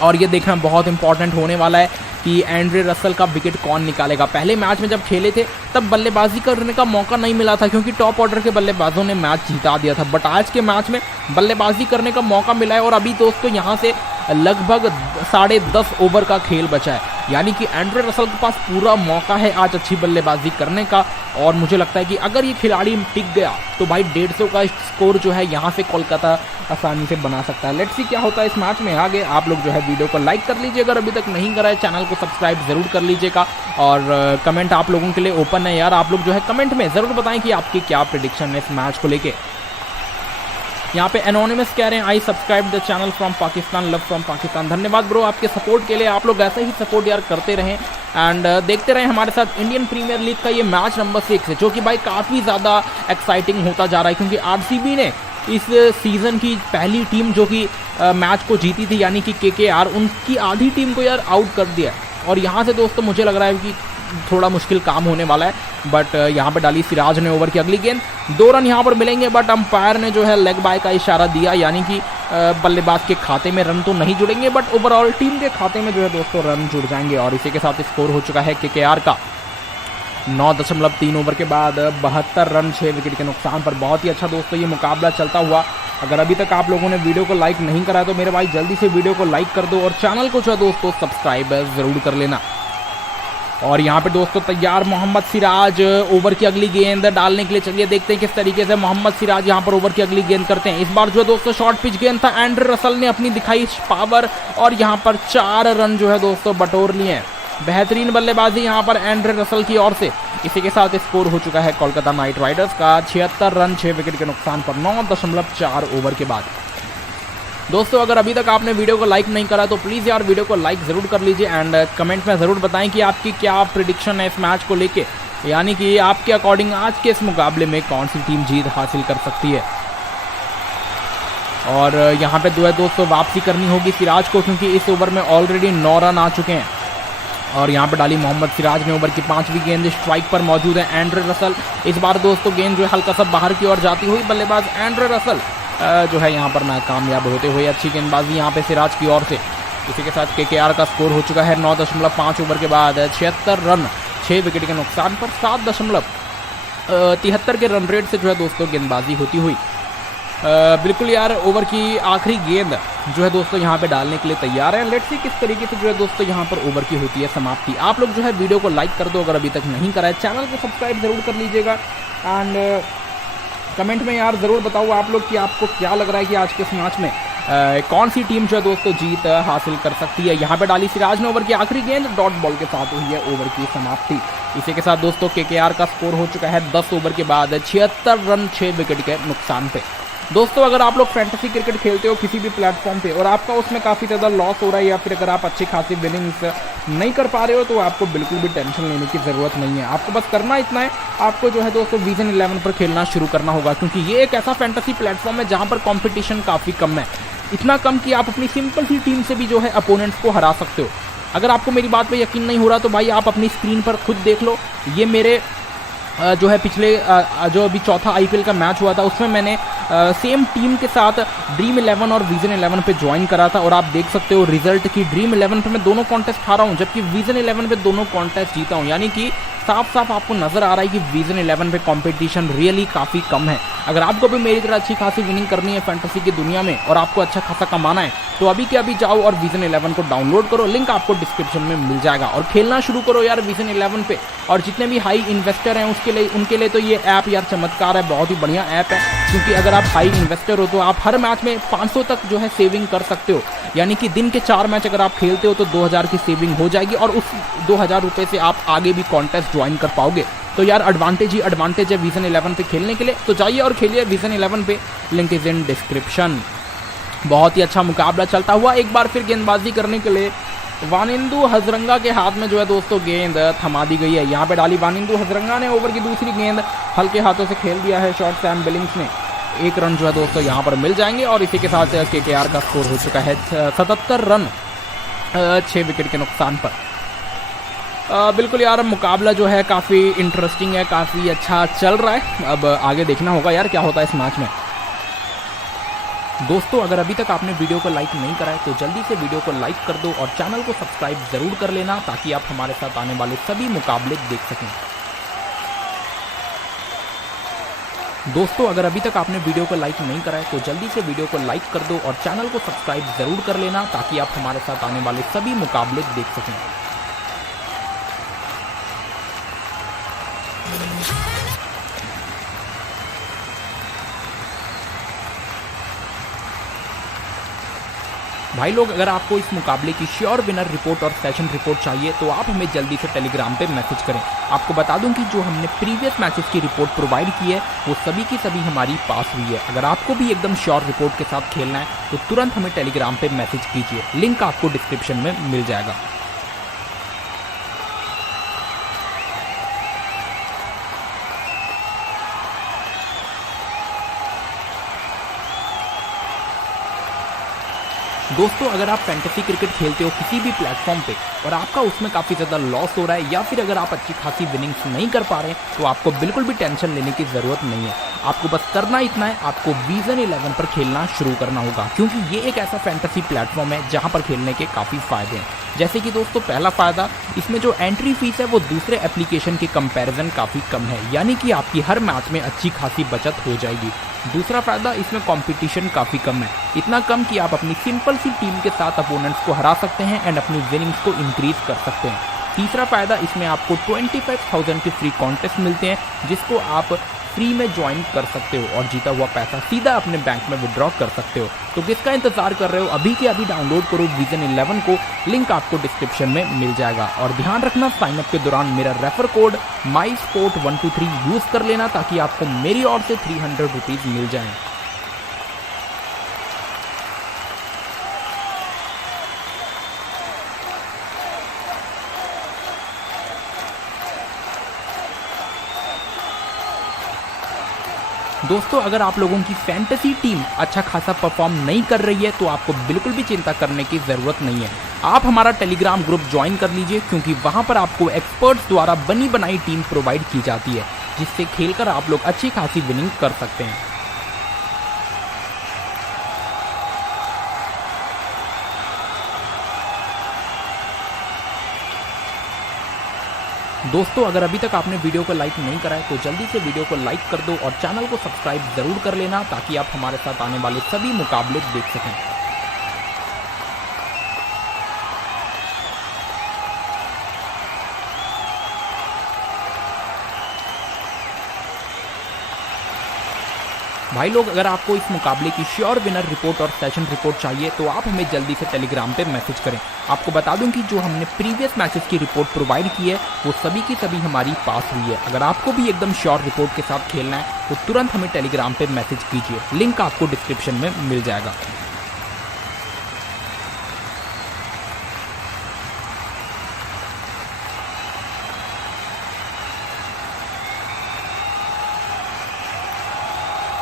और ये देखना बहुत इंपॉर्टेंट होने वाला है कि एंड्रे रसल का विकेट कौन निकालेगा। पहले मैच में जब खेले थे तब बल्लेबाजी करने का मौका नहीं मिला था, क्योंकि टॉप ऑर्डर के बल्लेबाजों ने मैच जिता दिया था। बट आज के मैच में बल्लेबाजी करने का मौका मिला है, और अभी दोस्तों यहाँ से लगभग 10.5 ओवर का खेल बचा है, यानी कि एंड्रे रसल के पास पूरा मौका है आज अच्छी बल्लेबाजी करने का। और मुझे लगता है कि अगर ये खिलाड़ी टिक गया तो भाई 150 का स्कोर जो है यहाँ से कोलकाता आसानी से बना सकता है। लेट्स सी क्या होता है इस मैच में। आगे आप लोग जो है वीडियो को लाइक कर लीजिए, अगर अभी तक नहीं करा है चैनल को सब्सक्राइब जरूर कर लीजिएगा। और कमेंट आप लोगों के लिए ओपन है यार, आप लोग जो है कमेंट में जरूर बताएं कि आपकी क्या प्रेडिक्शन है इस मैच को लेके। यहाँ पे एनोनिमस कह रहे हैं I subscribe the channel from Pakistan, love from Pakistan. धन्यवाद ब्रो आपके सपोर्ट के लिए, आप लोग ऐसा ही सपोर्ट यार करते रहें एंड देखते रहें हमारे साथ। इंडियन प्रीमियर लीग का ये मैच नंबर 6 है, जो कि भाई काफ़ी ज़्यादा एक्साइटिंग होता जा रहा है, क्योंकि आरसीबी ने इस सीज़न की पहली टीम जो कि मैच को जीती थी, यानी कि केकेआर, उनकी आधी टीम को यार आउट कर दिया है। और यहाँ से दोस्तों मुझे लग रहा है कि थोड़ा मुश्किल काम होने वाला है। बट यहाँ पर डाली सिराज ने ओवर की अगली गेंद, 2 रन यहाँ पर मिलेंगे, बट अंपायर ने जो है लेग बाय का इशारा दिया, यानी कि बल्लेबाज के खाते में रन तो नहीं जुड़ेंगे, बट ओवरऑल टीम के खाते में जो है दोस्तों रन जुड़ जाएंगे। और इसी के साथ स्कोर हो चुका है केकेआर का 9.3 ओवर के बाद 72 रन 6 विकेट के नुकसान पर। बहुत ही अच्छा दोस्तों ये मुकाबला चलता हुआ। अगर अभी तक आप लोगों ने वीडियो को लाइक नहीं करा तो मेरे भाई जल्दी से वीडियो को लाइक कर दो, और चैनल को जो है दोस्तों सब्सक्राइब जरूर कर लेना। और यहाँ पे दोस्तों तैयार मोहम्मद सिराज ओवर की अगली गेंद डालने के लिए। चलिए देखते हैं किस तरीके से मोहम्मद सिराज यहाँ पर ओवर की अगली गेंद करते हैं। इस बार जो है दोस्तों शॉर्ट पिच गेंद था, एंड्रे रसल ने अपनी दिखाई पावर, और यहाँ पर 4 रन जो है दोस्तों बटोर लिए हैं। बेहतरीन बल्लेबाजी यहाँ पर एंड्रे रसल की ओर से। इसी के साथ स्कोर हो चुका है कोलकाता नाइट राइडर्स का 76 रन 6 विकेट के नुकसान पर 9.4 ओवर के बाद। दोस्तों अगर अभी तक आपने वीडियो को लाइक नहीं करा तो प्लीज़ यार वीडियो को लाइक ज़रूर कर लीजिए, एंड कमेंट में ज़रूर बताएं कि आपकी क्या प्रेडिक्शन है इस मैच को लेके, यानी कि आपके अकॉर्डिंग आज के इस मुकाबले में कौन सी टीम जीत हासिल कर सकती है। और यहाँ पे दोस्तों वापसी करनी होगी सिराज को, क्योंकि इस ओवर में ऑलरेडी 9 रन आ चुके हैं। और यहाँ पे डाली मोहम्मद सिराज ने ओवर की 5वीं गेंद, स्ट्राइक पर मौजूद है एंड्रे रसल। इस बार दोस्तों गेंद जो है हल्का सा बाहर की ओर जाती हुई, बल्लेबाज एंड्रे रसल जो है यहाँ पर नाकामयाब होते हुए। अच्छी गेंदबाजी यहाँ पे सिराज की ओर से। इसी के साथ केकेआर का स्कोर हो चुका है 9.5 ओवर के बाद 76 रन 6 विकेट के नुकसान पर 7.73 के रन रेट से जो है दोस्तों गेंदबाजी होती हुई। बिल्कुल यार ओवर की आखिरी गेंद जो है दोस्तों यहाँ पे डालने के लिए तैयार है। लेट्स सी किस तरीके से जो है दोस्तों यहाँ पर ओवर की होती है समाप्ति। आप लोग जो है वीडियो को लाइक कर दो अगर अभी तक नहीं करा है, चैनल को सब्सक्राइब जरूर कर लीजिएगा, एंड कमेंट में यार ज़रूर बताओ आप लोग कि आपको क्या लग रहा है कि आज के इस मैच में कौन सी टीम जो है दोस्तों जीत हासिल कर सकती है। यहाँ पे डाली सिराज ने ओवर की आखिरी गेंद, डॉट बॉल के साथ हुई है ओवर की समाप्ति। इसी के साथ दोस्तों केकेआर का स्कोर हो चुका है 10 ओवर के बाद 76 रन 6 विकेट के नुकसान पे। दोस्तों अगर आप लोग फैंटेसी क्रिकेट खेलते हो किसी भी प्लेटफॉर्म पे और आपका उसमें काफ़ी ज़्यादा लॉस हो रहा है, या फिर अगर आप अच्छी खासी विनिंग्स नहीं कर पा रहे हो, तो आपको बिल्कुल भी टेंशन लेने की ज़रूरत नहीं है। आपको बस करना इतना है, आपको जो है दोस्तों विजन 11 पर खेलना शुरू करना होगा, क्योंकि ये एक ऐसा फैंटेसी प्लेटफॉर्म है जहाँ पर कॉम्पिटिशन काफ़ी कम है। इतना कम कि आप अपनी सिंपल सी टीम से भी जो है अपोनेंट्स को हरा सकते हो। अगर आपको मेरी बात पे यकीन नहीं हो रहा तो भाई आप अपनी स्क्रीन पर खुद देख लो। ये मेरे जो है पिछले जो अभी चौथा IPL का मैच हुआ था उसमें मैंने सेम टीम के साथ ड्रीम 11 और विजन 11 पे ज्वाइन करा था, और आप देख सकते हो रिजल्ट की ड्रीम 11 पे मैं दोनों कॉन्टेस्ट हारा हूँ, जबकि विजन 11 पे दोनों कॉन्टेस्ट जीता हूँ। यानी कि साफ साफ आपको नजर आ रहा है कि विजन 11 पे कंपटीशन रियली काफ़ी कम है। अगर आपको भी मेरी तरह अच्छी खासी विनिंग करनी है फैंटेसी की दुनिया में और आपको अच्छा खासा कमाना है, तो अभी के अभी जाओ और विजन 11 को डाउनलोड करो, लिंक आपको डिस्क्रिप्शन में मिल जाएगा, और खेलना शुरू करो यार विजन 11 पे। और जितने भी हाई इन्वेस्टर हैं उनके लिए तो ये ऐप यार चमत्कार है, बहुत ही बढ़िया ऐप है। क्योंकि अगर आप हाई इन्वेस्टर हो तो आप हर मैच में 500 तक जो है सेविंग कर सकते हो, यानी कि दिन के 4 मैच अगर आप खेलते हो तो 2000 की सेविंग हो जाएगी और उस 2000 रुपये से आप आगे भी कॉन्टेस्ट ज्वाइन कर पाओगे। तो यार एडवांटेज ही एडवांटेज है विजन 11 पे खेलने के लिए। तो जाइए और खेलिए विजन 11 पे, लिंक इज इन डिस्क्रिप्शन। बहुत ही अच्छा मुकाबला चलता हुआ, एक बार फिर गेंदबाजी करने के लिए वानिंदु हजरंगा के हाथ में जो है दोस्तों गेंद थमा दी गई है। यहाँ पे डाली वानिंदु हजरंगा ने, ओवर की दूसरी गेंद हल्के हाथों से खेल दिया है शॉर्ट सैम बिलिंग्स ने। 1 रन जो है दोस्तों यहाँ पर मिल जाएंगे और इसी के साथ KKR का स्कोर हो चुका है 77 रन 6 विकेट के नुकसान पर। बिल्कुल यार मुकाबला जो है काफ़ी इंटरेस्टिंग है, काफ़ी अच्छा चल रहा है। अब आगे देखना होगा यार क्या होता है इस मैच में। दोस्तों अगर अभी तक आपने वीडियो को लाइक नहीं करा है तो जल्दी से वीडियो को लाइक कर दो और चैनल को सब्सक्राइब जरूर कर लेना ताकि आप हमारे साथ आने वाले सभी मुकाबले देख सकें। दोस्तों अगर अभी तक आपने वीडियो को लाइक नहीं करा है तो जल्दी से वीडियो को लाइक कर दो और चैनल को सब्सक्राइब जरूर कर लेना ताकि आप हमारे साथ आने वाले सभी मुकाबले देख सकें। भाई लोग अगर आपको इस मुकाबले की श्योर विनर रिपोर्ट और सेशन रिपोर्ट चाहिए तो आप हमें जल्दी से टेलीग्राम पे मैसेज करें। आपको बता दूं कि जो हमने प्रीवियस मैचेस की रिपोर्ट प्रोवाइड की है वो सभी की सभी हमारी पास हुई है। अगर आपको भी एकदम श्योर रिपोर्ट के साथ खेलना है तो तुरंत हमें टेलीग्राम पे मैसेज कीजिए, लिंक आपको डिस्क्रिप्शन में मिल जाएगा। दोस्तों अगर आप फैंटेसी क्रिकेट खेलते हो किसी भी प्लेटफॉर्म पे और आपका उसमें काफ़ी ज़्यादा लॉस हो रहा है या फिर अगर आप अच्छी खासी विनिंग्स नहीं कर पा रहे हैं तो आपको बिल्कुल भी टेंशन लेने की ज़रूरत नहीं है। आपको बस करना इतना है, आपको विजन 11 पर खेलना शुरू करना होगा क्योंकि ये एक ऐसा फैंटेसी प्लेटफॉर्म है जहाँ पर खेलने के काफ़ी फ़ायदे हैं। जैसे कि दोस्तों पहला फ़ायदा, इसमें जो एंट्री फीस है वो दूसरे एप्लीकेशन के कंपैरिजन काफ़ी कम है, यानी कि आपकी हर मैच में अच्छी खासी बचत हो जाएगी। दूसरा फ़ायदा, इसमें कंपटीशन काफ़ी कम है, इतना कम कि आप अपनी सिंपल सी टीम के साथ अपोनेंट्स को हरा सकते हैं एंड अपनी विनिंग्स को इंक्रीज कर सकते हैं। तीसरा फ़ायदा, इसमें आपको 25,000 के फ्री कॉन्टेस्ट मिलते हैं जिसको आप फ्री में ज्वाइन कर सकते हो और जीता हुआ पैसा सीधा अपने बैंक में विड्रॉ कर सकते हो। तो किसका इंतजार कर रहे हो, अभी के अभी डाउनलोड करो विजन 11 को, लिंक आपको डिस्क्रिप्शन में मिल जाएगा। और ध्यान रखना साइनअप के दौरान मेरा रेफर कोड MySport123 यूज़ कर लेना ताकि आपको मेरी ओर से 300 रुपीज़ मिल जाएं। दोस्तों अगर आप लोगों की फैंटेसी टीम अच्छा खासा परफॉर्म नहीं कर रही है तो आपको बिल्कुल भी चिंता करने की ज़रूरत नहीं है। आप हमारा टेलीग्राम ग्रुप ज्वाइन कर लीजिए क्योंकि वहां पर आपको एक्सपर्ट्स द्वारा बनी बनाई टीम प्रोवाइड की जाती है जिससे खेलकर आप लोग अच्छी खासी विनिंग कर सकते हैं। दोस्तों अगर अभी तक आपने वीडियो को लाइक नहीं करा है तो जल्दी से वीडियो को लाइक कर दो और चैनल को सब्सक्राइब जरूर कर लेना ताकि आप हमारे साथ आने वाले सभी मुकाबले देख सकें। भाई लोग अगर आपको इस मुकाबले की श्योर विनर रिपोर्ट और सेशन रिपोर्ट चाहिए तो आप हमें जल्दी से टेलीग्राम पे मैसेज करें। आपको बता दूं कि जो हमने प्रीवियस मैचेस की रिपोर्ट प्रोवाइड की है वो सभी की सभी हमारी पास हुई है। अगर आपको भी एकदम श्योर रिपोर्ट के साथ खेलना है तो तुरंत हमें टेलीग्राम पे मैसेज कीजिए, लिंक आपको डिस्क्रिप्शन में मिल जाएगा।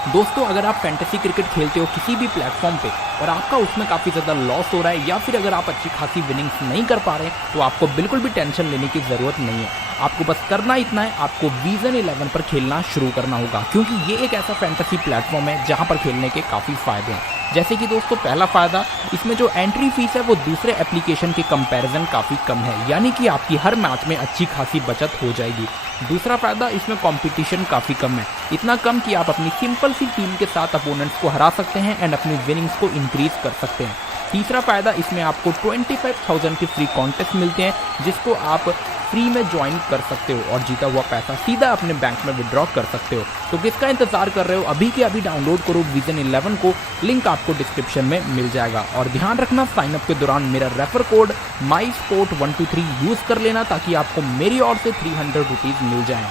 दोस्तों अगर आप फैंटेसी क्रिकेट खेलते हो किसी भी प्लेटफॉर्म पे और आपका उसमें काफ़ी ज़्यादा लॉस हो रहा है या फिर अगर आप अच्छी खासी विनिंग्स नहीं कर पा रहे हैं तो आपको बिल्कुल भी टेंशन लेने की ज़रूरत नहीं है। आपको बस करना इतना है, आपको विजन 11 पर खेलना शुरू करना होगा क्योंकि ये एक ऐसा फैंटेसी प्लेटफॉर्म है जहाँ पर खेलने के काफ़ी फ़ायदे हैं। जैसे कि दोस्तों पहला फ़ायदा, इसमें जो एंट्री फीस है वो दूसरे एप्लीकेशन के कंपैरिजन काफ़ी कम है, यानी कि आपकी हर मैच में अच्छी खासी बचत हो जाएगी। दूसरा फ़ायदा, इसमें कंपटीशन काफ़ी कम है, इतना कम कि आप अपनी सिंपल सी टीम के साथ अपोनेंट्स को हरा सकते हैं एंड अपनी विनिंग्स को इंक्रीज कर सकते हैं। तीसरा फ़ायदा, इसमें आपको 25,000 के फ्री कॉन्टेस्ट मिलते हैं जिसको आप फ्री में ज्वाइन कर सकते हो और जीता हुआ पैसा सीधा अपने बैंक में विड्रॉ कर सकते हो। तो किसका इंतजार कर रहे हो, अभी के अभी डाउनलोड करो विजन 11 को, लिंक आपको डिस्क्रिप्शन में मिल जाएगा। और ध्यान रखना साइन अप के दौरान मेरा रेफर कोड MySport123 यूज कर लेना ताकि आपको मेरी ओर से 300 रुपीज मिल जाए।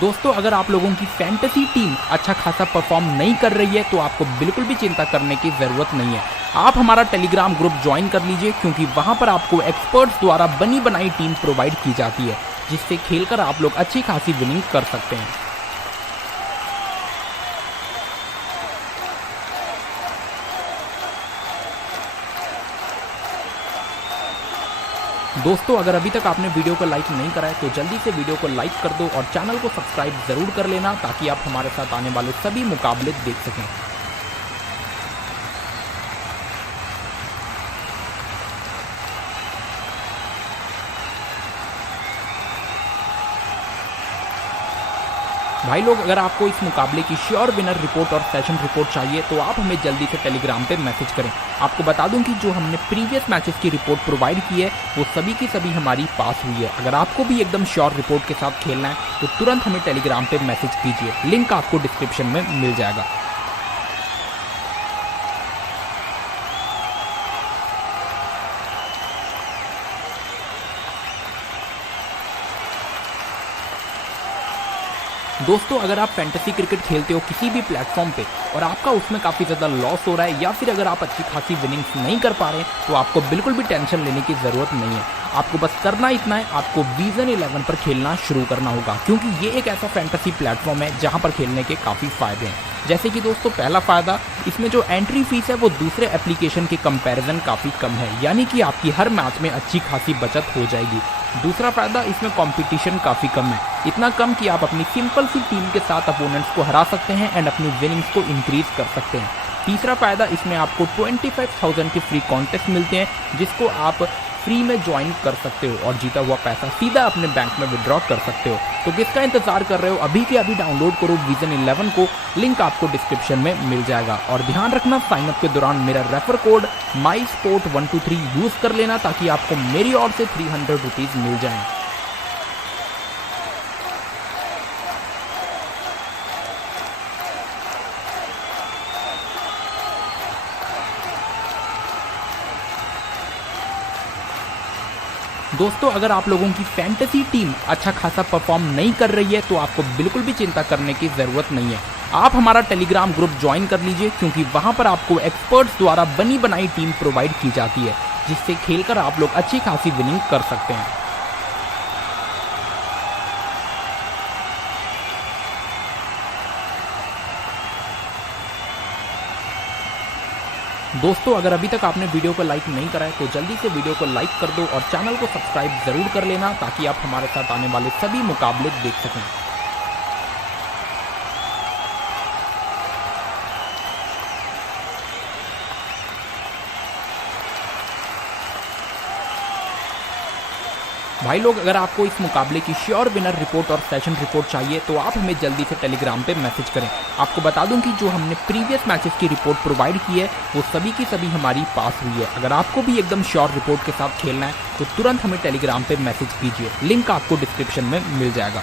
दोस्तों अगर आप लोगों की फैंटेसी टीम अच्छा खासा परफॉर्म नहीं कर रही है तो आपको बिल्कुल भी चिंता करने की ज़रूरत नहीं है। आप हमारा टेलीग्राम ग्रुप ज्वाइन कर लीजिए क्योंकि वहां पर आपको एक्सपर्ट्स द्वारा बनी बनाई टीम प्रोवाइड की जाती है जिससे खेलकर आप लोग अच्छी खासी विनिंग कर सकते हैं। दोस्तों अगर अभी तक आपने वीडियो को लाइक नहीं करा है तो जल्दी से वीडियो को लाइक कर दो और चैनल को सब्सक्राइब जरूर कर लेना ताकि आप हमारे साथ आने वाले सभी मुकाबले देख सकें। भाई लोग अगर आपको इस मुकाबले की श्योर विनर रिपोर्ट और सेशन रिपोर्ट चाहिए तो आप हमें जल्दी से टेलीग्राम पे मैसेज करें। आपको बता दूं कि जो हमने प्रीवियस मैचेस की रिपोर्ट प्रोवाइड की है वो सभी की सभी हमारी पास हुई है। अगर आपको भी एकदम श्योर रिपोर्ट के साथ खेलना है तो तुरंत हमें टेलीग्राम पे मैसेज कीजिए, लिंक आपको डिस्क्रिप्शन में मिल जाएगा। दोस्तों अगर आप फैंटेसी क्रिकेट खेलते हो किसी भी प्लेटफॉर्म पे और आपका उसमें काफ़ी ज़्यादा लॉस हो रहा है या फिर अगर आप अच्छी खासी विनिंग्स नहीं कर पा रहे तो आपको बिल्कुल भी टेंशन लेने की ज़रूरत नहीं है। आपको बस करना इतना है, आपको विजन 11 पर खेलना शुरू करना होगा क्योंकि ये एक ऐसा फैंटेसी प्लेटफॉर्म है जहाँ पर खेलने के काफ़ी फ़ायदे हैं। जैसे कि दोस्तों पहला फ़ायदा, इसमें जो एंट्री फीस है वो दूसरे एप्लीकेशन के कंपैरिजन काफ़ी कम है, यानी कि आपकी हर मैच में अच्छी खासी बचत हो जाएगी। दूसरा फ़ायदा, इसमें कंपटीशन काफ़ी कम है, इतना कम कि आप अपनी सिंपल सी टीम के साथ अपोनेंट्स को हरा सकते हैं एंड अपनी विनिंग्स को इंक्रीज कर सकते हैं। तीसरा फ़ायदा, इसमें आपको 25,000 के फ्री कॉन्टेस्ट मिलते हैं जिसको आप फ्री में ज्वाइन कर सकते हो और जीता हुआ पैसा सीधा अपने बैंक में विड्रॉ कर सकते हो। तो किसका इंतजार कर रहे हो, अभी के अभी डाउनलोड करो विजन 11 को, लिंक आपको डिस्क्रिप्शन में मिल जाएगा। और ध्यान रखना साइन अप के दौरान मेरा रेफर कोड MySport123 यूज कर लेना ताकि आपको मेरी ओर से 300 रुपीज मिल जाए। दोस्तों अगर आप लोगों की फैंटेसी टीम अच्छा खासा परफॉर्म नहीं कर रही है तो आपको बिल्कुल भी चिंता करने की ज़रूरत नहीं है। आप हमारा टेलीग्राम ग्रुप ज्वाइन कर लीजिए क्योंकि वहां पर आपको एक्सपर्ट्स द्वारा बनी बनाई टीम प्रोवाइड की जाती है जिससे खेलकर आप लोग अच्छी खासी विनिंग कर सकते हैं। दोस्तों अगर अभी तक आपने वीडियो को लाइक नहीं करा है तो जल्दी से वीडियो को लाइक कर दो और चैनल को सब्सक्राइब जरूर कर लेना ताकि आप हमारे साथ आने वाले सभी मुकाबले देख सकें। भाई लोग अगर आपको इस मुकाबले की श्योर विनर रिपोर्ट और सेशन रिपोर्ट चाहिए तो आप हमें जल्दी से टेलीग्राम पे मैसेज करें। आपको बता दूं कि जो हमने प्रीवियस मैचेस की रिपोर्ट प्रोवाइड की है वो सभी की सभी हमारी पास हुई है। अगर आपको भी एकदम श्योर रिपोर्ट के साथ खेलना है तो तुरंत हमें टेलीग्राम पे मैसेज कीजिए, लिंक आपको डिस्क्रिप्शन में मिल जाएगा।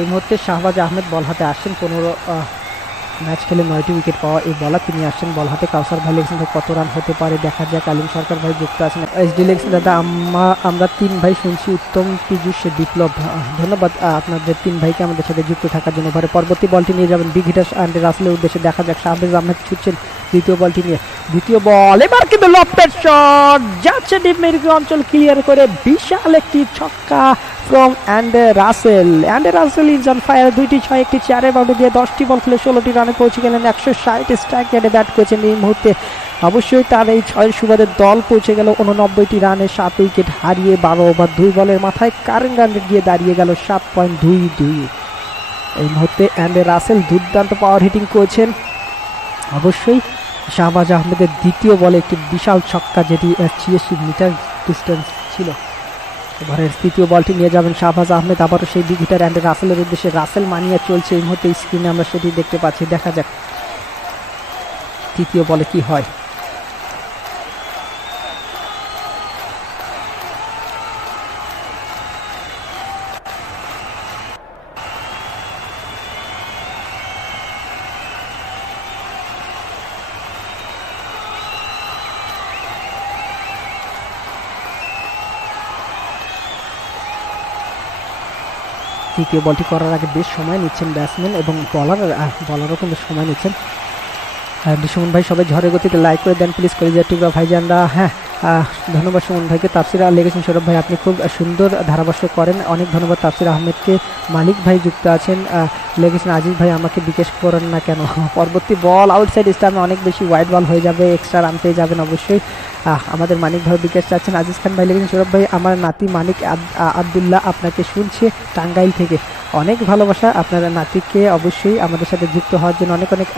এই মুহূর্তে শাহবাজ আহমেদ বল হাতে আসছেন, 15 ম্যাচ খেলে 9টি উইকেট পাওয়া এই বলার তিনি আসছেন বল হাতে। কাউসার ভাই লিখছেন কত রান হতে পারে দেখা যাক। আলিম সরকার ভাই যুক্ত আছেন। এসডি লিখছেন দাদা আমরা 3 ভাই শুনছি, উত্তম, পীযূষ, বিপ্লব, ধন্যবাদ আপনাদের 3 ভাইকে আমাদের সাথে যুক্ত থাকার জন্য। এবারে পরবর্তী বলটি নিয়ে যাবেন বিগ হিটার অ্যান্ড রাসেলের উদ্দেশ্যে, দেখা যাক। শাহবাজ আহমেদ ছুটছেন দ্বিতীয় বলটি নিয়ে, দ্বিতীয় বল এবার কিন্তু লফটেড শট যাচ্ছে ডিপ মিড অঞ্চল ক্লিয়ার করে, বিশাল একটি ছক্কা from Andre Russell. Andre Russell is on fire, 2টি 6 একটি 4 বাউন্ডারি দিয়ে 10টি বল খেলে 16টি রানে পৌঁছে গেলেন। 160 স্ট্রাইক রেটে ব্যাট করেছেন এই মুহূর্তে। অবশ্যই তার এই 6 সুবাদে দল পৌঁছে গেল 89টি রানে, 7 উইকেট হারিয়ে 12 ওভার 2 বলের মাথায় কারেন্ট রান রেট গিয়ে দাঁড়িয়ে গেল 7.22। এই মুহূর্তে অ্যান্ডে রাসেল দুর্দান্ত পাওয়ার হিটিং করেছেন। অবশ্যই শাহবাজ আহমেদের দ্বিতীয় বলে একটি বিশাল ছক্কা যেটি 86 মিটার ডিস্টেন্স ছিল। ওভারের তৃতীয় বলটি নিয়ে যাবেন শাহবাজ আহমেদ, আবারও সেই বিগ হিটার অ্যান্ডে রাসেলের উদ্দেশ্যে। রাসেল মানিয়া চলছে এই মুহূর্তে স্ক্রিনে, আমরা সেটি দেখতে পাচ্ছি। দেখা যাক তৃতীয় বলে কি হয়। তৃতীয় বলটি করার আগে বেশ সময় নিচ্ছেন ব্যাটসম্যান এবং বলারও কিন্তু সময় নিচ্ছেন। সুমন ভাই সবাই ঝড়ের গতিতে লাইক করে দেন প্লিজ, কলিজার টুকরা ভাইজানরা। হ্যাঁ, ধন্যবাদ সুমন ভাইকে। তাফসিরা লেগেছেন সৌরভ ভাই, আপনি খুব সুন্দর ধারাভাষ্য করেন, অনেক ধন্যবাদ। তাফসির আহমেদকে। মালিক ভাই যুক্ত আছেন, লেগেছেন আজিজ ভাই আমাকে বিকাশ করেন না কেন। পরবর্তী বল আউটসাইড স্টাম্পে অনেক বেশি ওয়াইড বল হয়ে যাবে, এক্সট্রা রান পেয়ে যাবেন অবশ্যই। আমাদের মানিক ভাই বিকাশ চাচ্ছেন। আজিজ খান ভাই লেগেছেন সৌরভ ভাই, আমার নাতি মানিক আবদুল্লাহ আপনাকে শুনছে টাঙ্গাইল থেকে, অনেক ভালোবাসা আপনার নাতিকে, অবশ্যই আমাদের সাথে যুক্ত হওয়ার জন্য অনেক অনেক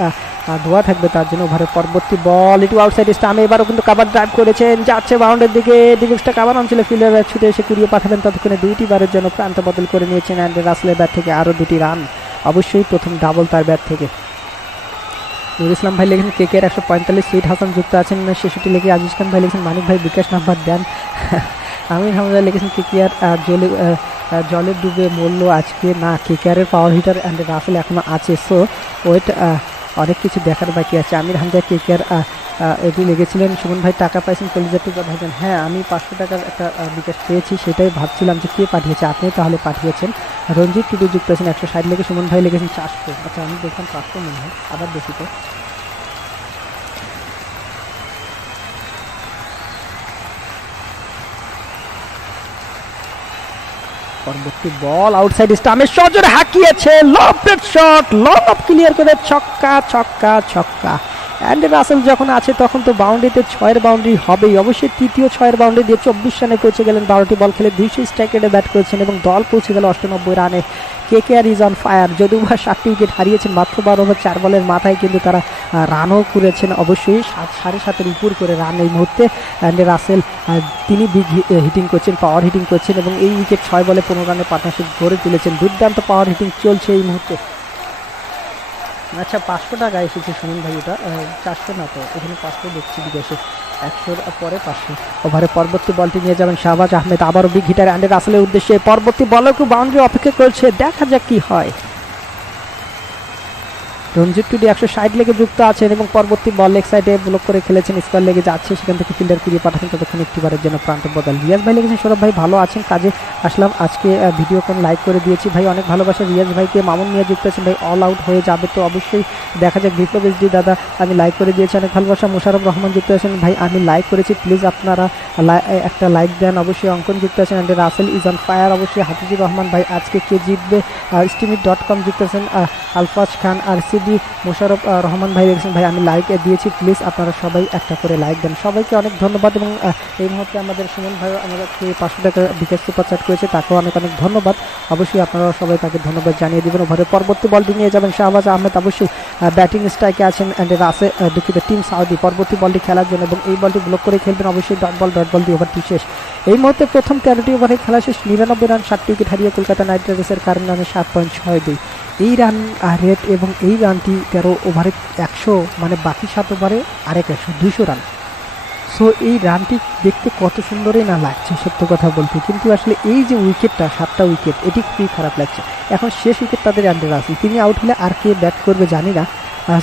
দোয়া থাকবে তার জন্য। ওভারের পরবর্তী বল এটু আউটসাইড স্টাম্পে, এবারও কিন্তু কাভার ড্রাইভ করেছেন, যাচ্ছে বাউন্ডের দিকে, ডিফেন্সটা কাভার অঞ্চলে ফিল্ডার ছুটে এসে কুড়িয়ে পাঠাবেন, ততক্ষণে 2টি বারের জন্য প্রান্ত বদল করে নিয়েছেন অ্যান্ডে রাসেলের ব্যাট থেকে আরও 2টি রান, অবশ্যই প্রথম ডাবল তার ব্যাট থেকে। নুর ইসলাম ভাই লেগেছেন KKR 145, সুইট হাসান যুক্ত আছেন 66 লেগে। আজিজ খান ভাই লেগেছেন মানিক ভাই বিকাশ নাম্বার দেন। আমির হামজা লেগেছেন KKR জলে ডুবে মরল আজকে না, KKR এর পাওয়ার হিটার অ্যান্ড রাসেল এখনো আছে, সো ওয়েট, অনেক কিছু দেখার বাকি আছে। আমির হামজা KKR এটি লেগেছিলেন। সুমন ভাই টাকা পাইছেন কলিজার টুকরা ভাইজান। হ্যাঁ, আমি 500 টাকার একটা বিকাশ পেয়েছি, সেটাই ভাবছিলাম যে কে পাঠিয়েছে, আপনি তাহলে পাঠিয়েছেন। রঞ্জিত টুডু যুক্ত আছেন 160 লেগে। সুমন ভাই লেগেছেন 400, আচ্ছা আমি দেখলাম 500 মনে হয়, আবার দেখি তো। পরবর্তী বল আউটসাইড স্টাম্পে সজোরে হাঁকিয়েছে, lofted shot, long off clear করে ছক্কা ছক্কা ছক্কা। অ্যান্ডে রাসেল যখন আছে তখন তো বাউন্ডারিতে 6-এর বাউন্ডারি হবেই, অবশ্যই তৃতীয় 6-এর বাউন্ডারি দিয়ে 24 রানে পৌঁছে গেলেন। 12টি বল খেলে 200 স্ট্রাইক রেটে ব্যাট করেছেন এবং দল পৌঁছে গেল 98 রানে। KKR ইজ অন ফায়ার, যদিও বা 7টি উইকেট হারিয়েছেন মাত্র 12 ওভার 4 বলের মাথায়, কিন্তু তারা রানও করেছেন অবশ্যই 7.5-এর উপর করে রান এই মুহূর্তে। অ্যান্ডে রাসেল তিনি বিগ হিটিং করছেন, পাওয়ার হিটিং করছেন এবং এই উইকেট 6 বলে 15 রানের পার্টনারশিপ গড়ে তুলেছেন। দুর্দান্ত পাওয়ার হিটিং চলছে এই মুহূর্তে। আচ্ছা 500 টাকা এসেছে সুমন ভাই, ওটা 400 না তো, এখানে 500 দেখছি বিদেশে, 100-র পরে 500। ওভারে পরবর্তী বলটি নিয়ে যাবেন শাহবাজ আহমেদ, আবারও বিগ হিটার অ্যান্ডে রাসেলের উদ্দেশ্যে। পরবর্তী বলেও খুব বাউন্ডারি অপেক্ষা করছে, দেখা যাক কি হয়। রঞ্জিত টুডি 160 লেগে যুক্ত আছেন এবং পরবর্তী বল লেগ সাইডে ব্লক করে খেলেছেন, স্কোয়ার লেগে যাচ্ছে, সেখান থেকে ফিল্ডার ফিরিয়ে পাঠাচ্ছেন, ততক্ষণ একটিবারের জন্য প্রান্ত বদল। রিয়াজ ভাই লেগেছেন সৌরভ ভাই ভালো আছেন, কাজে আসলাম আজকে, ভিডিও কোন লাইক করে দিয়েছি ভাই, অনেক ভালোবাসা রিয়াজ ভাইকে। মামুন নিয়ে যুক্ত আছেন ভাই, অল আউট হয়ে যাবে তো অবশ্যই, দেখা যাক। বিপ্লব SD দাদা আমি লাইক করে দিয়েছি, অনেক ভালোবাসা। মোশারফ রহমান যুক্ত আছেন ভাই, আমি লাইক করেছি, প্লিজ আপনারা একটা লাইক দেন অবশ্যই। অঙ্কন যুক্ত আছেন and Russell is on fire, অবশ্যই। হাফিজুর রহমান ভাই আজকে কে জিতবে স্টিমিট.com যুক্ত আছেন। আলফাজ খান RCB। মোশারফ রহমান ভাই দেখছেন ভাই, আমি লাইক দিয়েছি, প্লিজ আপনারা সবাই একটা করে লাইক দেন। সবাইকে অনেক ধন্যবাদ এবং এই মুহূর্তে আমাদের সুমন ভাই আমাদেরকে 500 টাকা বিকাশ সুপার চ্যাট করেছে, তাকেও অনেক অনেক ধন্যবাদ, অবশ্যই আপনারা সবাই তাকে ধন্যবাদ জানিয়ে দেবেন। ওভারে পরবর্তী বলটি নিয়ে যাবেন শাহবাজ আহমেদ, অবশ্যই ব্যাটিং স্ট্রাইকে আছেন অ্যান্ড রাসে দুঃখিত টিম সাউদি পরবর্তী বলটি খেলার জন্য এবং এই বলটি ব্লক করে খেলবেন অবশ্যই। ডট বল দিয়ে ওভারটি শেষ। এই মুহূর্তে প্রথম 13টি ওভারে খেলা শেষ, 99 রান, 7টি উইকেট হারিয়ে কলকাতা নাইট রাইডার্সের কারেন্ট রানে 7.62 এই রান রেট এবং এই রানটি 13 ওভারে 100, মানে বাকি 7 ওভারে আরেক 200 রান। সো এই রানটি দেখতে কত সুন্দরই না লাগছে সত্য কথা বলতে, কিন্তু আসলে এই যে উইকেটটা 7টা উইকেট, এটি খুবই খারাপ লাগছে। এখন শেষ উইকেট তাদের অ্যান্ডে রাসেল, তিনি আউট হলে আর কে ব্যাট করবে জানি না।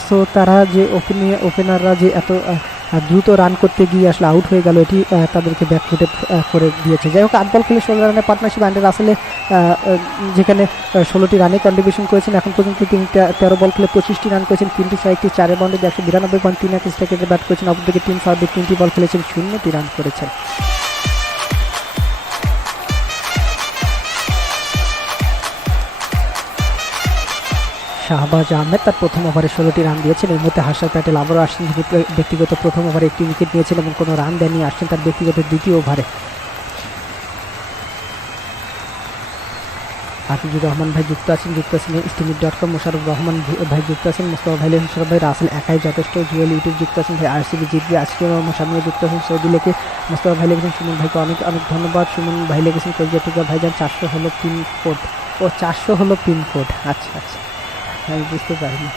সো তারা যে ওপেনাররা যে এত দ্রুত রান করতে গিয়ে আসলে আউট হয়ে গেল, এটি তাদেরকে ব্যাকফুটে করে দিয়েছে। যাই হোক 8 বল খেলে 16 রানের পার্টনারশিপ অ্যান্ডে রাসেলে, যেখানে 16টি রানে কন্ট্রিবিউশন করেছেন। এখন পর্যন্ত তিনি 13 বল খেলে 25টি রান করেছেন, 3টি 6টি 4 বাউন্ডারি 192.31 স্ট্রাইকে ব্যাট করেছেন। অপরদিকে টিম সাউদি 3টি বল খেলেছেন, 0টি রান করেছেন। শাহবাজ আহমেদ তার প্রথম ওভারে 16টি রান দিয়েছেন। এই মুহূর্তে হার্ষদ প্যাটেল আবারও আসছেন, ব্যক্তিগত প্রথম ওভারে একটি উইকেট নিয়েছেন এবং কোনো রান দেননি, আসছেন তার ব্যক্তিগত দ্বিতীয় ওভারে। হাফিজুর রহমান ভাই যুক্ত আছেন স্টিমিট.com, মোশারফ রহমান ভাই যুক্ত আছেন, মোস্তফা ভাই লিখেছেন সৌরভ ভাই রাসেল একাই যথেষ্ট, জুয়েল ইউটিউব যুক্ত আছেন ভাই RCB জিতবে আজকে, মোসামিয়া যুক্ত আছেন সৌদি লেখে, মোস্তফা ভাই লিখেছেন সুমন ভাইকে অনেক অনেক ধন্যবাদ, সুমন ভাই লিখেছেন কলজাটুকা ভাইজান 400 হলো পিনকোড, ও 400 হলো পিনকোড, আচ্ছা আচ্ছা আমি বুঝতে পারিনি।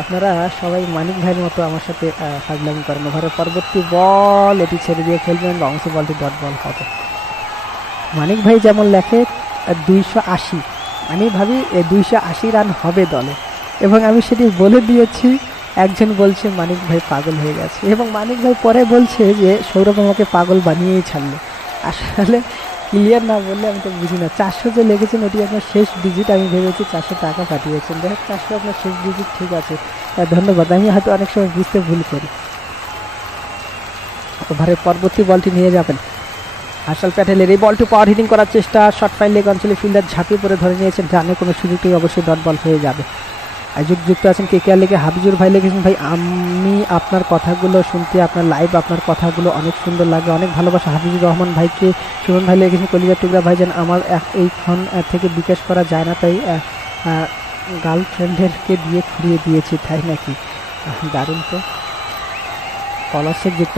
আপনারা সবাই মানিক ভাইয়ের মতো আমার সাথে ফাজলামি করেন। ওভারের পরবর্তী বল এটি ছেড়ে দিয়ে খেলবেন, বাউন্সি বলটি ডট বল হবে। মানিক ভাই যেমন লেখে 280, আমি ভাবি 280 রান হবে দলে, এবং আমি সেটি বলে দিয়েছি। একজন বলছে মানিক ভাই পাগল হয়ে গেছে, এবং মানিক ভাই পরে বলছে যে সৌরভ আমাকে পাগল বানিয়েই ছাড়লো। আসলে ক্লিয়ার না বললে আমি তো বুঝি না। 400 যে লেগেছেন ওটি আপনার শেষ ডিজিট, আমি ভেবেছি 400 টাকা পাঠিয়েছেন, দেখ 400 আপনার শেষ ডিজিট, ঠিক আছে ধন্যবাদ। আমি হয়তো অনেক সময় বুঝতে ভুল করি। ওভারের পরবর্তী বলটি নিয়ে যাবেন হার্ষাল প্যাটেলের, এই বলটি পাওয়ার হিটিং করার চেষ্টা, শর্ট ফাইল লেগ অঞ্চলে ফিল্ডার ঝাঁপিয়ে পড়ে ধরে নিয়েছেন, রানে কোনো সুযোগটাই অবশ্যই ডট বল হয়ে যাবে। যুক্ত আছেন KKR লেগে হাবিজুর ভাই লিখেছেন ভাই আমি আপনার কথাগুলো শুনতে, আপনার লাইভ আপনার কথাগুলো অনেক সুন্দর লাগে, অনেক ভালোবাসা। হাবিজুর রহমান ভাইকে সুমন ভাই লিখেছেন কলিজার টুকরা ভাইজান আমার এইক্ষণ থেকে বিকাশ করা যায় না, তাই গার্লফ্রেন্ডেরকে দিয়ে ঘুরিয়ে দিয়েছি, তাই নাকি? দারুণ তো। পলাশেখ যুক্ত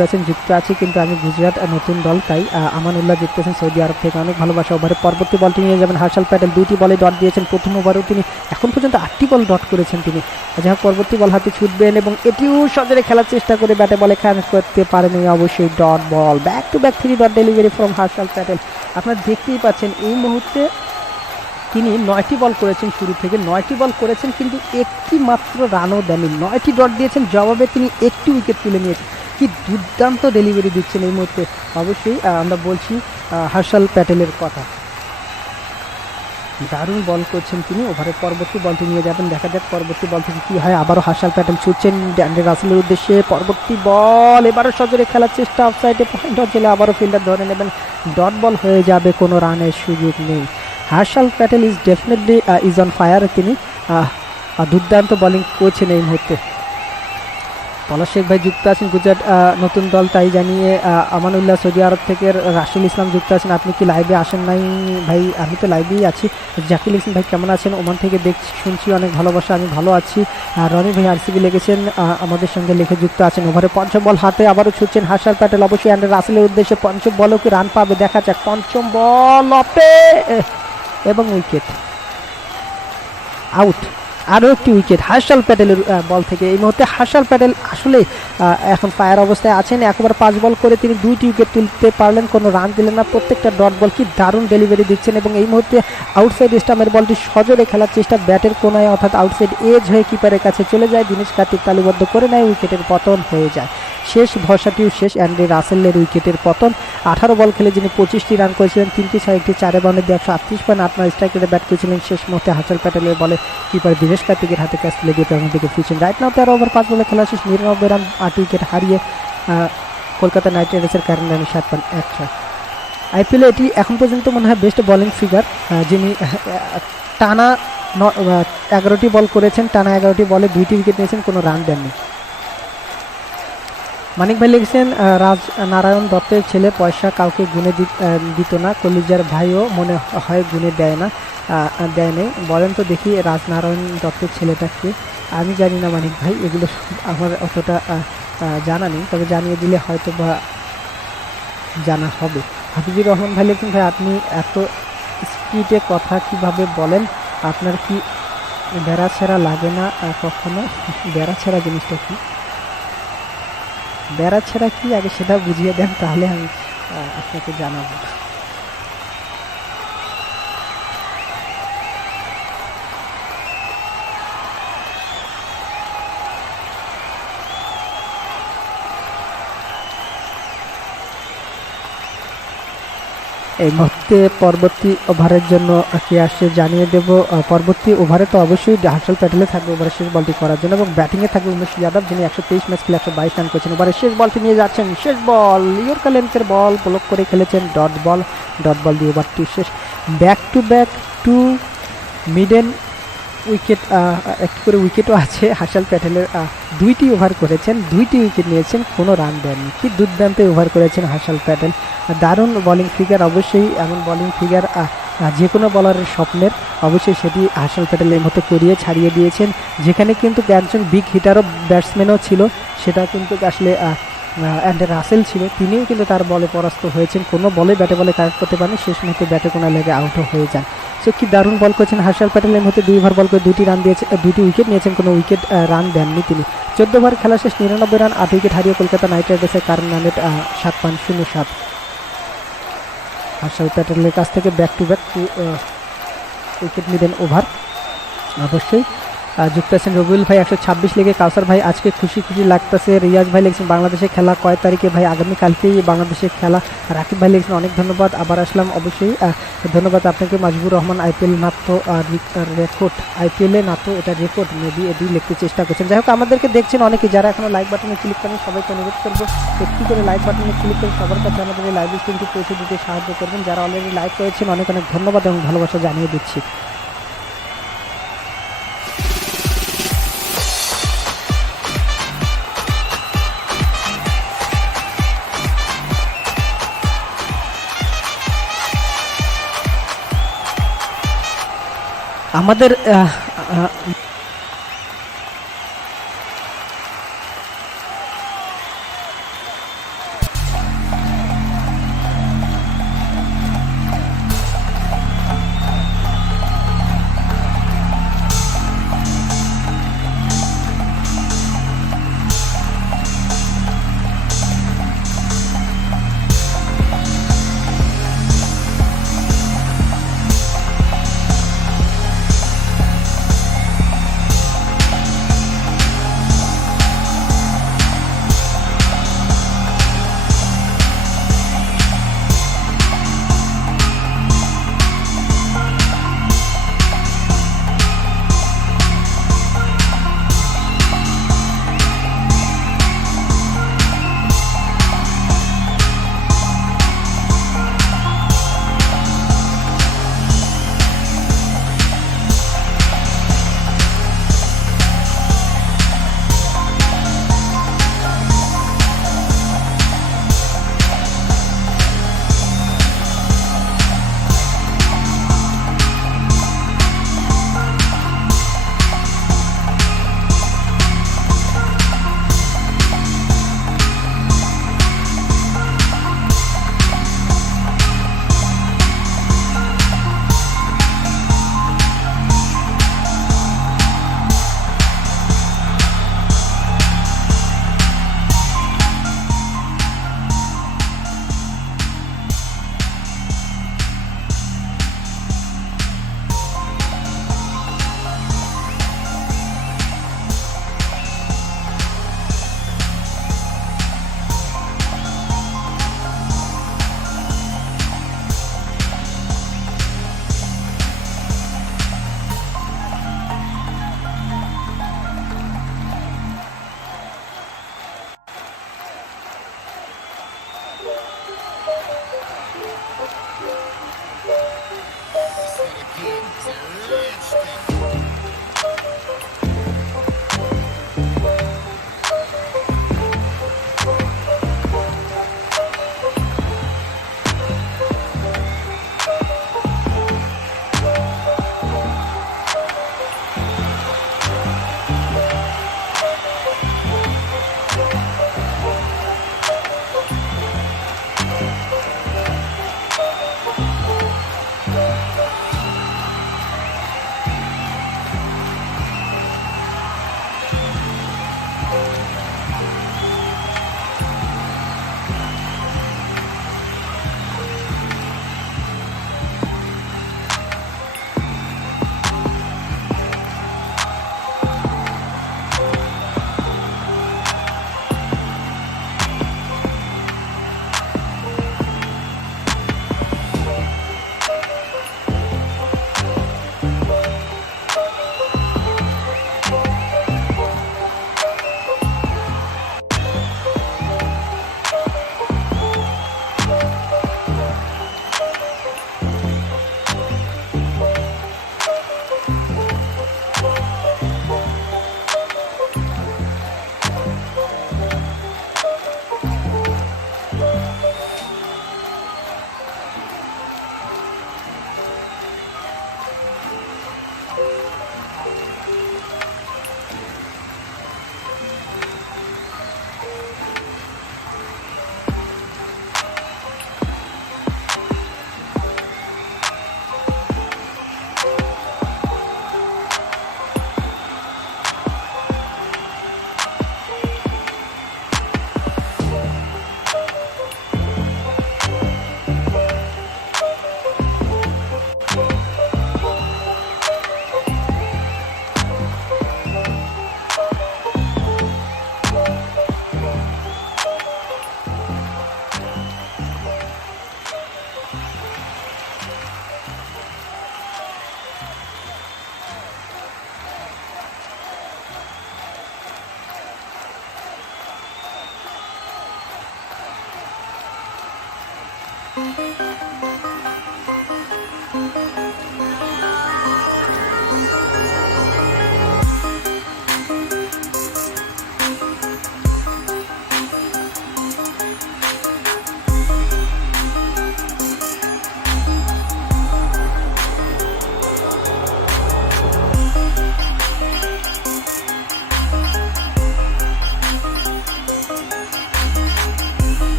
আছে কিন্তু আমি গুজরাট নতুন দল, তাই আমানুল্লাহ যুক্ত আছেন সৌদি আরব থেকে, অনেক ভালোবাসা। ওভারে পরবর্তী বলটি নিয়ে যাবেন হার্ষাল প্যাটেল, 2টি বলে ডট দিয়েছেন, প্রথম ওভারেও তিনি এখন পর্যন্ত 8টি বল ডট করেছেন তিনি। যাই হোক পরবর্তী বল হাতে ছুটবেন এবং এটিও সজরে খেলার চেষ্টা করে ব্যাটে বলে কানেক্ট করতে পারেনি, অবশ্যই dot ball. Back to back 3 dot delivery from Harshal Patel. আপনারা দেখতেই পাচ্ছেন এই মুহূর্তে তিনি 9টি বল করেছেন, শুরু থেকে 9টি বল করেছেন কিন্তু একটি মাত্র রানও দেননি, 9টি ডট দিয়েছেন, জবাবে তিনি একটি উইকেট তুলে নিয়েছেন। কি দুর্দান্ত ডেলিভারি দিচ্ছেন এই মুহূর্তে, অবশ্যই আমরা বলছি হার্ষাল প্যাটেলের কথা, দারুণ বল করছেন তিনি। ওভারের পরবর্তী বলটি নিয়ে যাবেন, দেখা যাক পরবর্তী বল থেকে কী হয়। আবারও হার্ষাল প্যাটেল ছুটছেন অ্যান্ড্রে রাসেলের উদ্দেশ্যে, পরবর্তী বল এবারও সজোরে খেলার চেষ্টা, অফসাইডে পয়েন্ট হচ্ছিল, আবারও ফিল্ডার ধরে নেবেন, ডট বল হয়ে যাবে, কোনো রানের সুযোগ নেই। Harshal Patel is definitely is on fire, তিনি দুর্দান্ত বোলিং করছেন এই মুহূর্তে। পলাশেখ ভাই যুক্ত আছেন গুজরাট নতুন দল, তাই জানিয়ে আমানুল্লাহ সৌদি আরব থেকে, রাশিল ইসলাম যুক্ত আছেন, আপনি কি লাইভে আসেন নাই? ভাই আমি তো লাইভেই আছি। জাকির ইসলাম ভাই কেমন আছেন? ওমান থেকে দেখছি শুনছি, অনেক ভালোবাসা, আমি ভালো আছি। রনি ভাই RCB লেগেছেন, আমাদের সঙ্গে লিখে যুক্ত আছেন। ওভারে পঞ্চম বল হাতে আবারও ছুটছেন হার্ষাল প্যাটেল, অবশ্যই অ্যান্ড্রে রাসেলের উদ্দেশ্যে, পঞ্চম বলও কি রান পাবে দেখা যাক। পঞ্চম বল অফে এবং উইকেট, আউট। আরও একটি উইকেট হার্ষাল প্যাটেলের বল থেকে। এই মুহূর্তে হার্ষাল প্যাটেল আসলে এখন ফায়ার অবস্থায় আছেন, একবার 5 বল করে তিনি 2টি উইকেট তুলতে পারলেন, কোনো রান দিলেন না, প্রত্যেকটা ডট বল। কি দারুণ ডেলিভারি দিচ্ছেন, এবং এই মুহূর্তে আউটসাইড স্টাম্পের বলটি সজোরে খেলার চেষ্টা, ব্যাটের কোনায় অর্থাৎ আউটসাইড এজ হয়ে কিপারের কাছে চলে যায়, দিনেশ কার্তিক তালিবদ্ধ করে নেয়, উইকেটের পতন হয়ে যায়। শেষ ভরসাটিও শেষ, অ্যান্ড্রে রাসেলের উইকেটের পতন। 18 বল খেলে যিনি 25টি রান করেছিলেন, 3টি 6 একটি 4 বাউন্ডারি দিয়ে 138 পয়েন্ট 8 স্ট্রাইক রেটে ব্যাট করেছিলেন, শেষ মুহূর্তে হার্ষাল প্যাটেলের বলে কিপার দিনেশ কার্তিকের হাতে ক্যাচ তুলে দিয়ে প্রথম দিকে ফিরছেন। রাইট নাও 13 ওভার 5 বলে খেলা শেষ, 99 রান 8 উইকেট হারিয়ে কলকাতা নাইট রাইডার্সের কারেন্ট রানে 7.1। IPL এটি এখন পর্যন্ত মনে হয় বেস্ট বোলিং ফিগার, যিনি টানা 11টি বল করেছেন, টানা 11টি বলে 2টি উইকেট নিয়েছেন, কোনো রান দেননি। মানিক ভাই লিখছেন রাজ নারায়ণ দত্তের ছেলে পয়সা কাউকে গুনে দিত না, কলিজার ভাইও মনে হয় গুনে দেয় নেই। বলেন তো দেখি রাজনারায়ণ দত্তের ছেলেটাকে? আমি জানি না মানিক ভাই, এগুলো আমার অতটা জানা নেই, তবে জানিয়ে দিলে হয়তো বা জানা হবে। হাফিজুর রহমান ভাই লিখছেন ভাই আপনি এত স্পিডে কথা কিভাবে বলেন, আপনার কি বেড়া ছেঁড়া লাগে না কখনো? বেড়া ছেঁড়া জিনিসটা কি? বেড়া ছেঁড়া কি আগে সেটা বুঝিয়ে দেন, তাহলে আমি আপনাকে জানাবো। এই মুহূর্তে পরবর্তী ওভারের জন্য কে আসছে জানিয়ে দেব। পরবর্তী ওভারে তো অবশ্যই হার্ষাল প্যাটেলে থাকবে ওভারের শেষ বলটি করার জন্য, এবং ব্যাটিংয়ে থাকবে উমেশ যাদব, যিনি 123 ম্যাচ খেলে 122 রান করেছেন। ওভারের শেষ বলটি নিয়ে যাচ্ছেন, শেষ বল ইয়র্কার লেন্থের বল ব্লক করে খেলেছেন, ডট বল দিয়ে ওভারটি শেষ। Back to back 2 maiden wicket, একটি করে উইকেটও আছে হার্ষাল প্যাটেলের। 2টি ওভার করেছেন, 2টি উইকেট নিয়েছেন, কোনো রান দেননি। কি দুর্দান্ত ওভার করেছেন হার্ষাল প্যাটেল, দারুণ বোলিং ফিগার। অবশ্যই এমন বোলিং ফিগার যে কোনো বলারের স্বপ্নের, অবশ্যই সেটি হার্ষাল প্যাটেল এই মুহূর্তে করিয়ে ছাড়িয়ে দিয়েছেন। যেখানে কিন্তু একজন বিগ হিটারও ব্যাটসম্যানও ছিল, সেটা কিন্তু আসলে অ্যান্ডে রাসেল ছিল, তিনিও কিন্তু তার বলে পরাস্ত হয়েছেন, কোনো বলে ব্যাটে বলে কানেক্ট করতে পারেন, শেষ মুহূর্তে ব্যাটে কোনো লেগে আউটও হয়ে যান। সো কি দারুণ বল করেছেন হার্ষাল প্যাটেল, এই মুহূর্তে 2 ওভার বল করে 2টি রান দিয়েছে, 2টি উইকেট নিয়েছেন, কোনো উইকেট রান দেননি তিনি। 14 ওভার খেলা শেষ, 99 রান, 8 উইকেট হারিয়ে কলকাতা নাইট রাইডার্সের কারণ রানের 7.07। হার্ষাল প্যাটেলের কাছ থেকে ব্যাক টু ব্যাক উইকেট নিলেন ওভার। অবশ্যই যুক্ত আছেন রবিউল ভাই 126 লেগে, কাউসার ভাই আজকে খুশি খুশি লাগতেছে, রিয়াজ ভাই লিখছেন বাংলাদেশে খেলা কয় তারিখে ভাই, আগামীকালকেই বাংলাদেশে খেলা। রাকিব ভাই লিখছেন অনেক ধন্যবাদ, আবার আসলাম, অবশ্যই ধন্যবাদ আপনাকে। মাজিবুর রহমান আইপিএল নাত্য রেকর্ড, আইপিএলে নাত্য এটা রেকর্ড মেবি এটি লিখতে চেষ্টা করছেন। যাই হোক, আমাদেরকে দেখছেন অনেকে, যারা এখনও লাইক বাটনে ক্লিক করেন সবাইকে অনুরোধ করবো একটি করে লাইক বাটনে ক্লিক করে সবার কাছে আমাদের এই লাইভ স্ট্রিমটি পৌঁছে দিতে সাহায্য করবেন। যারা অলরেডি লাইক করেছেন অনেক অনেক ধন্যবাদ এবং ভালোবাসা জানিয়ে দিচ্ছি। আমাদের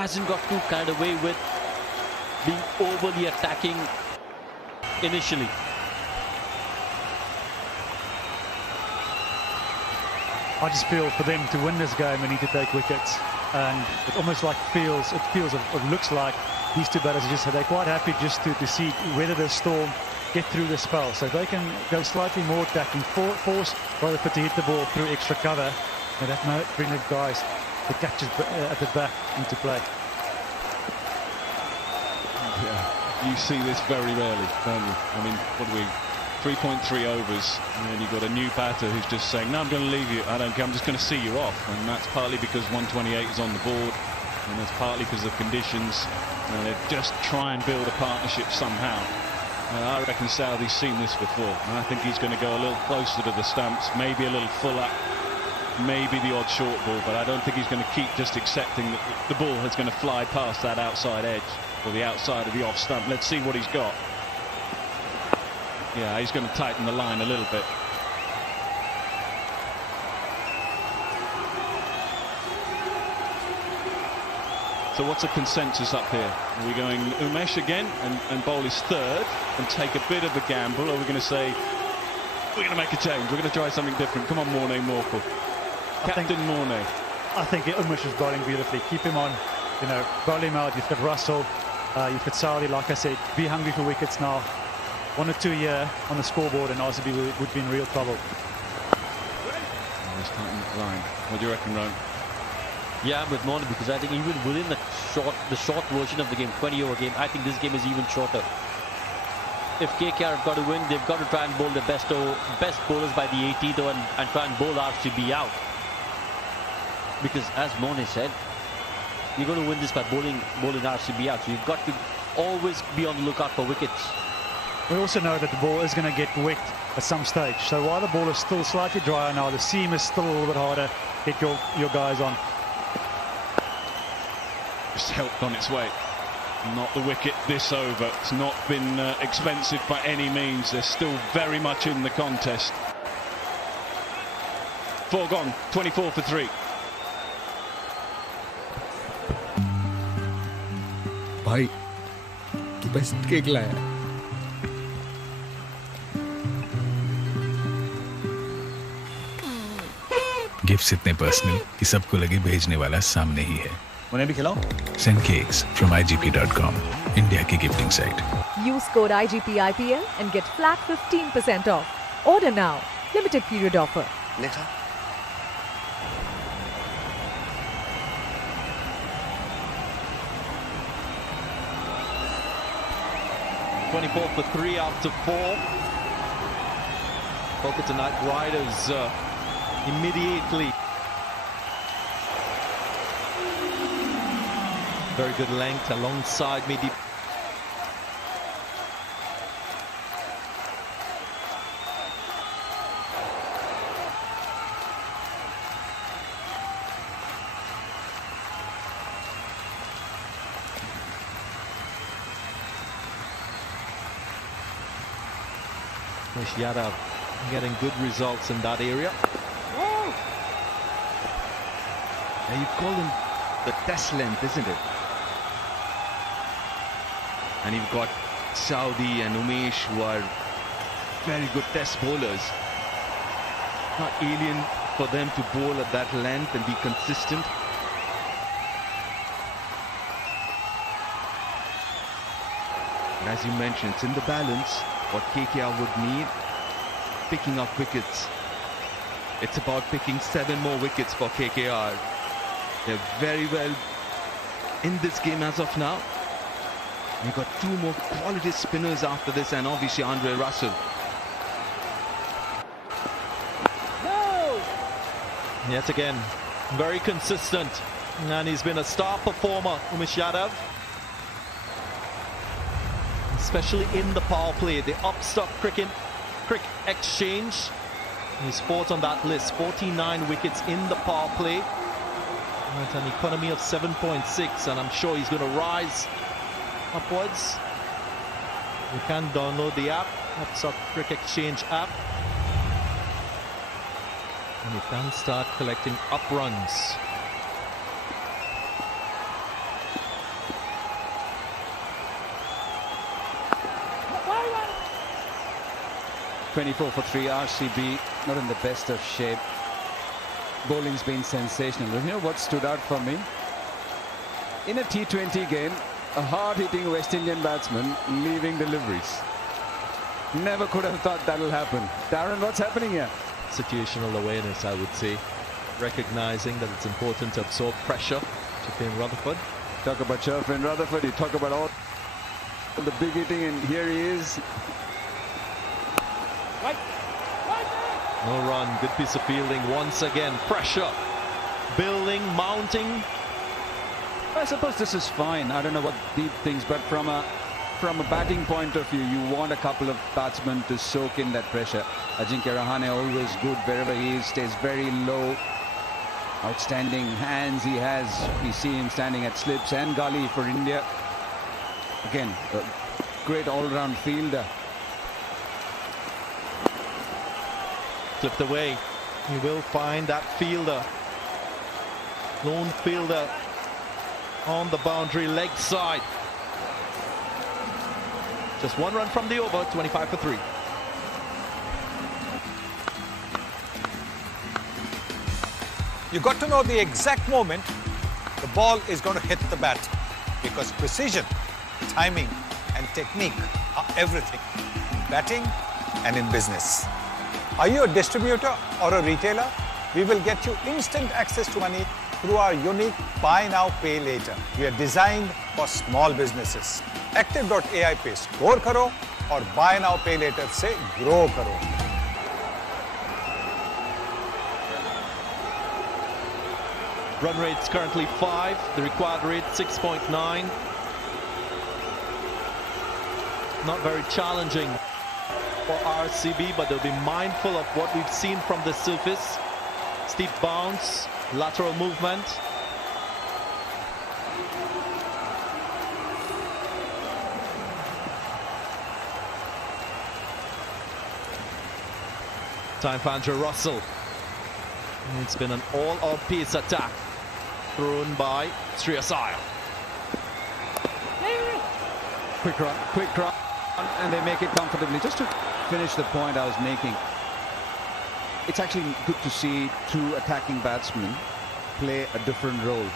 hasn't got too carried away with being overly attacking initially. I just feel for them to win this game, they need to take wickets, and it almost like looks like these two batters they're quite happy just to see weather the storm, get through the spell. So if they can go slightly more attacking, force rather to hit the ball through extra cover, and that might bring the guys the catches at the back into play. Yeah, you see this very rarely, don't you? I mean, what do we? 3.3 overs, and you've got a new batter who's just saying, no, I'm going to leave you, I don't care, I'm just going to see you off. And that's partly because 128 is on the board, and that's partly because of conditions, and they just try and build a partnership somehow. And I reckon Southey's seen this before, and I think he's going to go a little closer to the stumps, maybe a little fuller, maybe the odd short ball, but I don't think he's going to keep just accepting that the ball is going to fly past that outside edge, or the outside of the off stump. Let's see what he's got. Yeah, he's going to tighten the line a little bit. So what's the consensus up here? Are we going Umesh again and bowl his third and take a bit of a gamble? Or are we going to say, we're going to make a change, we're going to try something different? Come on, Mornay Morkel. Captain Mornay. I think Umesh is bowling beautifully. Keep him on, bowl him out. You've got Russell, you've got Saudi, like I said, be hungry for wickets now. 1 or 2 year on the scoreboard, and RCB would be in real trouble. Let's tighten the line. What do you reckon, Ron? Yeah, I'm with Mornay, because I think even within the short version of the game, 20-over game, I think this game is even shorter. If KKR have got to win, they've got to try and bowl the best bowlers by the 18th over and try and bowl RCB out. Because as Mornay said, you're going to win this by bowling RCB out. So you've got to always be on the lookout for wickets. We also know that the ball is going to get wet at some stage. So while the ball is still slightly drier now, the seam is still a little bit harder. Get your guys on. It's helped on its way. Not the wicket this over. It's not been expensive by any means. They're still very much in the contest. 4 gone, 24 for 3. भाई तू best cake लाया gifts इतने personal कि सबको लगे भेजने वाला सामने ही है उन्हें भी खिलाओ Send cakes from igp.com, India की gifting site. Use code IGP IPL and get flat 15% off. Order now. Limited period offer. देखा 24 for 3 after 4. Kolkata Knight Riders immediately. Very good length alongside midi. Yadav getting good results in that area. Yeah, you call him the test length, isn't it? And you've got Saudi and Umesh, who are very good test bowlers. Not alien for them to bowl at that length and be consistent. And as you mentioned, it's in the balance. What KKR would need, picking up wickets. It's about picking 7 more wickets for KKR. They're very well in this game as of now. You've got 2 more quality spinners after this, and obviously Andre Russell. Yet again, very consistent, and he's been a star performer, Umesh Yadav. Especially in the power play, the upstock cricket exchange. He's 4th on that list, 49 wickets in the power play. At an economy of 7.6, and I'm sure he's going to rise upwards. You can download the app, Upstock Cricket Exchange app. And you can start collecting up runs. 24 for 3. RCB not in the best of shape. Bowling's been sensational. You know what stood out for me? In a T20 game, a hard-hitting West Indian batsman leaving deliveries. Never could have thought that'll happen. Darren, what's happening here? Situational awareness, I would say. Recognizing that it's important to absorb pressure. Shafin Rutherford. Talk about Shafin Rutherford. You talk about all the big hitting, and here he is. No run. Good piece of fielding once again. Pressure building, mounting. I suppose this is fine. I don't know what deep things, but from a batting point of view, you want a couple of batsmen to soak in that pressure. Ajinkya Rahane always good wherever he is, stays very low. Outstanding hands he has. We see him standing at slips and gully for India. Again, a great all-round fielder. Flipped away. He will find that fielder. Lone fielder on the boundary, leg side. Just one run from the over, 25 for 3. You got to know the exact moment the ball is going to hit the bat, because precision, timing and technique are everything in batting and in business. Are you a distributor or a retailer? We will get you instant access to money through our unique Buy Now Pay Later. We are designed for small businesses. Active.ai पे score करो और Buy Now Pay Later से grow करो. Run rate's currently 5. The required rate 6.9. Not very challenging for RCB, but they'll be mindful of what we've seen from the surface. Steep bounce, lateral movement. Time for Andrew Russell. It's been an all-out pace attack thrown by Shreyas Iyer. Quick run, and they make it comfortably. Just to finish the point I was making, it's actually good to see two attacking batsmen play a different role.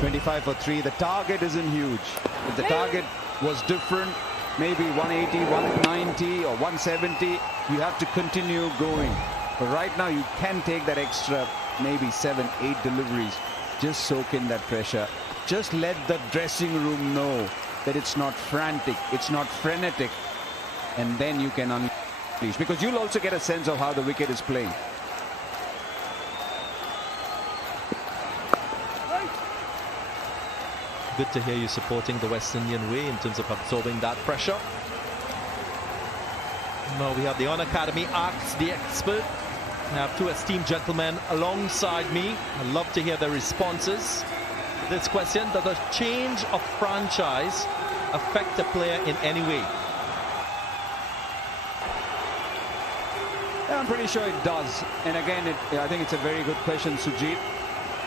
25 for 3. The target isn't huge. If the target was different, maybe 180, 190 or 170, you have to continue going. But right now you can take that extra maybe 7, 8 deliveries. Just soak in that pressure. Just let the dressing room know that it's not frantic, it's not frenetic, and then you can unleash, because you'll also get a sense of how the wicket is playing. Good to hear you supporting the West Indian way in terms of absorbing that pressure. Now we have the On Academy Ask the Expert. I have two esteemed gentlemen alongside me. I'd love to hear their responses. This question: does a change of franchise affect a player in any way? Yeah, I'm pretty sure it does. And again, I think it's a very good question, Sujit.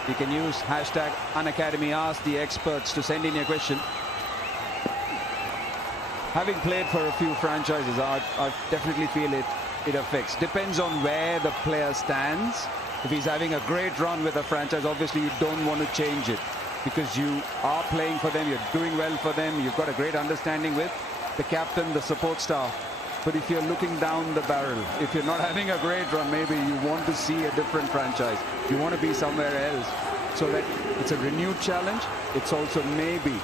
You can use hashtag Unacademy Ask the Experts to send in your question. Having played for a few franchises, I definitely feel it affects. Depends on where the player stands. If he's having a great run with a franchise, obviously you don't want to change it, because you are playing for them, you're doing well for them, you've got a great understanding with the captain, the support staff. But if you're looking down the barrel, if you're not having a great run, maybe you want to see a different franchise. You want to be somewhere else, so that it's a renewed challenge. It's also maybe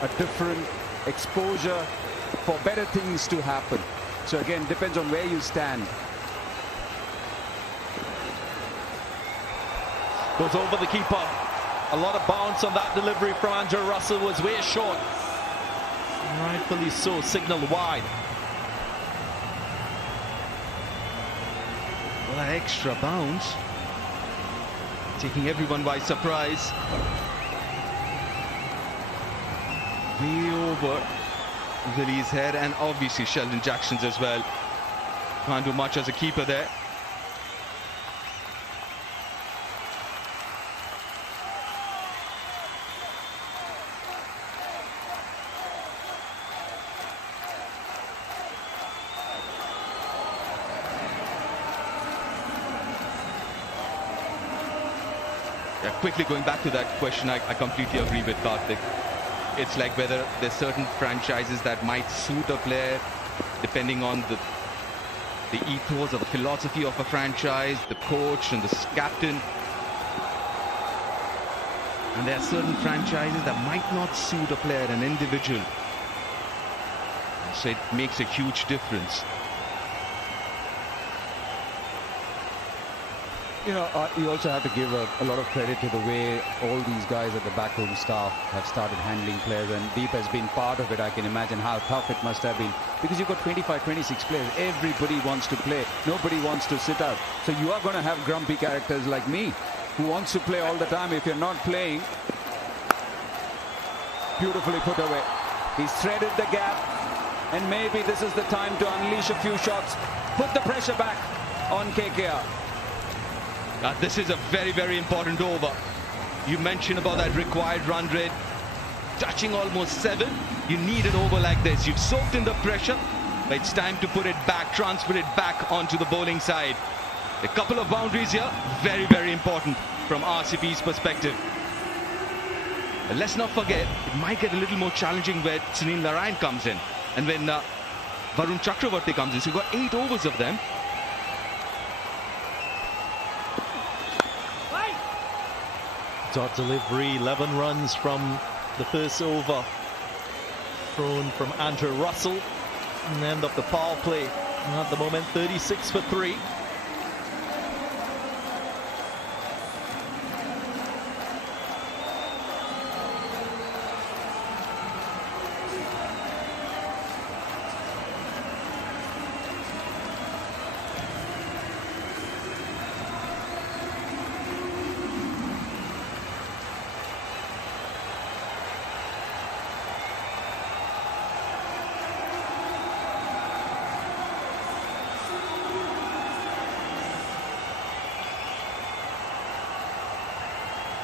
a different exposure for better things to happen. So again, depends on where you stand. Goes over the keeper. A lot of bounce on that delivery from Andrew Russell, was way short. Rightfully so, signal wide. Well, that extra bounce, taking everyone by surprise. Way over Willie's head, and obviously Sheldon Jackson's as well. Can't do much as a keeper there. Yeah, quickly going back to that question, I completely agree with Karthik. It's like whether there's certain franchises that might suit a player depending on the ethos or the philosophy of a franchise, the coach and the captain. And there are certain franchises that might not suit a player, an individual. So it makes a huge difference. You know, you also have to give a lot of credit to the way all these guys at the backroom staff have started handling players, and Deep has been part of it. I can imagine how tough it must have been, because you've got 25, 26 players. Everybody wants to play. Nobody wants to sit out. So you are going to have grumpy characters like me, who wants to play all the time. If you're not playing, beautifully put away. He's threaded the gap, and maybe this is the time to unleash a few shots. Put the pressure back on KKR. This is a very, very important over. You mentioned about that required run rate, touching almost 7. You need an over like this. You've soaked in the pressure, but it's time to put it back, transfer it back onto the bowling side. A couple of boundaries here, very, very important from RCB's perspective. But let's not forget, it might get a little more challenging when Sunil Narine comes in and when Varun Chakravarti comes in. So you've got 8 overs of them. Dot delivery, 11 runs from the first over. Thrown from Andrew Russell. And end of the power play. At the moment, 36 for 3.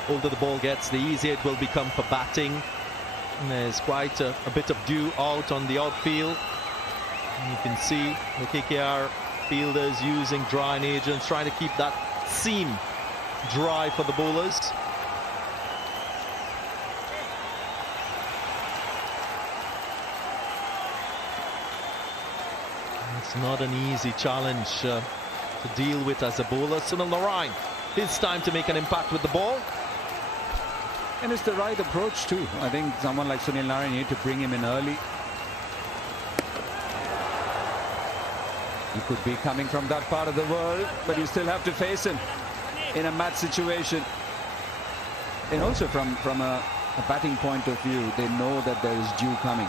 The older the ball gets, the easier it will become for batting. And there's quite a bit of dew out on the outfield. And you can see the KKR fielders using drying agents, trying to keep that seam dry for the bowlers. It's not an easy challenge to deal with as a bowler. Sunil Narine, it's time to make an impact with the ball. And it's the right approach too. I think someone like Sunil Narine, you need to bring him in early. He could be coming from that part of the world, but you still have to face him in a match situation. And also from a batting point of view, they know that there is dew coming.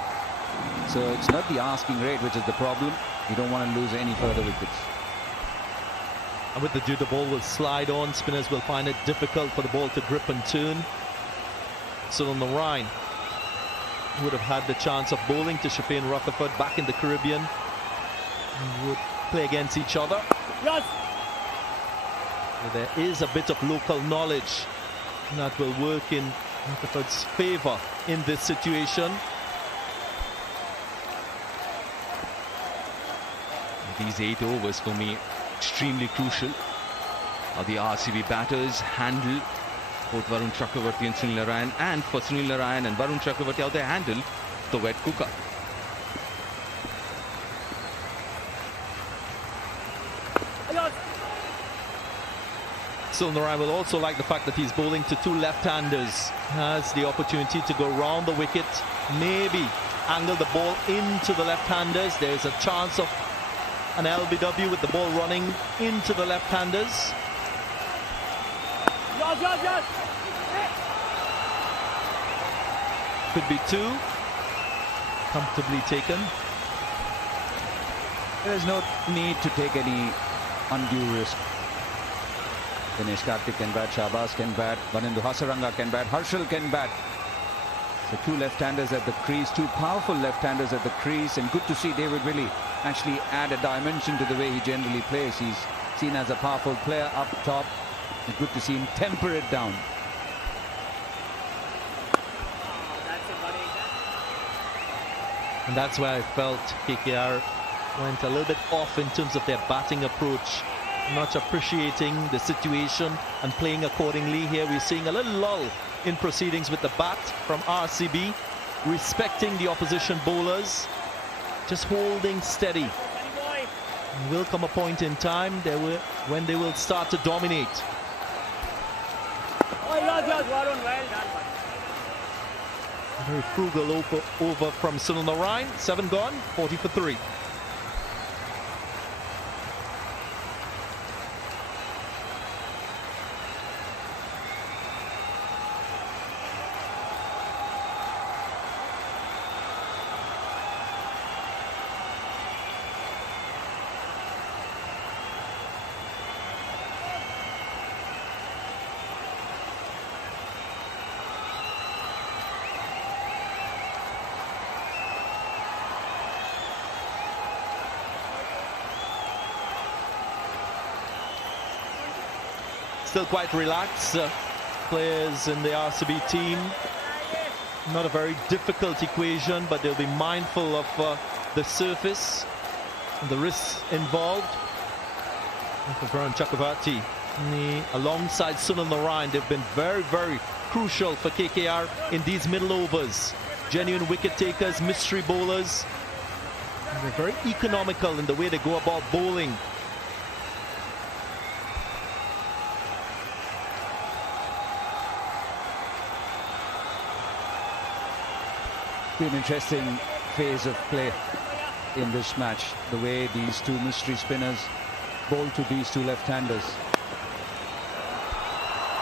So it's not the asking rate which is the problem. You don't want to lose any further wickets. And with the dew, the ball will slide on. Spinners will find it difficult for the ball to grip and turn. Sunil Narine would have had the chance of bowling to Shafin Rutherford back in the Caribbean. Would play against each other. Yes. There is a bit of local knowledge that will work in Rutherford's favour in this situation. These 8 overs for me extremely crucial. How the RCB batters handle both Varun Chakravarti and Sunil Narine, and for Sunil Narine and Varun Chakravarti, how they handle the wet cooker. Sunil Narine will also like the fact that he's bowling to 2 left-handers. Has the opportunity to go round the wicket, maybe angle the ball into the left-handers. There's a chance of an LBW with the ball running into the left-handers. Could be 2. Comfortably taken. There's no need to take any undue risk. Dinesh Karthik can bat, Shahbaz can bat, Vanindu Hasaranga can bat, Harshal can bat. So 2 left-handers at the crease, 2 powerful left-handers at the crease, and good to see David Willey actually add a dimension to the way he generally plays. He's seen as a powerful player up top. It's good to see him temper it down. And that's where I felt KKR went a little bit off in terms of their batting approach not appreciating the situation and playing accordingly here. We're seeing a little lull in proceedings with the bat from RCB, respecting the opposition bowlers, just holding steady. There will come a point in time when they will start to dominate. A very frugal over from Sunil Narine. 7 gone, 40 for 3. Still quite relaxed, players in the RCB team. Not a very difficult equation, but they'll be mindful of the surface and the risks involved. And for Varun Chakravarti, alongside Sunil Narine, they've been very, very crucial for KKR in these middle overs. Genuine wicket takers, mystery bowlers. And they're very economical in the way they go about bowling. An interesting phase of play in this match, the way these two mystery spinners bowl to these two left-handers.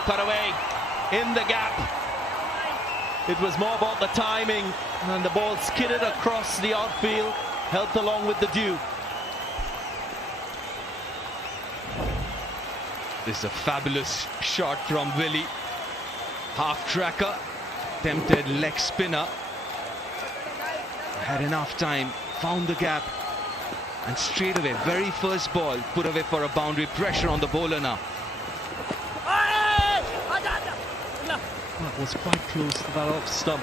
Cut away in the gap. It was more about the timing, and the ball skidded across the outfield, helped along with the dew. This is a fabulous shot from Willie. Half tracker, tempted leg spinner. Had enough time, found the gap, and straight away, very first ball, put away for a boundary. Pressure on the bowler now. That was quite close to that off stump.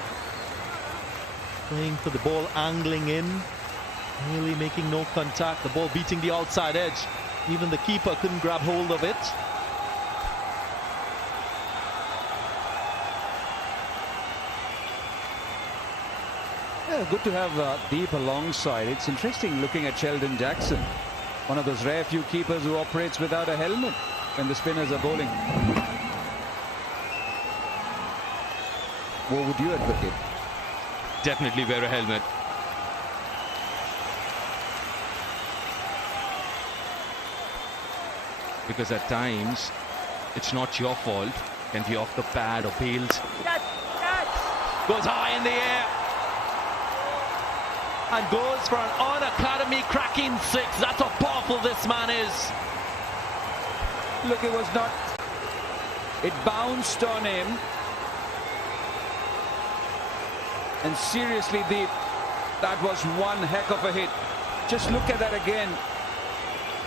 Playing for the ball, angling in, nearly making no contact. The ball beating the outside edge. Even the keeper couldn't grab hold of it. Yeah, good to have Deep alongside. It's interesting looking at Sheldon Jackson, one of those rare few keepers who operates without a helmet when the spinners are bowling. What would you advocate? Definitely wear a helmet. Because at times, it's not your fault. Can be off the pad or bailed. Goes high in the air. And goes for an on-academy cracking 6. That's how powerful this man is. Look, it was not... It bounced on him. And seriously, Deep, that was one heck of a hit. Just look at that again.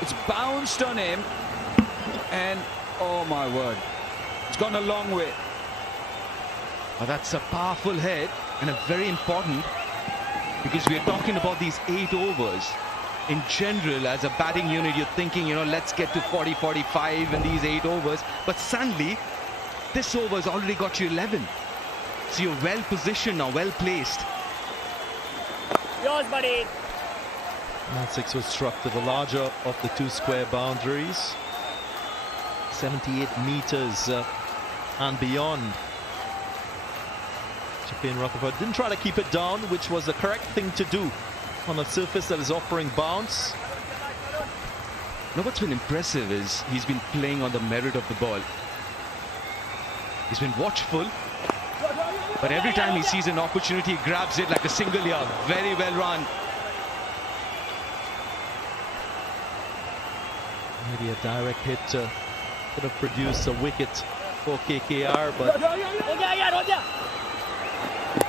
It's bounced on him. And, oh my word, it's gone a long way. Well, that's a powerful hit and a very important, because we're talking about these 8 overs. In general, as a batting unit, you're thinking, you know, let's get to 40, 45 in these 8 overs. But suddenly, this over's already got you 11. So you're well positioned now, well placed. Yours, buddy. That 6 was struck to the larger of the 2 square boundaries. 78 meters and beyond. Chappane Rutherford didn't try to keep it down, which was the correct thing to do on a surface that is offering bounce. Now what's been impressive is he's been playing on the merit of the ball. He's been watchful, but every time he sees an opportunity, he grabs it like a single yard. Very well run. Maybe a direct hit could have produced a wicket for KKR, but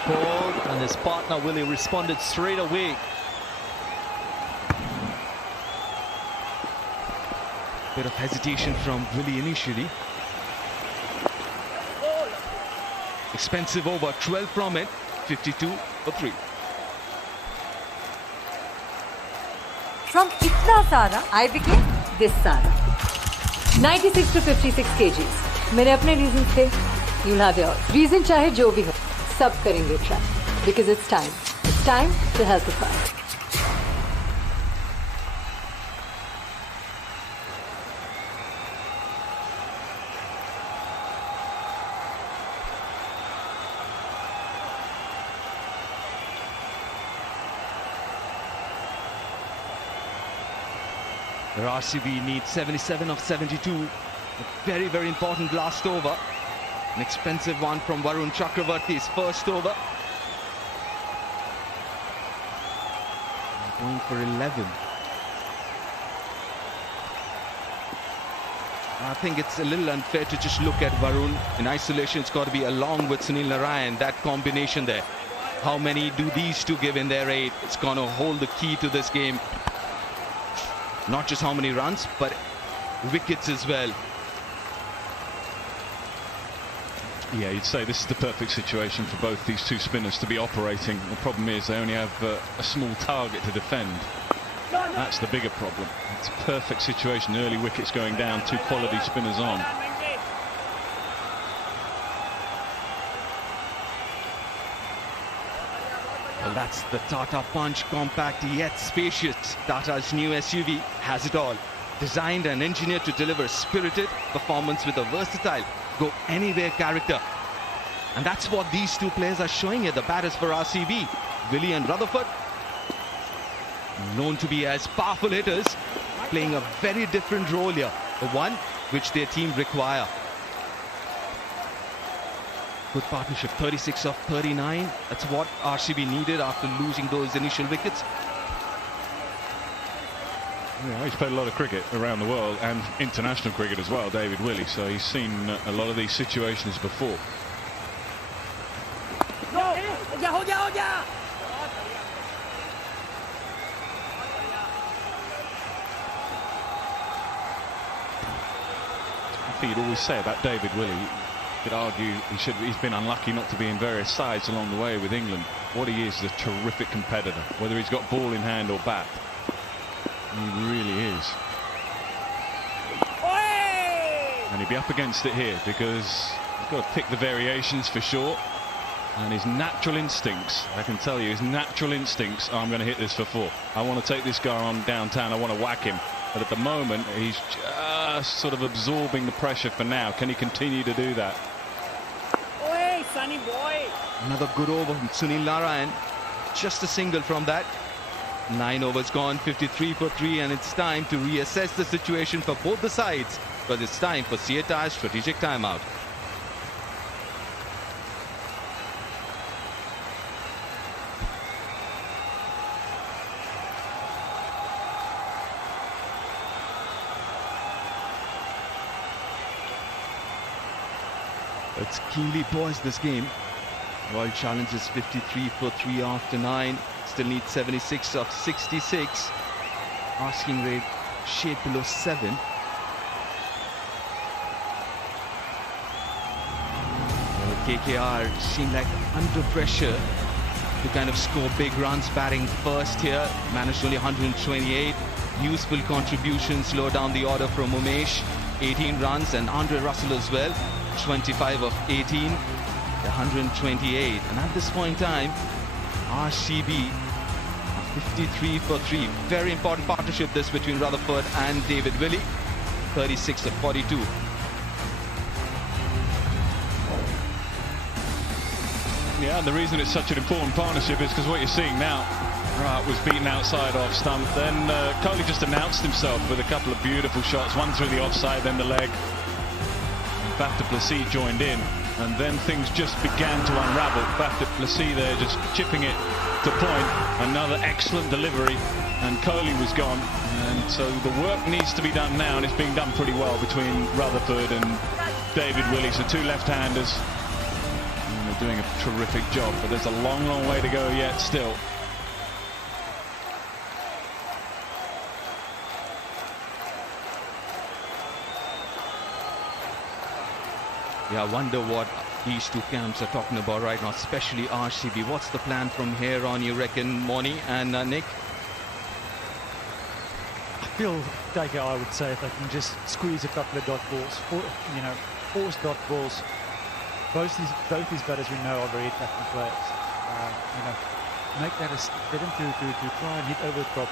Paul and his partner Willie responded straight away. Bit of hesitation from Willie initially. Expensive over, 12 from it, 52 for 3. From Itna Sara, I became this Sara. 96 to 56 kgs. मेरे अपने reasons थे. You'll have yours. Reason चाहे जो भी हो, सब करेंगे try. Because it's time. It's time to help the fight. The RCB needs 77 of 72. A very, very important last over. An expensive one from Varun Chakravarti's first over. Going for 11. I think it's a little unfair to just look at Varun in isolation. It's got to be along with Sunil Narayan, that combination there. How many do these two give in their 8? It's going to hold the key to this game. Not just how many runs, but wickets as well. Yeah, you'd say this is the perfect situation for both these two spinners to be operating. The problem is they only have a small target to defend. That's the bigger problem. It's a perfect situation. Early wickets going down, two quality spinners on. Well, that's the Tata Punch, compact yet spacious. Tata's new SUV has it all. Designed and engineered to deliver spirited performance with a versatile, go anywhere character. And that's what these two players are showing here, the batters for RCB. Willie and Rutherford, known to be as powerful hitters, playing a very different role here. The one which their team require. Good partnership, 36 of 39. That's what RCB needed after losing those initial wickets. Yeah, he's played a lot of cricket around the world and international cricket as well, David Willey, so he's seen a lot of these situations before. I think you'd always say about David Willey, you could argue he's been unlucky not to be in various sides along the way with England. What he is a terrific competitor, whether he's got ball in hand or bat. He really is. And he'd be up against it here because he's got to pick the variations for sure. And his natural instincts, I can tell you, his natural instincts are, I'm going to hit this for 4. I want to take this guy on downtown, I want to whack him. But at the moment, he's just sort of absorbing the pressure for now. Can he continue to do that? Oi, Sunny boy! Another good over from Sunil Narayan. Just a single from that. 9 overs gone, 53 for 3, and it's time to reassess the situation for both the sides, because it's time for Sieta's strategic timeout. It's keenly poised, this game. Royal challenges 53 for 3 after 9. Still needs 76 of 66. Asking rate shade below 7. Well, KKR seem like under pressure to kind of score big runs, batting first here. Managed only 128. Useful contributions, slow down the order from Umesh. 18 runs, and Andre Russell as well. 25 of 18. 128. And at this point in time, RCB 53 for 3. Very important partnership this between Rutherford and David Willey. 36 of 42. Yeah, and the reason it's such an important partnership is because what you're seeing now, right, was beaten outside off stump. Then Kohli just announced himself with a couple of beautiful shots, one through the offside, then the leg. Baf du Plessis joined in, and then things just began to unravel. Baf du Plessis there just chipping it to point. Another excellent delivery, and Kohli was gone. And so the work needs to be done now, and it's being done pretty well between Rutherford and David Willey. So two left-handers. And they're doing a terrific job, but there's a long, long way to go yet still. Yeah, I wonder what these two camps are talking about right now, especially RCB. What's the plan from here on, you reckon, Moni and Nick? feel KKR would say if they can just squeeze a couple of dot balls, force dot balls. Both these batters we know are very attacking players. Make that get them to try and hit over the top,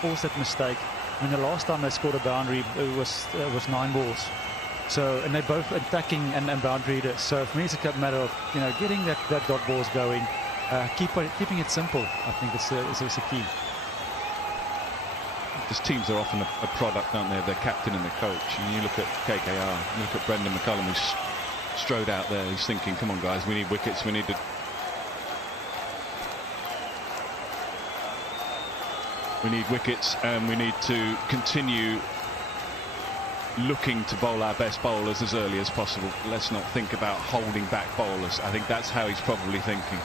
force that mistake. I mean, the last time they scored a boundary, it was 9 balls. So, and they're both attacking and boundary hitters. So for me, it's a matter of getting that dot balls going, keeping it simple. I think it's a key. Because teams are often a product, aren't they, of their captain and their coach. And you look at KKR, you look at Brendan McCullum, who's strode out there. He's thinking, come on, guys, we need wickets. We need wickets, and we need to continue looking to bowl our best bowlers as early as possible. Let's not think about holding back bowlers. I think that's how he's probably thinking.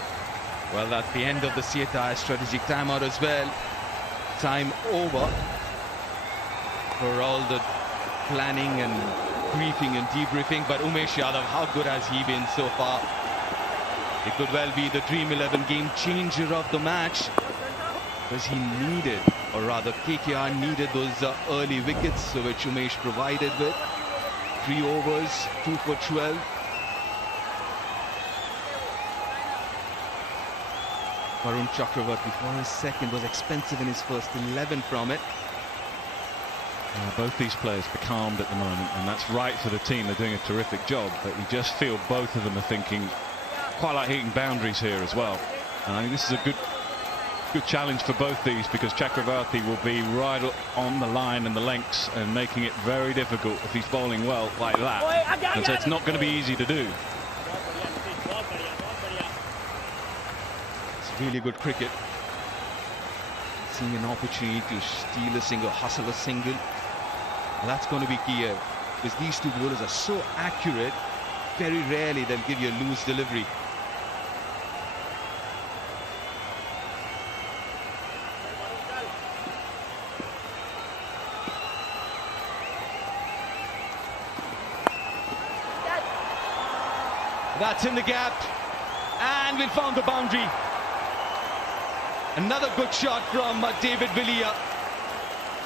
Well, that's the end of the CTI strategic timeout as well. Time over for all the planning and briefing and debriefing. But Umesh Yadav, how good has he been so far? It could well be the Dream 11 game changer of the match, because he needed, or rather KKR needed, those early wickets, which Umesh provided with. 3 overs, 2 for 12. Varun Chakravarti for his second was expensive in his first 11 from it. Both these players are calmed at the moment, and that's right for the team. They're doing a terrific job, but you just feel both of them are thinking quite like hitting boundaries here as well. And I think this is a good challenge for both these, because Chakravarti will be right on the line and the lengths and making it very difficult if he's bowling well like that. And so it's not going to be easy to do. It's really good cricket. Seeing an opportunity to steal a single, hustle a single. That's going to be key here, because these two bowlers are so accurate. Very rarely they'll give you a loose delivery. That's in the gap, and we found the boundary. Another good shot from David Villiers.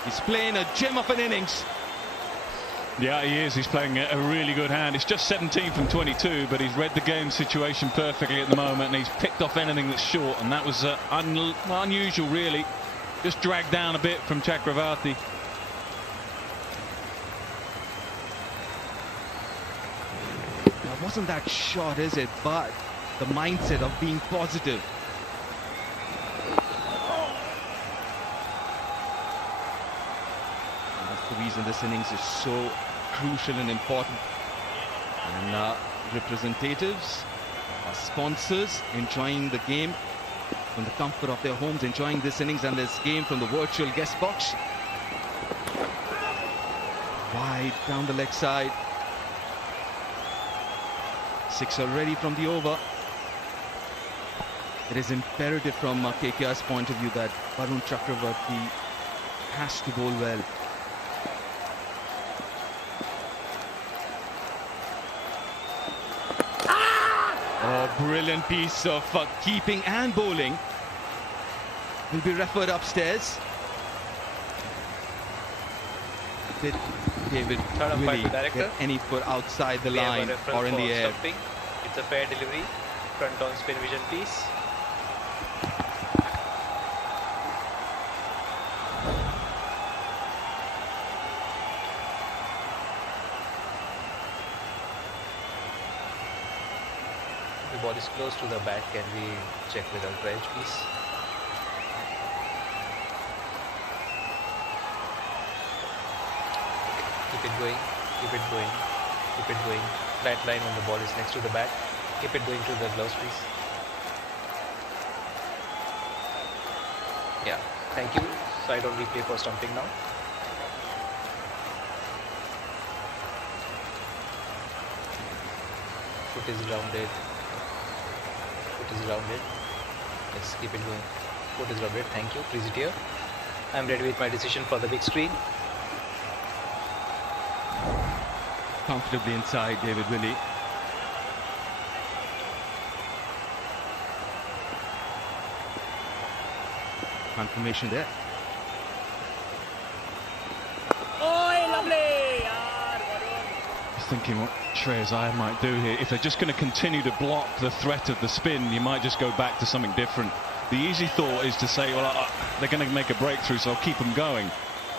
He's playing a gem of an innings. Yeah, he is. He's playing a really good hand. It's just 17 from 22, but he's read the game situation perfectly at the moment, and he's picked off anything that's short, and that was unusual, really. Just dragged down a bit from Chakravarti. It wasn't that shot, is it? But the mindset of being positive. And that's the reason this innings is so crucial and important. And representatives, our sponsors, enjoying the game from the comfort of their homes, enjoying this innings and this game from the virtual guest box. Wide down the leg side. 6 already from the over. It is imperative from KKR's point of view that Varun Chakravarti has to bowl well. Oh, brilliant piece of keeping and bowling. Will be referred upstairs. Did David really get any foot outside the line or in the air? Stumping. It's a fair delivery. Front on spin vision, please. The ball is close to the bat. Can we check without edge, please? Keep it going, keep it going, keep it going. Flat line when the ball is next to the bat. Keep it going to the gloves, please. Yeah, thank you. So I don't replay for stumping now. Foot is rounded. Foot is rounded. Let's keep it going. Foot is rounded. Thank you. Freeze it here. I'm ready with my decision for the big screen. Comfortably inside, David Willey. Confirmation there. thinking what Shreyas Iyer might do here. If they're just going to continue to block the threat of the spin, you might just go back to something different. The easy thought is to say, well, they're going to make a breakthrough, so I'll keep them going.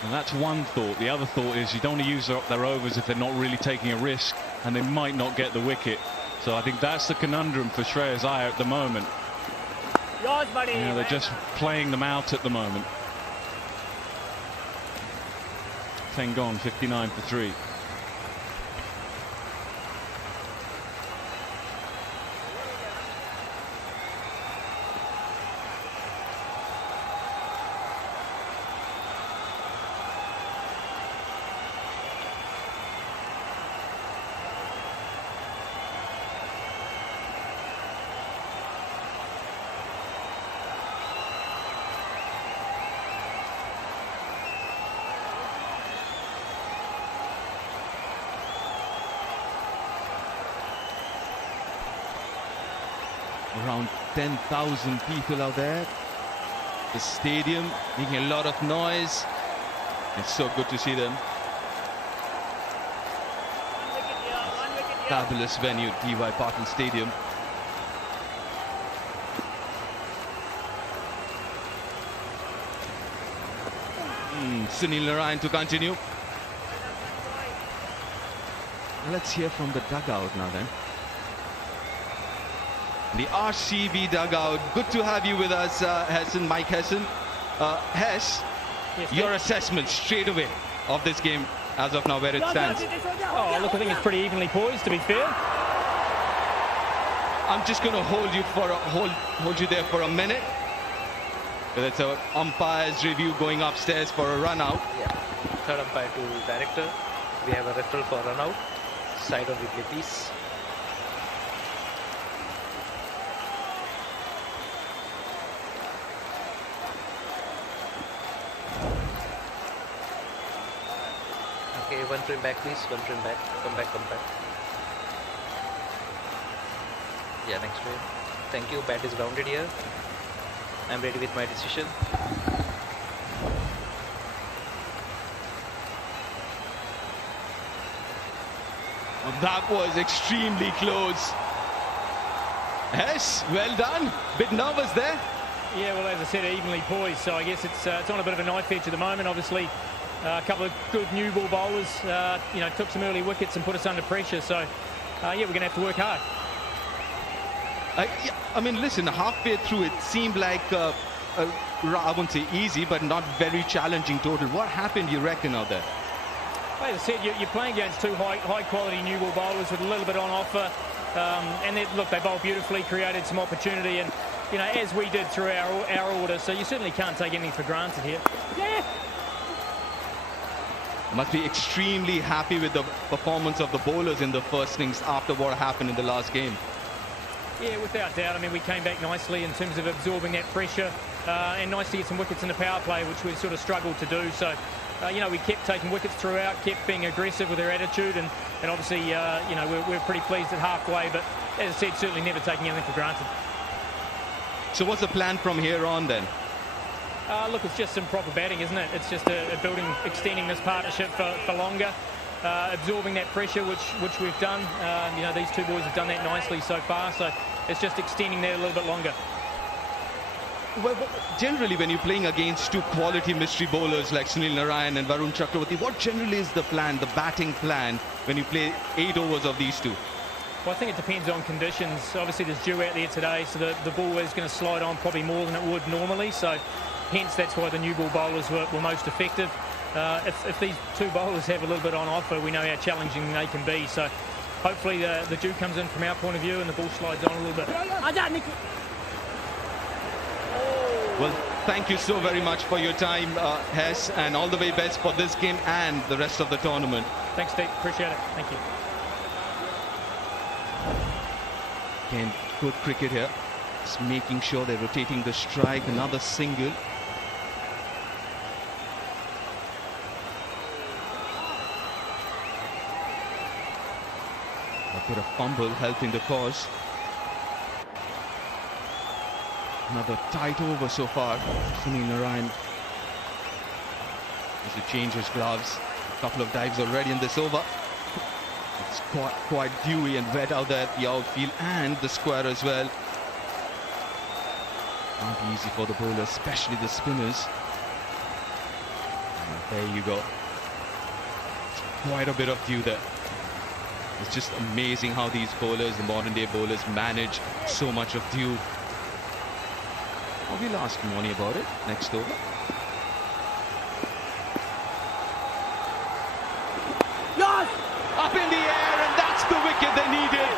And that's one thought. The other thought is you don't want to use up their overs if they're not really taking a risk, and they might not get the wicket. So I think that's the conundrum for Shreyas Iyer at the moment. Yours, buddy. They're just playing them out at the moment. 10 gone, 59 for 3. Around 10,000 people out there. The stadium making a lot of noise. It's so good to see them. Fabulous venue, DY Patil Stadium. Sunil Narayan to continue. Let's hear from the dugout now then. The RCB dugout. Good to have you with us, Hesson, Mike Hesson. Hess, Yes, your assessment straight away of this game as of now, where it stands. Oh, look, I think it's pretty evenly poised, to be fair. I'm just going to hold you there for a minute. That's an umpire's review going upstairs for a run out. Yeah. Third umpire to director. We have a referral for run out. Side of replay, please. Okay, one frame back, please. One frame back. Come back, come back. Yeah, next frame. Thank you. Bat is grounded here. I'm ready with my decision. That was extremely close. Yes, well done. Bit nervous there. Yeah, well, as I said, evenly poised, so I guess it's on a bit of a knife edge at the moment. Obviously, a couple of good new ball bowlers, took some early wickets and put us under pressure. So, yeah, we're going to have to work hard. I mean, listen, halfway through it seemed like, I won't say easy, but not very challenging total. What happened, you reckon, out there? As I said, you're playing against two high-quality new ball bowlers with a little bit on offer. And they bowled beautifully, created some opportunity, and, as we did through our order. So you certainly can't take anything for granted here. Yeah. Must be extremely happy with the performance of the bowlers in the first innings after what happened in the last game. Yeah, without doubt. I mean, we came back nicely in terms of absorbing that pressure, and nice to get some wickets in the power play, which we sort of struggled to do. So, we kept taking wickets throughout, kept being aggressive with our attitude, and obviously, we're pretty pleased at halfway. But as I said, certainly never taking anything for granted. So what's the plan from here on then? Look, it's just some proper batting, isn't it? It's just extending this partnership for longer, absorbing that pressure, which we've done. These two boys have done that nicely so far, so it's just extending that a little bit longer. Well, generally, when you're playing against two quality mystery bowlers like Sunil Narayan and Varun Chakravarti, what generally is the plan, the batting plan, when you play 8 overs of these two? Well, I think it depends on conditions. Obviously, there's dew out there today, so the ball is going to slide on probably more than it would normally. So, hence, that's why the new ball bowlers were most effective. If these two bowlers have a little bit on offer, we know how challenging they can be. So, hopefully, the dew comes in from our point of view and the ball slides on a little bit. Well, thank you so very much for your time, Hess, and all the very best for this game and the rest of the tournament. Thanks, Steve. Appreciate it. Thank you. Again, good cricket here. Just making sure they're rotating the strike. Another single. A bit of fumble helping the cause. Another tight over so far. Sunil Narayan has to change his gloves. A couple of dives already in this over. It's quite dewy and wet out there at the outfield and the square as well. Not easy for the bowlers, especially the spinners. And there you go. Quite a bit of dew there. It's just amazing how these bowlers, the modern day bowlers, manage so much of dew. We'll ask Moni about it next over. Up in the air, and that's the wicket they needed.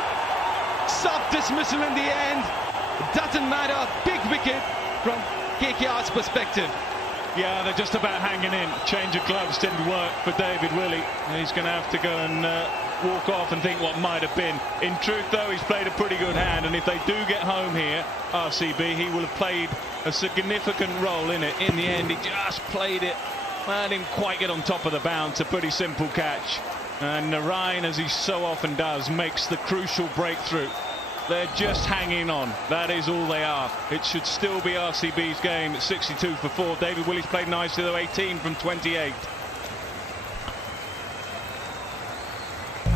Soft dismissal in the end. It doesn't matter. Big wicket from KKR's perspective. Yeah, they're just about hanging in. Change of gloves didn't work for David Willey. He's going to have to go and walk off and think what might have been. In truth, though, he's played a pretty good hand, and if they do get home here, RCB, he will have played a significant role in it. In the end, he just played it. Well, didn't quite get on top of the bounce. A pretty simple catch. And Narayan, as he so often does, makes the crucial breakthrough. They're just hanging on. That is all they are. It should still be RCB's game at 62 for 4. David Willey's played nicely, though, 18 from 28.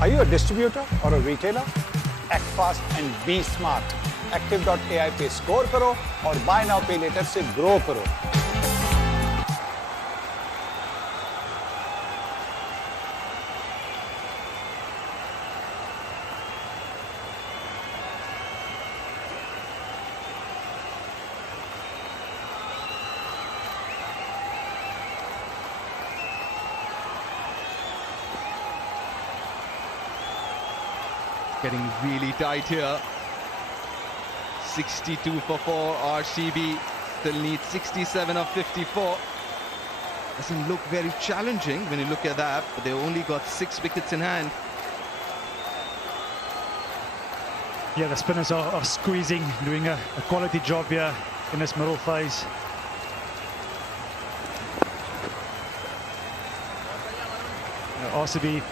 Are you a distributor or a retailer? Act fast and be smart. Active.ai पे score करो और buy now pay later से grow करो. Getting really tight here. 62 for 4. RCB still needs 67 of 54. Doesn't look very challenging when you look at that, but they only got 6 wickets in hand. Yeah, the spinners are squeezing, doing a quality job here in this middle phase. RCB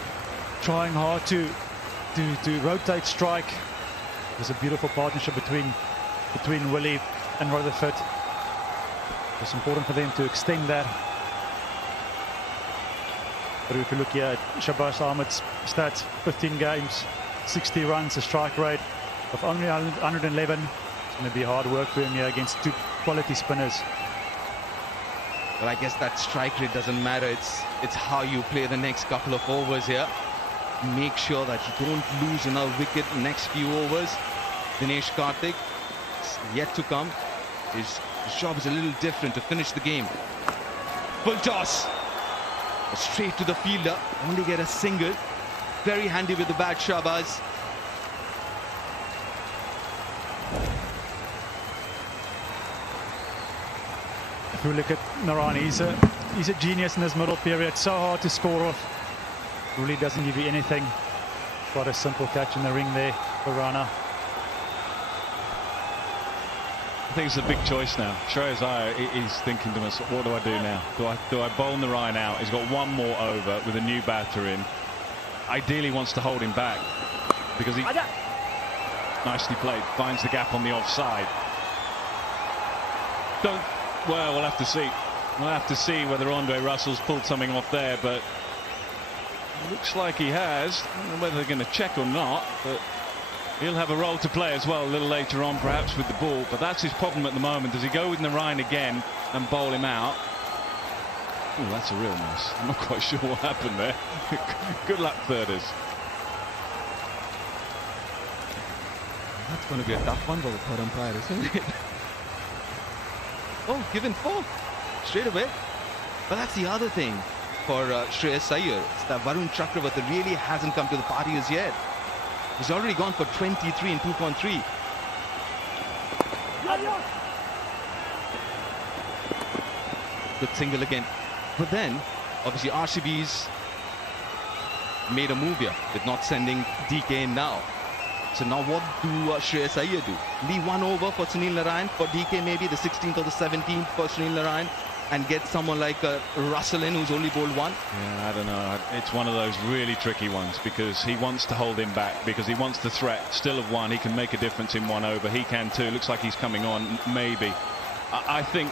trying hard to rotate strike. There's a beautiful partnership between Willey and Rutherford. It's important for them to extend that. But if you look here at Shabazz Ahmed's stats, 15 games, 60 runs, a strike rate of only 111. It's going to be hard work for him here against 2 quality spinners. Well, I guess that strike rate doesn't matter. It's how you play the next couple of overs here. Make sure that you don't lose another wicket in the next few overs. Dinesh Karthik is yet to come. His job is a little different to finish the game. Full toss. Straight to the fielder. Only get a single. Very handy with the bat, Shabazz. If you look at Narayan, he's a genius in this middle period. So hard to score off. Really doesn't give you anything. Quite a simple catch in the ring there for Rana. I think it's a big choice now. Shreyas Iyer is thinking to himself, what do I do now? Do I bowl Narayan out? He's got one more over with a new batter in. Ideally wants to hold him back because he nicely played, finds the gap on the offside. Well, we'll have to see. We'll have to see whether Andre Russell's pulled something off there, but looks like he has. I don't know whether they're going to check or not, but he'll have a role to play as well a little later on, perhaps with the ball. But that's his problem at the moment. Does he go with Narayan again and bowl him out? Oh, that's a real mess. I'm not quite sure what happened there. Good luck, thirders. That's going to be a tough one for the third umpire, isn't it? Oh, given 4 straight away. But that's the other thing for Shreyas Iyer. It's that Varun Chakravarti really hasn't come to the party as yet. He's already gone for 23 and 2.3. Good single again. But then, obviously, RCB's made a move here with not sending DK in now. So now what do Shreyas Iyer do? Leave one over for Sunil Narayan, for DK maybe the 16th or the 17th for Sunil Narayan, and get someone like Russell in who's only bowled 1? Yeah, I don't know. It's one of those really tricky ones because he wants to hold him back, because he wants the threat still of 1. He can make a difference in 1 over. He can too. Looks like he's coming on, maybe. I think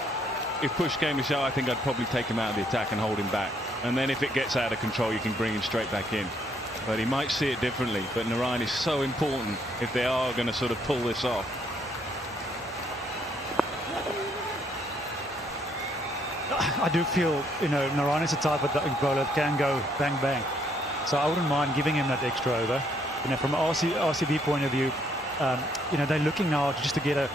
if push came to shove, I think I'd probably take him out of the attack and hold him back. And then if it gets out of control, you can bring him straight back in. but he might see it differently. But Narayan is so important if they are going to sort of pull this off. I do feel, Narayan is a type of bowler that can go bang bang, so I wouldn't mind giving him that extra over. From an RCB point of view, they're looking now just to get a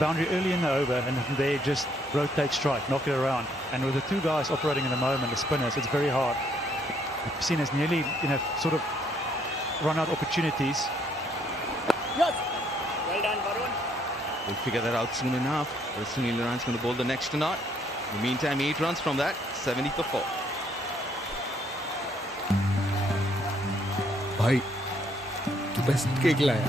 boundary early in the over, and from there just rotate strike, knock it around. And with the two guys operating in the moment, the spinners, it's very hard. I've seen us nearly, sort of run out opportunities. Yes. Well done, Varun. We'll figure that out soon enough. But Sunil Narayan's going to bowl the next to not. In the meantime, 8 runs from that, 70 for 4. भाई तू best cake लाया.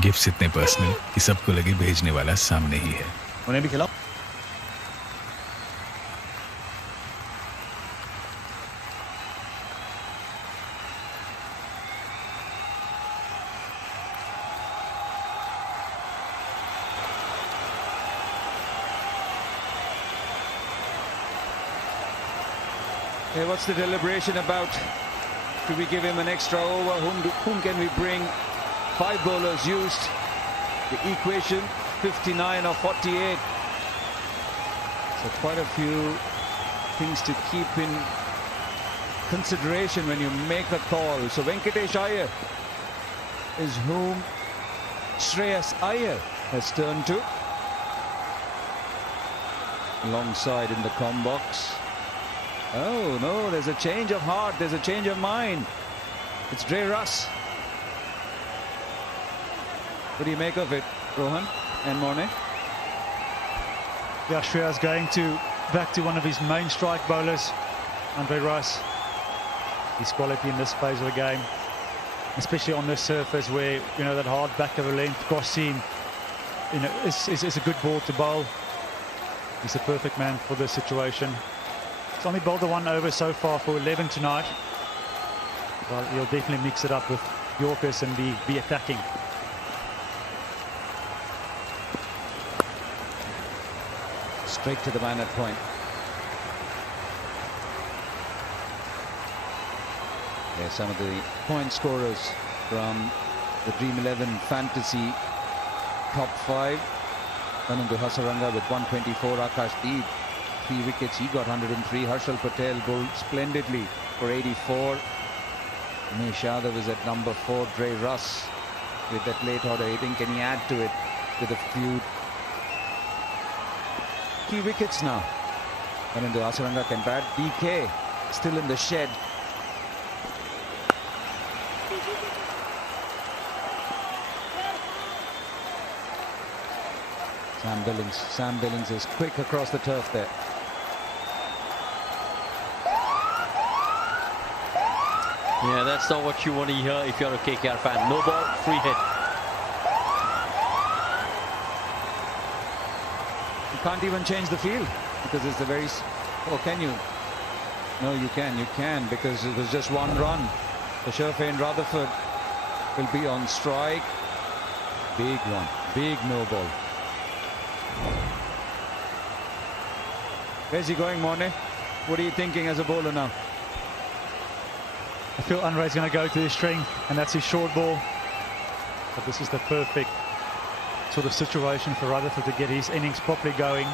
Gifts इतने personal कि सबको लगे भेजने वाला सामने ही है. उन्हें भी खिलाओ. Hey, what's the deliberation about? Do we give him an extra over? Whom can we bring? 5 bowlers used. The equation 59 or 48. So quite a few things to keep in consideration when you make the call. So Venkatesh Iyer is whom Shreyas Iyer has turned to. Alongside in the com box. Oh no, there's a change of heart, there's a change of mind. It's Dre Russ. What do you make of it, Rohan and Morne? Yeah, Shreyas going back to one of his main strike bowlers, Andre Russ. His quality in this phase of the game, especially on this surface where, that hard back of the length cross seam, is a good ball to bowl. He's the perfect man for this situation. He's only bowled the 1 over so far for 11 tonight. Well, he'll definitely mix it up with Yorkers and be attacking. Straight to the man at point. There's some of the point scorers from the Dream 11 Fantasy top 5. Anandu Hasaranga with 124, Akash Deep 3 wickets, he got 103. Harshal Patel bowled splendidly for 84. Umesh Yadav is at number 4. Dre Russ with that late order hitting. Can he add to it with a few key wickets now? Anandu Hasaranga can bat. DK still in the shed. Sam Billings is quick across the turf there. Yeah, that's not what you want to hear if you're a KKR fan. No ball, free hit. You can't even change the field because it's the very... Oh, can you? No, you can because it was just 1 run. The Sherfane Rutherford will be on strike. Big one, big no ball. Where's he going, Morne? What are you thinking as a bowler now? I feel Andre's going to go to his string, and that's his short ball. But this is the perfect sort of situation for Rutherford to get his innings properly going.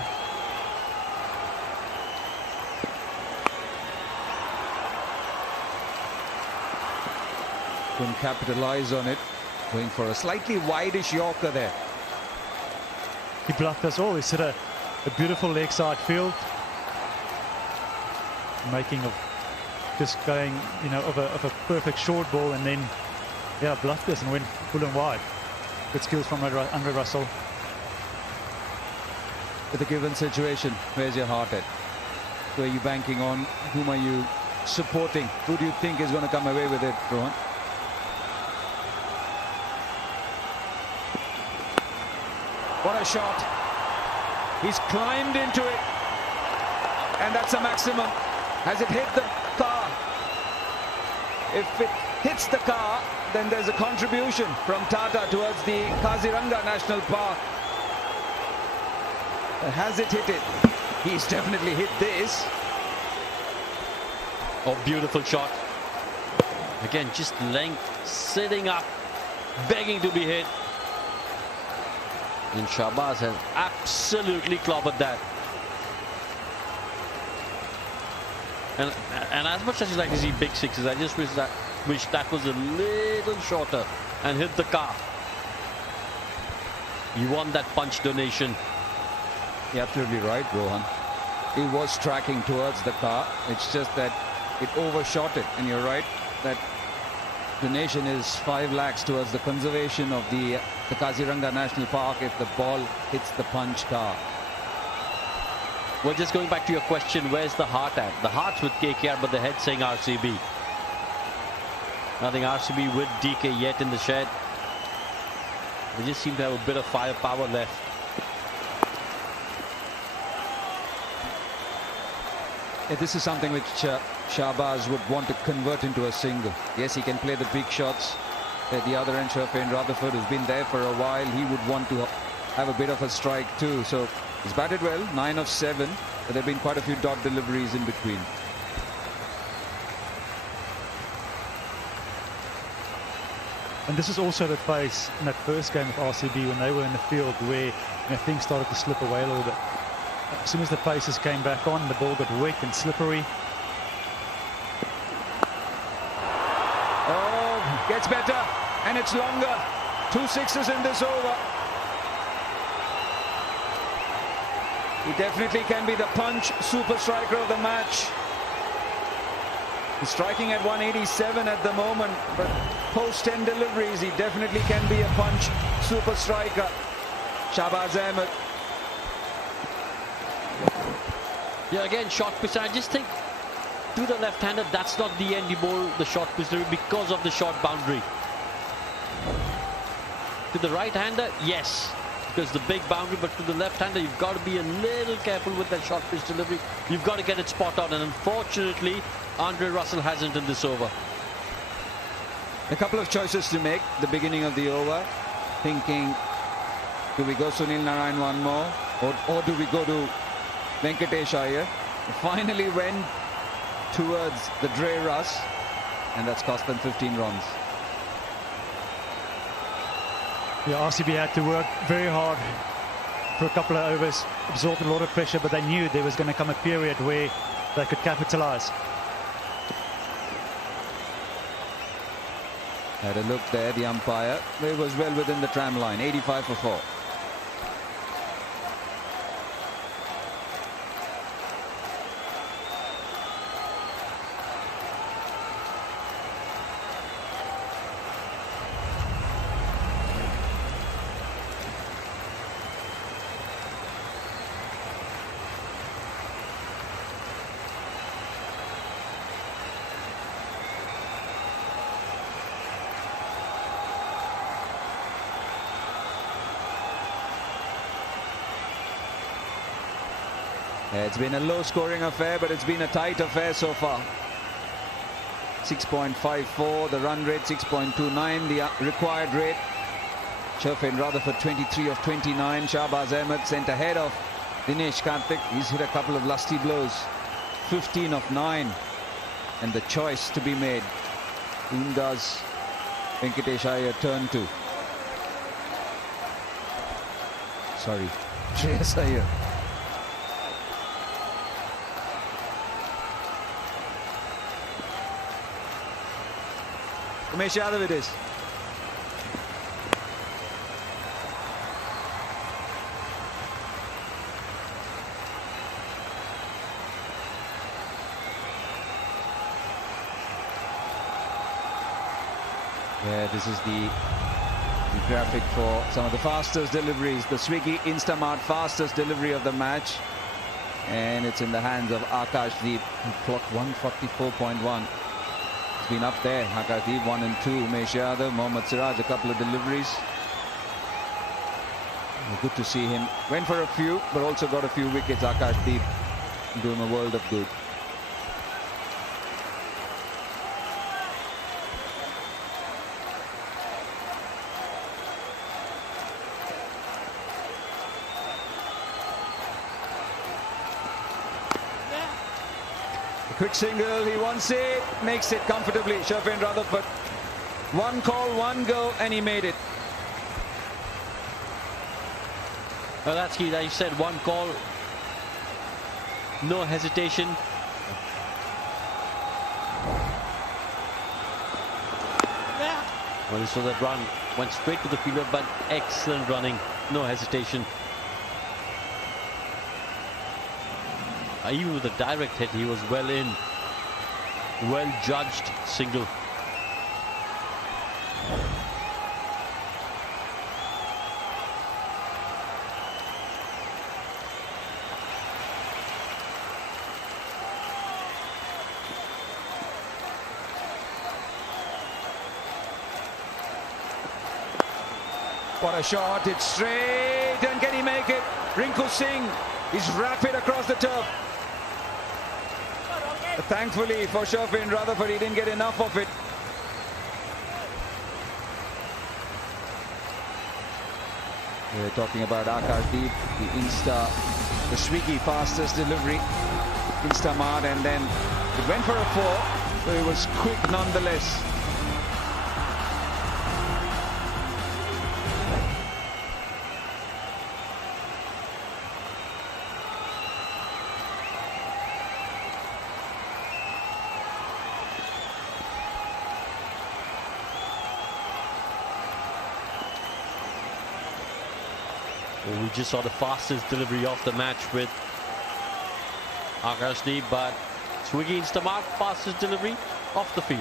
Couldn't capitalize on it. Going for a slightly wideish Yorker there. He bluffed us all. He's hit a beautiful leg side field. Making of just going, of a perfect short ball, and then, yeah, bluffed us and went full and wide. Good skills from Andre Russell. With a given situation, where's your heart at? Who are you banking on? Whom are you supporting? Who do you think is going to come away with it, Rohan? What a shot. He's climbed into it. And that's a maximum. Has it hit the car? If it hits the car, then there's a contribution from Tata towards the Kaziranga National Park. Has it hit it? He's definitely hit this. Oh, beautiful shot. Again, just length, sitting up, begging to be hit. And Shahbaz has absolutely clobbered that. And as much as you like to see big sixes, I just wish that was a little shorter and hit the car. You want that punch donation. You're absolutely right, Rohan. He was tracking towards the car. It's just that it overshot it. And you're right, that donation is 5 lakhs towards the conservation of the Kaziranga National Park if the ball hits the punch car. Well, just going back to your question, where's the heart at? The heart's with KKR, but the head's saying RCB. Nothing RCB with DK yet in the shed. They just seem to have a bit of firepower left. Yeah, this is something which Shahbaz would want to convert into a single. Yes, he can play the big shots. At the other end, Sherfane Rutherford, who's been there for a while, he would want to have a bit of a strike too. So he's batted well, 9 of 7, but there have been quite a few dot deliveries in between. And this is also the phase in that first game of RCB when they were in the field where things started to slip away a little bit. As soon as the paces came back on, the ball got wet and slippery. Oh, gets better, and it's longer. 2 sixes in this over. He definitely can be the punch super striker of the match. He's striking at 187 at the moment, but post 10 deliveries, he definitely can be a punch super striker. Shahbaz Ahmed. Yeah, again, short pitch. I just think to the left-hander, that's not the end. You bowl the short pitch because of the short boundary. To the right-hander, yes, because the big boundary, but to the left-hander, you've got to be a little careful with that short pitch delivery. You've got to get it spot on, and unfortunately, Andre Russell hasn't in this over. A couple of choices to make the beginning of the over, thinking, do we go Sunil Narayan one more, or do we go to Venkatesh Iyer? Finally went towards the Dre Russ, and that's cost them 15 runs. Yeah, RCB had to work very hard for a couple of overs, absorbed a lot of pressure, but they knew there was going to come a period where they could capitalize. Had a look there, the umpire. It was well within the tram line, 85 for 4. It's been a low-scoring affair, but it's been a tight affair so far. 6.54, the run rate, 6.29, the required rate. Sherfane Rutherford, 23 of 29. Shahbaz Ahmed sent ahead of Dinesh Karthik. He's hit a couple of lusty blows. 15 of 9. And the choice to be made. Whom does Venkatesh Iyer turn to? Sorry, Shreyas Iyer. Umesh Yadav it is. Yeah, this is the graphic for some of the fastest deliveries. The Swiggy Instamart fastest delivery of the match. And it's in the hands of Akashdeep, who clocked 144.1. It's been up there. Akashdeep 1 and 2. Umesh Yadav, Mohammad Siraj, a couple of deliveries. Good to see him. Went for a few, but also got a few wickets. Akashdeep doing a world of good. A quick single, he wants it, makes it comfortably. Shafin Rutherford. One call, one go, and he made it. Well, that's key. As you said, one call, no hesitation. Well, so that run went straight to the fielder, but excellent running, no hesitation. Even with a direct hit, he was well in. Well judged single. What a shot, it's straight, and can he make it? Rinku Singh is rapid across the turf. Thankfully for Shafin Rutherford, he didn't get enough of it. We're talking about Akardeep, the Swiggy fastest delivery, Instamart, and then it went for a 4, so it was quick nonetheless. Well, we just saw the fastest delivery of the match with Akashdeep, but Swiggy Instamart, fastest delivery off the field.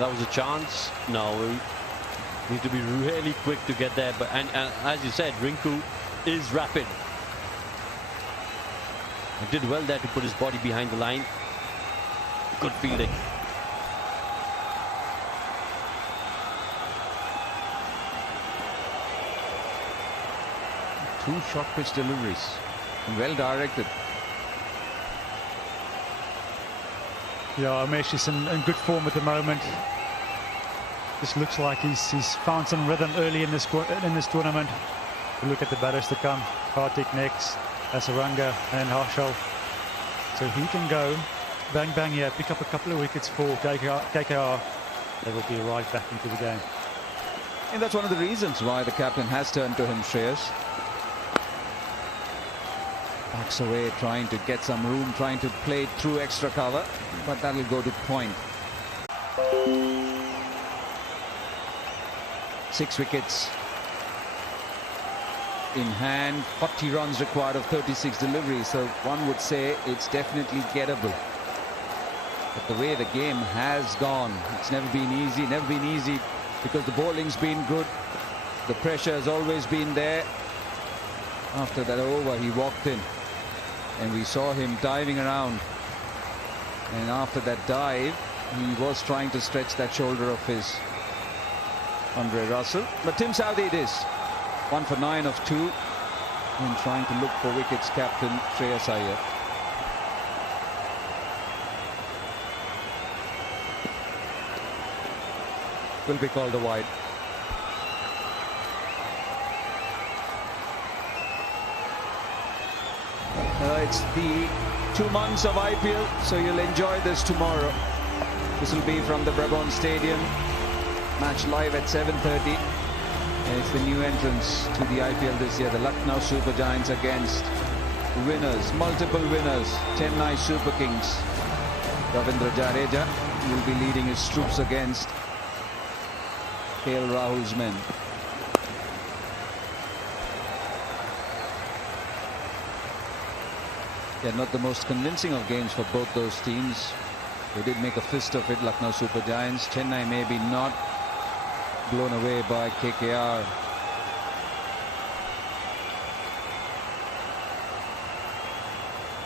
That was a chance. No, we need to be really quick to get there. But and as you said, Rinku is rapid. He did well there to put his body behind the line. Good fielding. Two short pitch deliveries, well directed. Yeah, Umesh is in good form at the moment. Just looks like he's found some rhythm early in this tournament. You look at the batters to come: Karthik next, Asaranga, and Harshal. So he can go bang bang here, pick up a couple of wickets for KKR. They will be right back into the game. And that's one of the reasons why the captain has turned to him, Shreyas. Backs away, trying to get some room, trying to play through extra cover, but that'll go to point. 6 wickets in hand, 40 runs required of 36 deliveries, so one would say it's definitely gettable. But the way the game has gone, it's never been easy because the bowling's been good. The pressure has always been there. After that over, he walked in and we saw him diving around. And after that dive, he was trying to stretch that shoulder of his, Andre Russell. But Tim Southee it is. 1 for 9 of 2 and trying to look for wickets, captain Shreyas Iyer. Will be called a wide. It's the 2 months of IPL, so you'll enjoy this tomorrow. This will be from the Brabant Stadium. Match live at 7:30. And it's the new entrance to the IPL this year. The Lucknow Super Giants against winners, multiple winners, Chennai Super Kings. Ravindra Jadeja will be leading his troops against KL Rahul's men. Yeah, not the most convincing of games for both those teams. They did make a fist of it, Lucknow Super Giants. Chennai maybe not, blown away by KKR.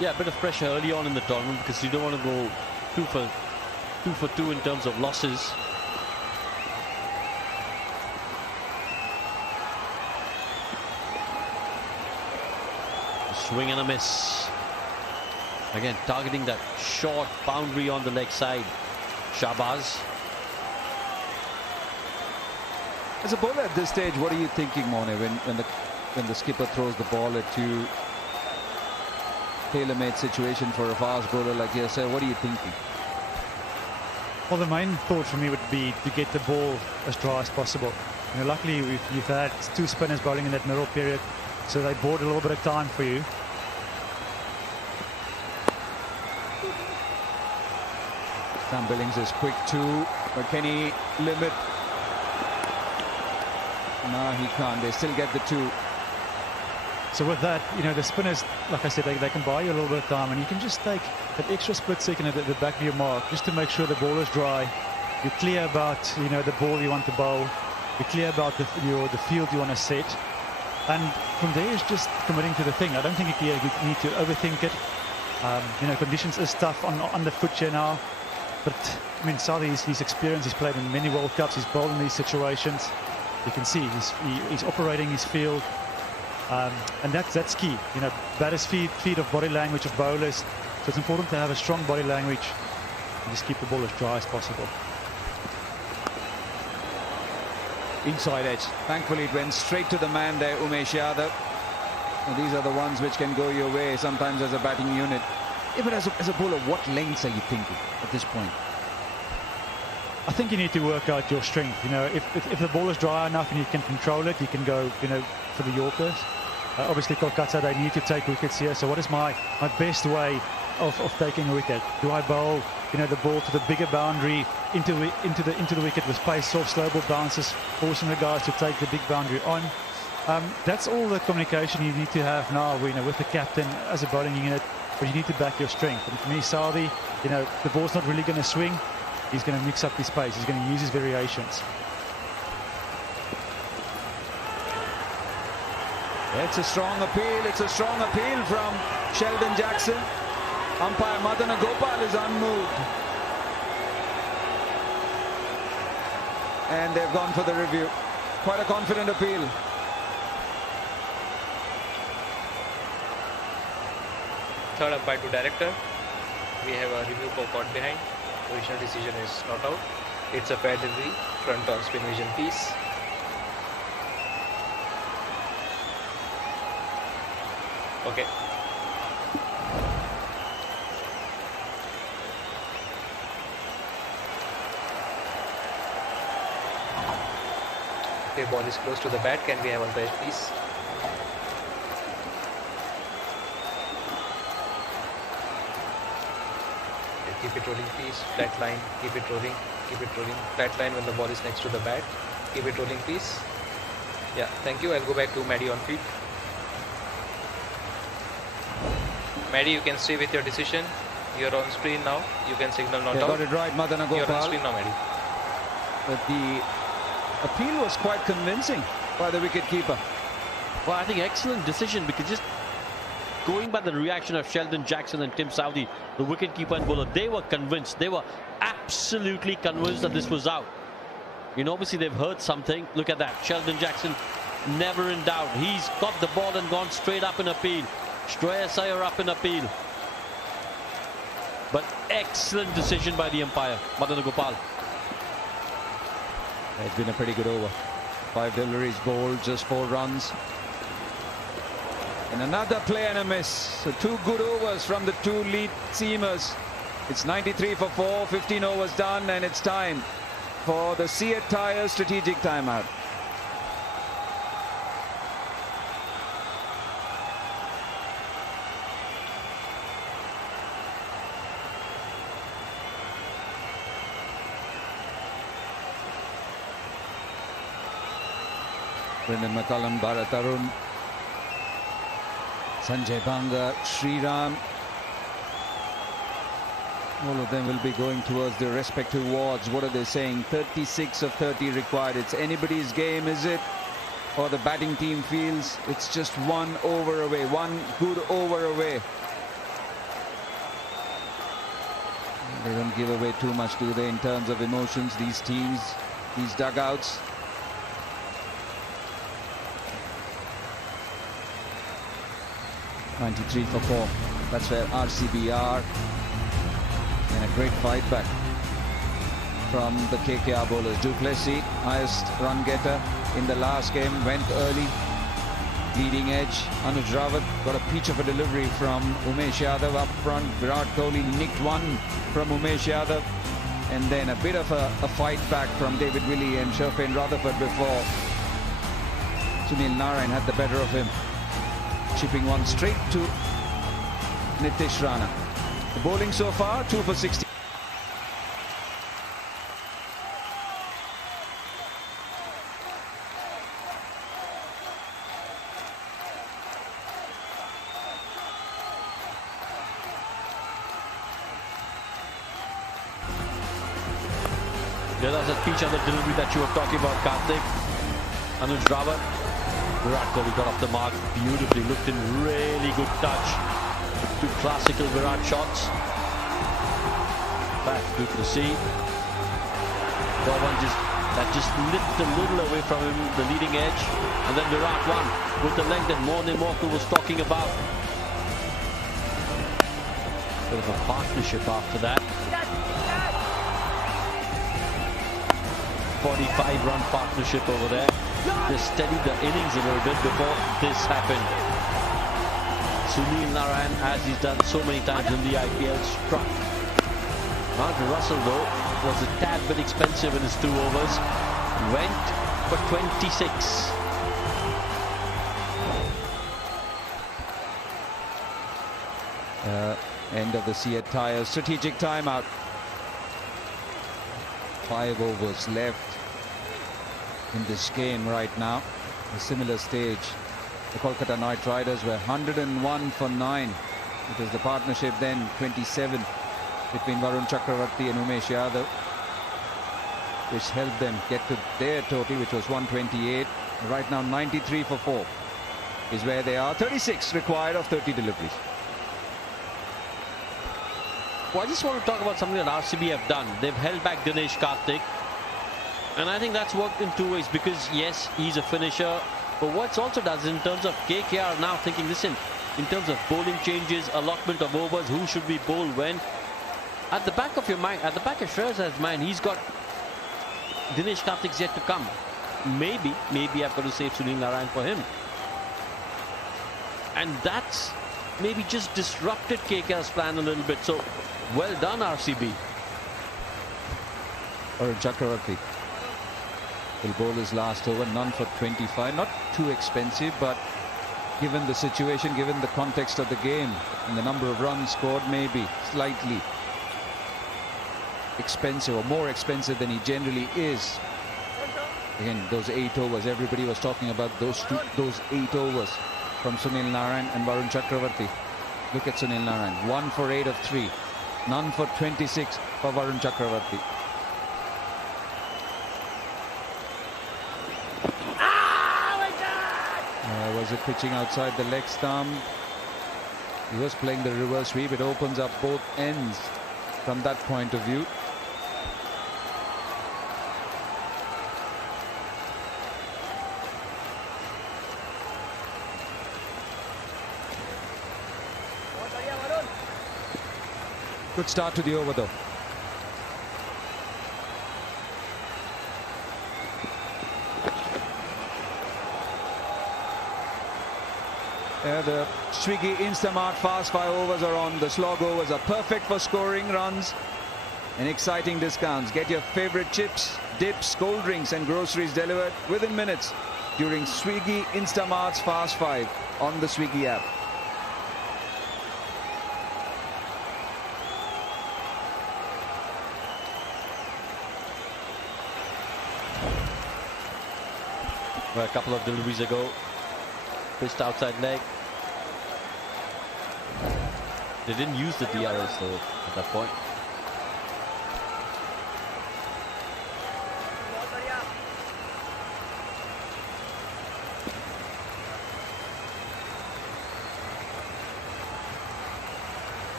Yeah, a bit of pressure early on in the tournament because you don't want to go 2 for 2 in terms of losses. Swing and a miss. Again, targeting that short boundary on the leg side. Shahbaz. As a bowler at this stage, what are you thinking, Mone, when the skipper throws the ball at you? Tailor-made situation for a fast bowler like yourself. What are you thinking? Well, the main thought for me would be to get the ball as dry as possible. You know, luckily, you've had two spinners bowling in that middle period, so they bought a little bit of time for you. Sam Billings is quick too, but can he limit? No, he can't. They still get the two. So with that, you know, the spinners, like I said, they can buy you a little bit of time, and you can just take that extra split second at the back of your mark just to make sure the ball is dry. You're clear about, you know, the ball you want to bowl. You're clear about the field you want to set. And from there is just committing to the thing. I don't think you need to overthink it. You know, conditions is tough on the foot here now. But, I mean, Southee, he's experienced. He's played in many World Cups. He's bowled in these situations. You can see he's operating his field. And that's key. You know, batters feed of body language of bowlers. So it's important to have a strong body language and just keep the ball as dry as possible. Inside edge. Thankfully, it went straight to the man there, Umesh Yadav. And these are the ones which can go your way sometimes as a batting unit. Even as a bowler, what lengths are you thinking at this point? I think you need to work out your strength. You know, if the ball is dry enough and you can control it, you can go, you know, for the Yorkers. Obviously, Kolkata, they need to take wickets here. So what is my best way of taking a wicket? Do I bowl, you know, the ball to the bigger boundary into the wicket with pace, soft, slow ball bounces, forcing the guys to take the big boundary on? That's all the communication you need to have now, you know, with the captain as a bowling unit. But you need to back your strength. And for me, Southee, you know, the ball's not really going to swing. He's going to mix up his pace. He's going to use his variations. It's a strong appeal. It's a strong appeal from Sheldon Jackson. Umpire Madana Gopal is unmoved. And they've gone for the review. Quite a confident appeal. Third umpire to director. We have a review for caught behind. Original decision is not out. It's a fair delivery. Front on spin vision piece. Okay. Okay, ball is close to the bat. Can we have umpire please? Keep it rolling please, flat line, keep it rolling, flat line when the ball is next to the bat, keep it rolling please. Yeah, thank you. I'll go back to Maddie on field. Maddie, you can stay with your decision. You're on screen now. You can signal not out. Got it right, Madana Gopal. You're on screen now, Maddie. But the appeal was quite convincing by the wicket keeper. Well, I think excellent decision, because just going by the reaction of Sheldon Jackson and Tim Southee, the wicketkeeper and bowler, they were convinced. They were absolutely convinced that this was out. You know, obviously they've heard something. Look at that. Sheldon Jackson, never in doubt. He's got the ball and gone straight up in appeal. Shreyas Iyer up in appeal. But excellent decision by the umpire, Madana Gopal. It's been a pretty good over. 5 deliveries bowled, just 4 runs. And another play and a miss. So 2 good overs from the 2 lead seamers. It's 93 for 4, 15 overs done, and it's time for the Seat Tyres strategic timeout. Brendan McCullum, Bharat Arun, Sanjay Banga, Sriram. All of them will be going towards their respective wards. What are they saying? 36 of 30 required. It's anybody's game, is it? Or the batting team feels it's just 1 over away, 1 good over away. They don't give away too much, do they, in terms of emotions, these teams, these dugouts? .93 for 4. That's where RCB are. And a great fight back. from the KKR bowlers. Du Plessis, highest run getter in the last game, went early. Leading edge, Anuj Rawat got a peach of a delivery from Umesh Yadav up front. Virat Kohli nicked one from Umesh Yadav. And then a bit of a fight back from David Willey and Sherfane Rutherford before Sunil Narine had the better of him. Chipping one straight to Nitish Rana. The bowling so far, 2 for 60. Yeah, that's a feature of the delivery that you were talking about, Karthik. Anuj Rawat. Virat Kohli got off the mark beautifully. Looked in really good touch. Two classical Virat shots. Back, good to see. That one just lipped a little away from him, the leading edge. And then Virat won with the length that Morne Morkel was talking about. Bit of a partnership after that. 45-run partnership over there. They steadied the innings a little bit before this happened. Sunil Narine, as he's done so many times in the IPL, struck. Mark Russell, though, was a tad bit expensive in his 2 overs. Went for 26. End of the Seat Tyres strategic timeout. 5 overs left in this game right now. A similar stage. The Kolkata Knight Riders were 101 for 9. It was the partnership then, 27, between Varun Chakravarti and Umesh Yadav, which helped them get to their total, which was 128. Right now, 93 for 4 is where they are. 36 required of 30 deliveries. Well, I just want to talk about something that RCB have done. They've held back Dinesh Karthik. And I think that's worked in 2 ways, because yes, he's a finisher. But what it also does in terms of KKR now thinking, listen, in terms of bowling changes, allotment of overs, who should we bowl when? At the back of your mind, at the back of Shreyas's mind, he's got Dinesh Karthik's yet to come. Maybe I've got to save Sunil Narine for him. And that's maybe just disrupted KKR's plan a little bit. So, well done, RCB. Varun Chakravarti will bowl his last over, none for 25. Not too expensive, but given the situation, given the context of the game and the number of runs scored, maybe slightly expensive, or more expensive than he generally is. Again, those 8 overs, everybody was talking about those 8 overs from Sunil Narine and Varun Chakravarti. Look at Sunil Narine, 1 for 8 of 3, none for 26 for Varun Chakravarti. Was it pitching outside the leg stump? He was playing the reverse sweep. It opens up both ends from that point of view. Good start to the over, though. The Swiggy Instamart Fast 5 overs are on. The slog overs are perfect for scoring runs and exciting discounts. Get your favorite chips, dips, cold drinks and groceries delivered within minutes during Swiggy Instamart's Fast 5 on the Swiggy app. Well, a couple of deliveries ago, pitched outside leg. They didn't use the DRS though at that point.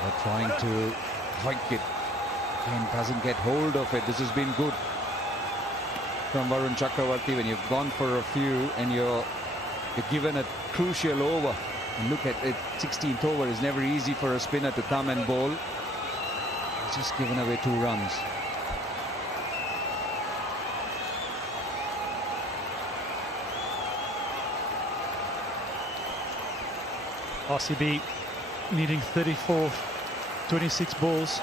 They're trying to hike it and doesn't get hold of it. This has been good from Varun Chakravarti when you've gone for a few and you're given a crucial over And look at it, 16th over is never easy for a spinner to come and bowl. He's just given away 2 runs. RCB needing 34, 26 balls.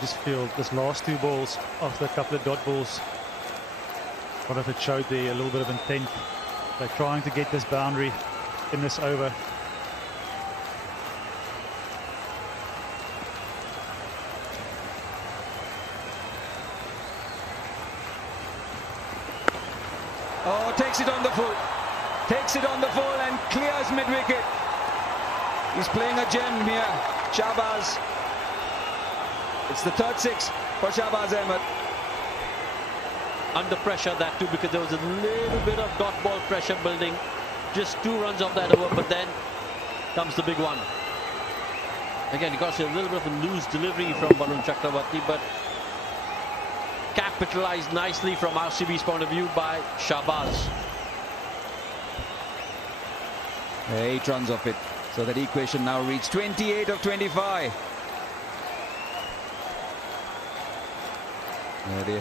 Just feel this last 2 balls after a couple of dot balls, what if it showed there a little bit of intent. They're trying to get this boundary in this over. Oh, takes it on the full. Takes it on the full and clears mid-wicket. He's playing a gem here, Shahbaz. It's the 3rd 6 for Shahbaz Ahmed. Under pressure, that too, because there was a little bit of dot ball pressure building. Just 2 runs off that over, but then comes the big one. Again, you got to see a little bit of a loose delivery from Varun Chakravarti, but capitalized nicely from RCB's point of view by Shahbaz. 8 runs off it. So that equation now reached 28 of 25. Yeah, they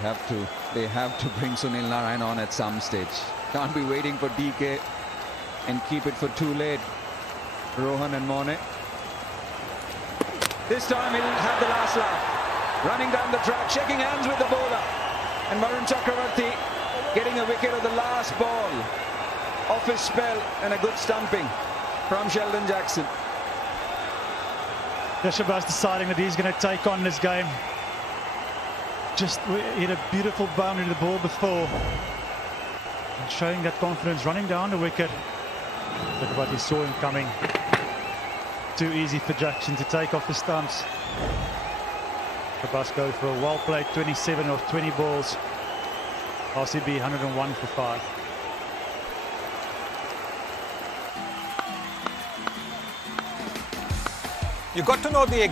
have to bring Sunil Narine on at some stage. Can't be waiting for DK and keep it for too late. Rohan and Morne. This time he'll have the last laugh. Running down the track, shaking hands with the bowler. And Varun Chakravarti getting a wicket of the last ball. Off his spell and a good stumping from Sheldon Jackson. Shahbaz deciding that he's going to take on this game. Just hit a beautiful boundary to the ball before. And showing that confidence, running down the wicket. Look at what he saw him coming. Too easy for Jackson to take off the stumps. Shahbaz go for a well-played 27 of 20 balls. RCB 101 for 5. You got to know the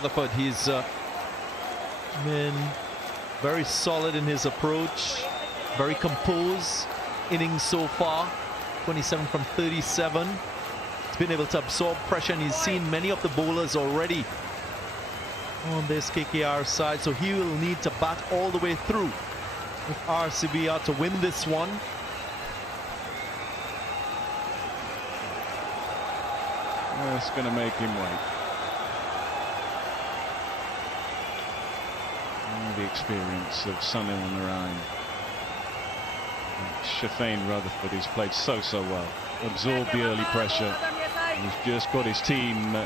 Rutherford, he's been very solid in his approach, very composed innings so far, 27 from 37. He's been able to absorb pressure, and he's seen many of the bowlers already on this KKR side, so he will need to bat all the way through if RCB are to win this one. That's going to make him wait. The experience of Sunil Narine. Shafane Rutherford, who's played so well, absorbed the early pressure. He's just got his team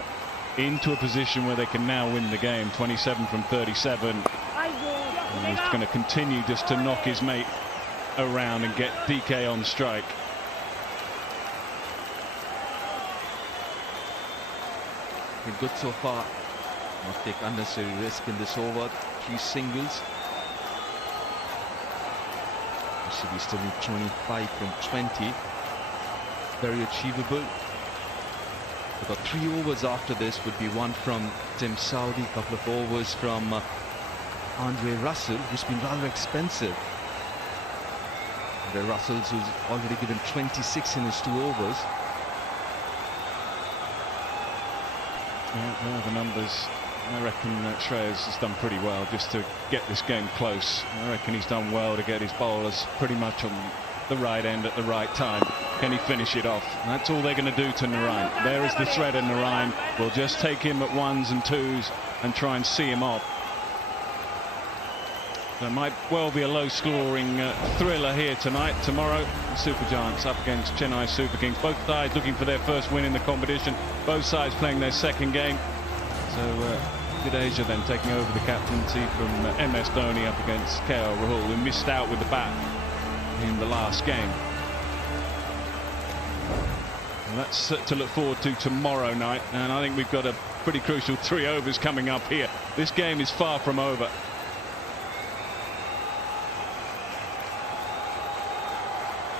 into a position where they can now win the game. 27 from 37. And he's going to continue just to knock his mate around and get DK on strike. Been good so far. Not take unnecessary risk in this over. 3 singles. RCB still need 25 from 20. Very achievable. We've got 3 overs after this. Would be 1 from Tim Southee, couple of overs from Andre Russell, who's been rather expensive. Andre Russell, who's already given 26 in his 2 overs. Yeah, the numbers. I reckon Shreyas has done pretty well just to get this game close. I reckon he's done well to get his bowlers pretty much on the right end at the right time. Can he finish it off? And that's all they're going to do to Narine. There is the threat of Narine. We'll just take him at 1s and 2s and try and see him off. There might well be a low-scoring thriller here tonight. Tomorrow, Super Giants up against Chennai Super Kings. Both sides looking for their first win in the competition. Both sides playing their second game. So Jadeja then taking over the captaincy from MS Dhoni up against KL Rahul, who missed out with the bat in the last game. And that's to look forward to tomorrow night. And I think we've got a pretty crucial 3 overs coming up here. This game is far from over.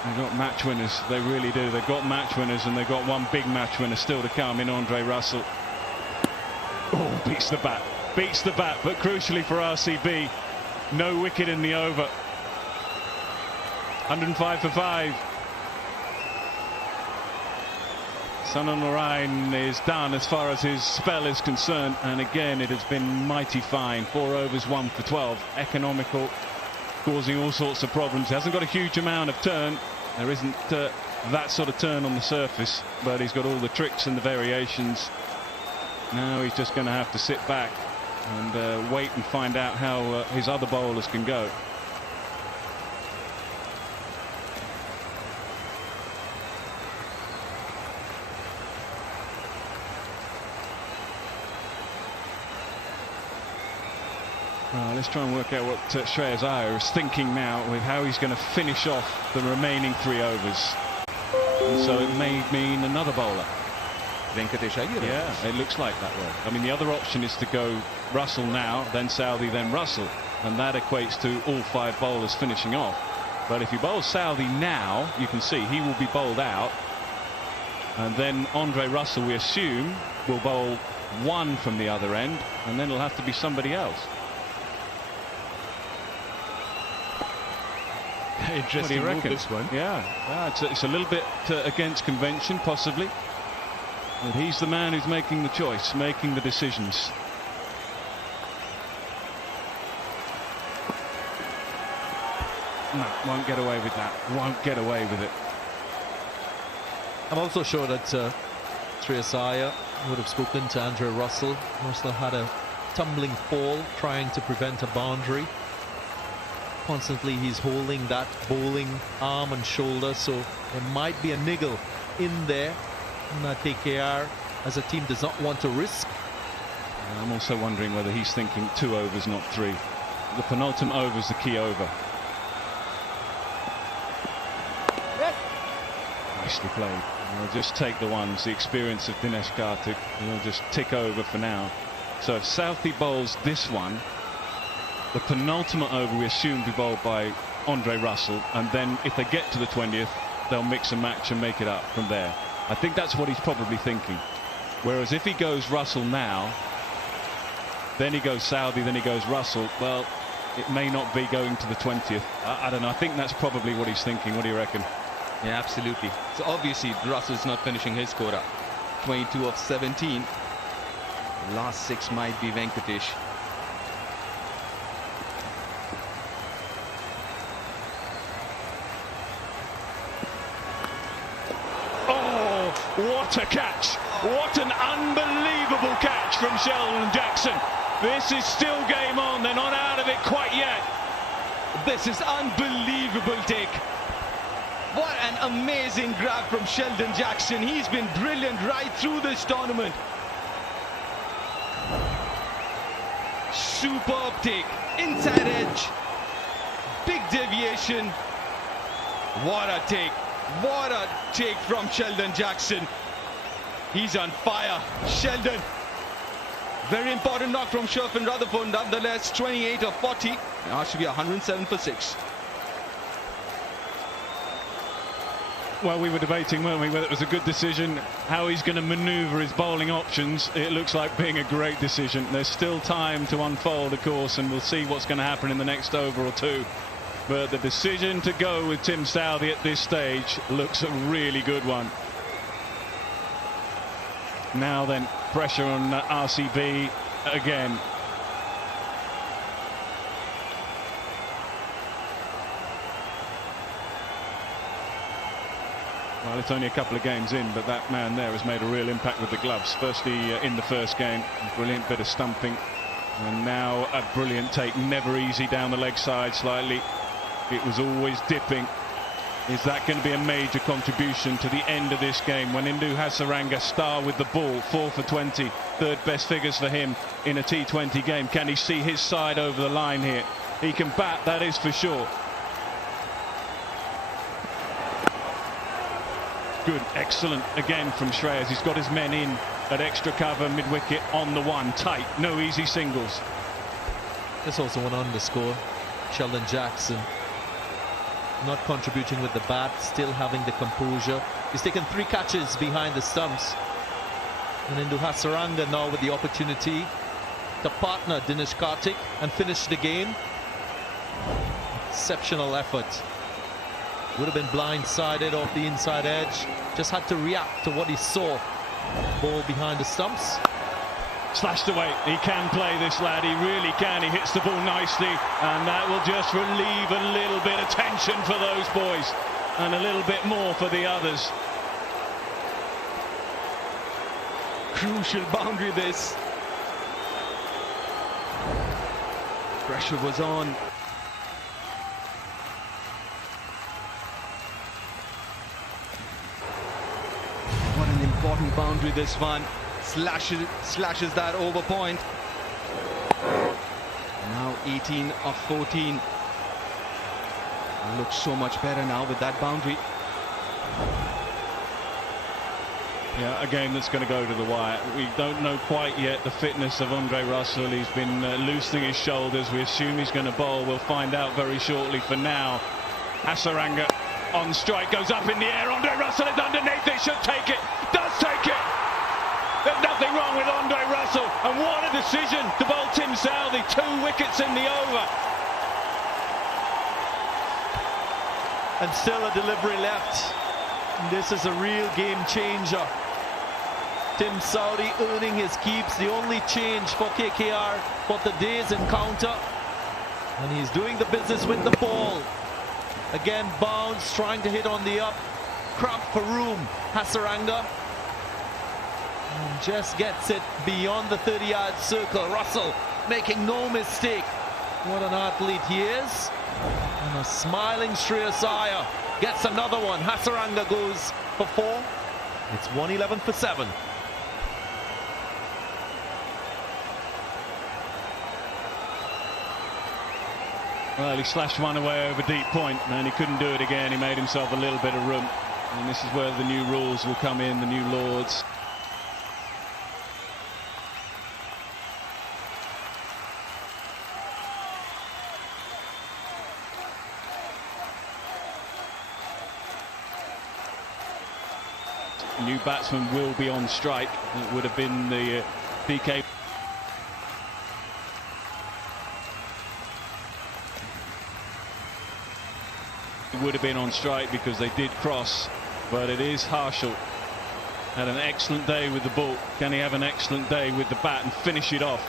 They've got match winners, they really do. They've got match winners, and they've got one big match winner still to come in Andre Russell. Oh, beats the bat, but crucially for RCB, no wicket in the over. 105 for 5. Sunil Narine is done as far as his spell is concerned, and again it has been mighty fine. 4 overs, 1 for 12, economical, causing all sorts of problems. He hasn't got a huge amount of turn. There isn't that sort of turn on the surface, but he's got all the tricks and the variations. Now he's just going to have to sit back and wait and find out how his other bowlers can go. Well, let's try and work out what Shreyas Iyer is thinking now with how he's going to finish off the remaining 3 overs. And so it may mean another bowler. Venkatesh Iyer. Yeah, it looks like that way. I mean, the other option is to go Russell now, then Southee, then Russell. And that equates to all 5 bowlers finishing off. But if you bowl Southee now, you can see he will be bowled out. And then Andre Russell, we assume, will bowl 1 from the other end. And then it'll have to be somebody else. Interesting What do you move, reckon? this one. Yeah, it's a little bit against convention, possibly. But he's the man who's making the choice, making the decisions. No, won't get away with that. Won't get away with it. I'm also sure that Shreyas Iyer would have spoken to Andre Russell. Russell had a tumbling fall, trying to prevent a boundary. Constantly he's holding that bowling arm and shoulder, so there might be a niggle in there. And KKR as a team does not want to risk. I'm also wondering whether he's thinking 2 overs, not 3. The penultimate over is the key over. Nicely played. We'll just take the ones, the experience of Dinesh Karthik. We'll just tick over for now. So if Southee bowls this one, the penultimate over we assume will be bowled by Andre Russell, and then if they get to the 20th, they'll mix and match and make it up from there. I think that's what he's probably thinking. Whereas if he goes Russell now, then he goes Saudi, then he goes Russell. Well, it may not be going to the 20th. I don't know. I think that's probably what he's thinking. What do you reckon? Yeah, absolutely. So obviously Russell's not finishing his quota. 22 of 17. The last 6 might be Venkatesh. What a catch! What an unbelievable catch from Sheldon Jackson. This is still game on. They're not out of it quite yet. This is unbelievable, Dick. What an amazing grab from Sheldon Jackson. He's been brilliant right through this tournament. Superb take. Inside edge. Big deviation. What a take. What a take from Sheldon Jackson. He's on fire. Sheldon. Very important knock from Sherfin Rutherford. Nonetheless, 28 of 40. RCB 107 for 6. Well, we were debating, weren't we, whether it was a good decision, how he's going to maneuver his bowling options. It looks like being a great decision. There's still time to unfold, of course, and we'll see what's going to happen in the next over or two. But the decision to go with Tim Southee at this stage looks a really good one. Now then, pressure on RCB again. Well, it's only a couple of games in, but that man there has made a real impact with the gloves. Firstly, in the first game, a brilliant bit of stumping. And now a brilliant take, never easy down the leg side slightly. It was always dipping. Is that going to be a major contribution to the end of this game? When Indu Hasaranga star with the ball, 4 for 20, third best figures for him in a T20 game. Can he see his side over the line here? He can bat, that is for sure. Good, excellent again from Shreyas. He's got his men in at extra cover, mid-wicket on the one, tight, no easy singles. Just also want to underscore Sheldon Jackson not contributing with the bat, still having the composure. He's taken 3 catches behind the stumps. And Indu Hasaranga now with the opportunity to partner Dinesh Karthik and finish the game. Exceptional effort. Would have been blindsided off the inside edge. Just had to react to what he saw. Ball behind the stumps. Slashed away. He can play, this lad. He really can. He hits the ball nicely, and that will just relieve a little bit of tension for those boys and a little bit more for the others. Crucial boundary this. Pressure was on. What an important boundary this one. Slashes that over point. Now 18 of 14. Looks so much better now with that boundary. Yeah, a game that's going to go to the wire. We don't know quite yet the fitness of Andre Russell. He's been loosening his shoulders. We assume he's going to bowl. We'll find out very shortly. For now, Hasaranga on strike, goes up in the air. Andre Russell is underneath it, should take it, does take it. There's nothing wrong with Andre Russell, and what a decision to bowl Tim Southee. 2 wickets in the over. And still a delivery left. This is a real game changer. Tim Southee earning his keeps. The only change for KKR for today's encounter. And he's doing the business with the ball. Again, bounce, trying to hit on the up. Cramp for room. Hasaranga. And just gets it beyond the 30-yard circle. Russell making no mistake. What an athlete he is. And a smiling Shreyas Iyer gets another one. Hasaranga goes for 4. It's 111 for 7. Well, he slashed one away over deep point, and he couldn't do it again. He made himself a little bit of room. And this is where the new rules will come in, the new lords. New batsman will be on strike. It would have been the PK. would have been on strike because they did cross, but it is Harshal. Had an excellent day with the ball. Can he have an excellent day with the bat and finish it off?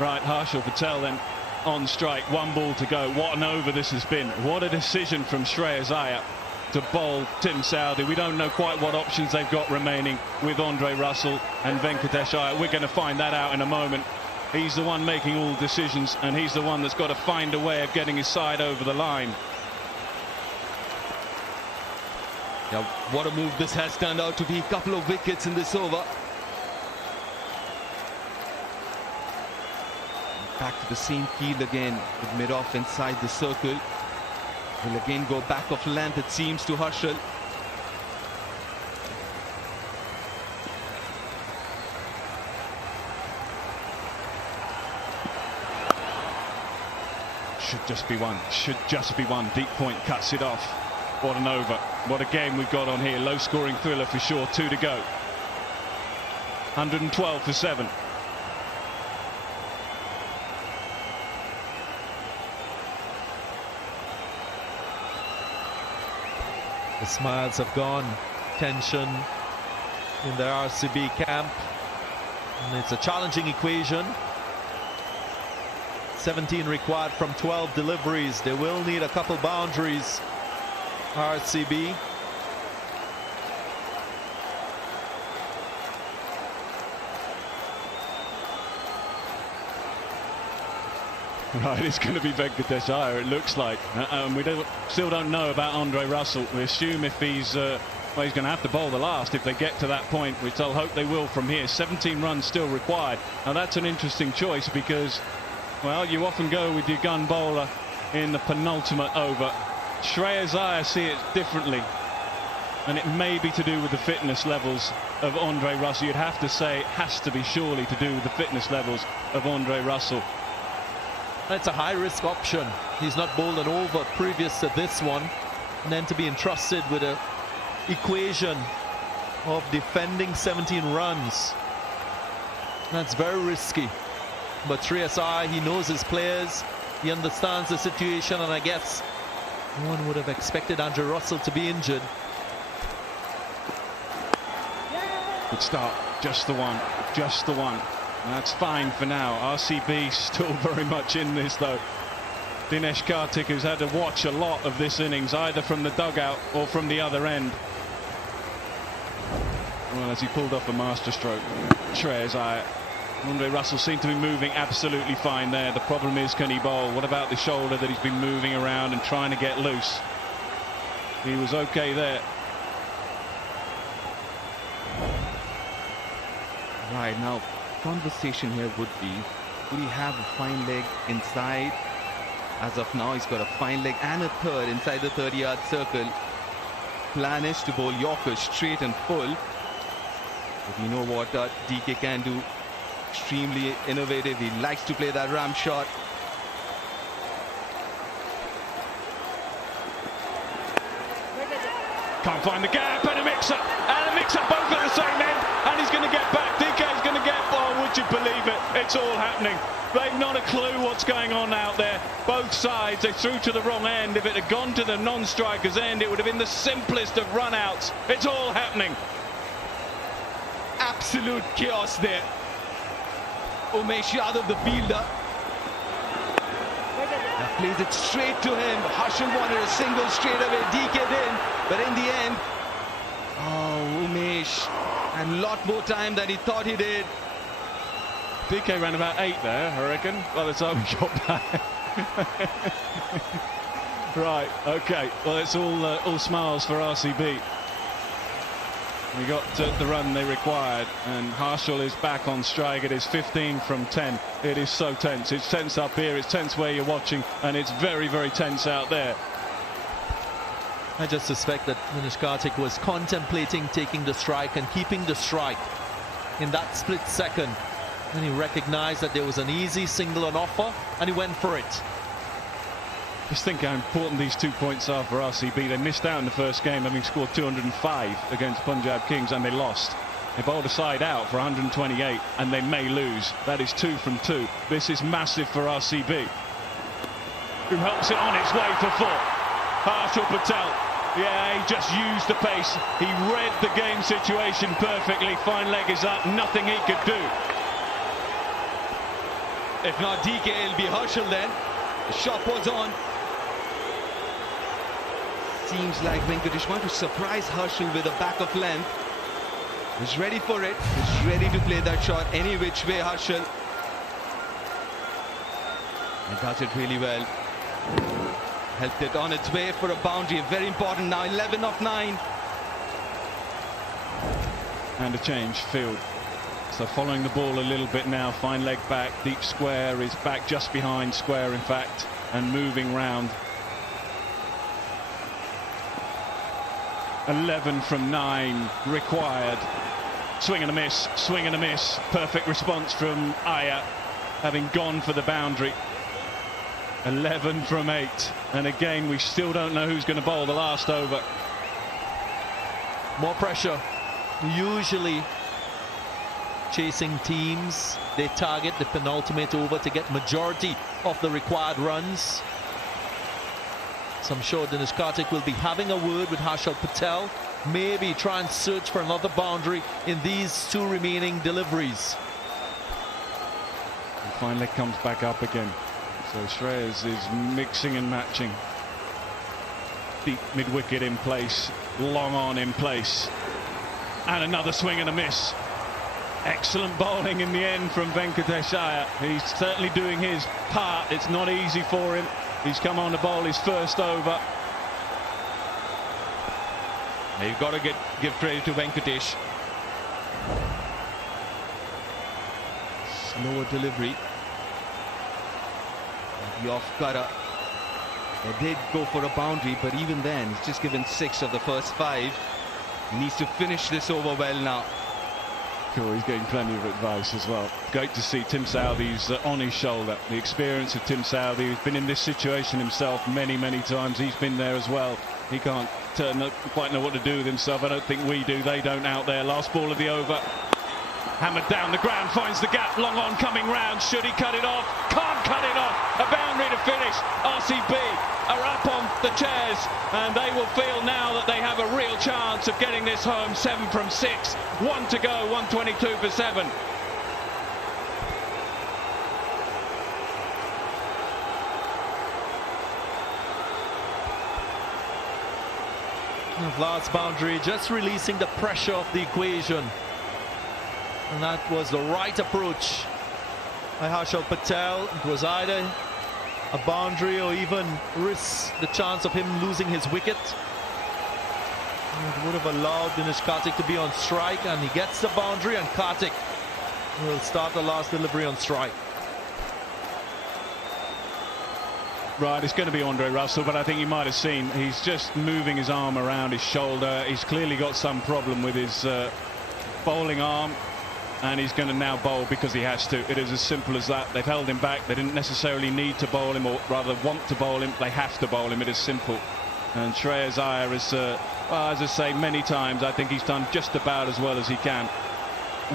Right, Harshal Patel then on strike. 1 ball to go. What an over this has been. What a decision from Shreyas Iyer to bowl Tim Southee. We don't know quite what options they've got remaining with Andre Russell and Venkatesh Iyer. We're going to find that out in a moment. He's the one making all decisions, and he's the one that's got to find a way of getting his side over the line. Yeah, what a move this has turned out to be. A couple of wickets in this over. Back to the same field again with mid-off inside the circle. Will again go back of length, it seems, to Harshal. Should just be one. Should just be one. Deep point cuts it off. What an over. What a game we've got on here. Low scoring thriller for sure. 2 to go. 112 for 7. The smiles have gone. Tension in the RCB camp. And it's a challenging equation. 17 required from 12 deliveries. They will need a couple boundaries. RCB. Right, it's going to be Venkatesh Iyer, it looks like. We still don't know about Andre Russell. We assume if he's well, he's going to have to bowl the last if they get to that point, which I'll hope they will from here. 17 runs still required. Now that's an interesting choice because, well, you often go with your gun bowler in the penultimate over. Shreyas Iyer see it differently, and it may be to do with the fitness levels of Andre Russell. You'd have to say it has to be surely to do with the fitness levels of Andre Russell. It's a high-risk option. He's not bowled an over previous to this one, and then to be entrusted with an equation of defending 17 runs. That's very risky. But Shreyas Iyer, he knows his players, he understands the situation, and I guess no one would have expected Andre Russell to be injured. Good start, just the one, just the one. That's fine for now. RCB still very much in this though. Dinesh Karthik, who's had to watch a lot of this innings, either from the dugout or from the other end. Well, as he pulled off a masterstroke, Shreyas Iyer. Andre Russell seemed to be moving absolutely fine there. The problem is, can he bowl? What about the shoulder that he's been moving around and trying to get loose? He was okay there. Right, now conversation here would he have a fine leg inside? As of now, he's got a fine leg and a third inside the 30-yard circle. Plan is to bowl Yorker straight and full. But you know what DK can do. Extremely innovative. He likes to play that ram shot. Can't find the gap, and a mix-up both at the same end, and he's going to get back. DK's going to get, oh, would you believe it? It's all happening. They've not a clue what's going on out there. Both sides, they threw to the wrong end. If it had gone to the non-striker's end, it would have been the simplest of run-outs. It's all happening. Absolute chaos there. Umesh Yadav, the fielder, plays it straight to him. Harshal wanted a single straight away. DK in, but in the end, oh, Umesh had a lot more time than he thought he did. DK ran about 8 there, I reckon, by the time we got back. Right, okay. Well, it's all smiles for RCB. We got the run they required, and Harshal is back on strike. It is 15 from 10. It is so tense. It's tense up here, it's tense where you're watching, and it's very, very tense out there. I just suspect that Dinesh Karthik was contemplating taking the strike and keeping the strike in that split second. And he recognized that there was an easy single on offer, and he went for it. Just think how important these 2 points are for RCB. They missed out in the first game, having scored 205 against Punjab Kings, and they lost. They bowled a side out for 128 and they may lose. That is 2 from 2. This is massive for RCB, who helps it on its way for 4. Harshal Patel, yeah, he just used the pace. He read the game situation perfectly. Fine leg is up, nothing he could do. If not DK, it'll be Harshal then. The shot was on. Seems like Venkatesh wanted to surprise Harshal with a back of length. He's ready for it. He's ready to play that shot any which way, Harshal. And does it really well. Helped it on its way for a boundary. Very important now. 11 of 9. And a change field. So following the ball a little bit now. Fine leg back. Deep square is back just behind square, in fact, and moving round. 11 from 9 required. Swing and a miss, swing and a miss. Perfect response from Iyer, having gone for the boundary. 11 from 8. And again, we still don't know who's going to bowl the last over. More pressure. Usually chasing teams, they target the penultimate over to get majority of the required runs. So I'm sure Dinesh Karthik will be having a word with Harshal Patel. Maybe try and search for another boundary in these 2 remaining deliveries. And fine leg comes back up again. So Shreyas is mixing and matching. Deep mid-wicket in place, long on in place. And another swing and a miss. Excellent bowling in the end from Venkatesh Iyer. He's certainly doing his part. It's not easy for him. He's come on to bowl his first over. You've got to give credit to Venkatesh. Slower delivery. The off cutter. They did go for a boundary, but even then, he's just given 6 of the first 5. He needs to finish this over well now. Cool, he's getting plenty of advice as well. Great to see Tim Southee's on his shoulder. The experience of Tim Southee, who's been in this situation himself many, many times. He's been there as well. He can't quite know what to do with himself. I don't think we do. They don't out there. Last ball of the over. Hammered down the ground, finds the gap. Long on coming round. Should he cut it off? Can't cut it off. A boundary to finish. RCB are up on the chairs, and they will feel now that they have a real chance of getting this home. 7 from 6. 1 to go. 122 for 7. Last boundary, just releasing the pressure of the equation. And that was the right approach by Harshal Patel. It was either a boundary or even risk the chance of him losing his wicket. It would have allowed Dinesh Karthik to be on strike, and he gets the boundary, and Karthik will start the last delivery on strike. Right, it's going to be Andre Russell, but I think you might have seen he's just moving his arm around his shoulder. He's clearly got some problem with his bowling arm, and he's going to now bowl because he has to. It is as simple as that. They've held him back. They didn't necessarily need to bowl him, or rather want to bowl him. They have to bowl him. It is simple. And Shreyas Iyer is, well, as I say many times, I think he's done just about as well as he can.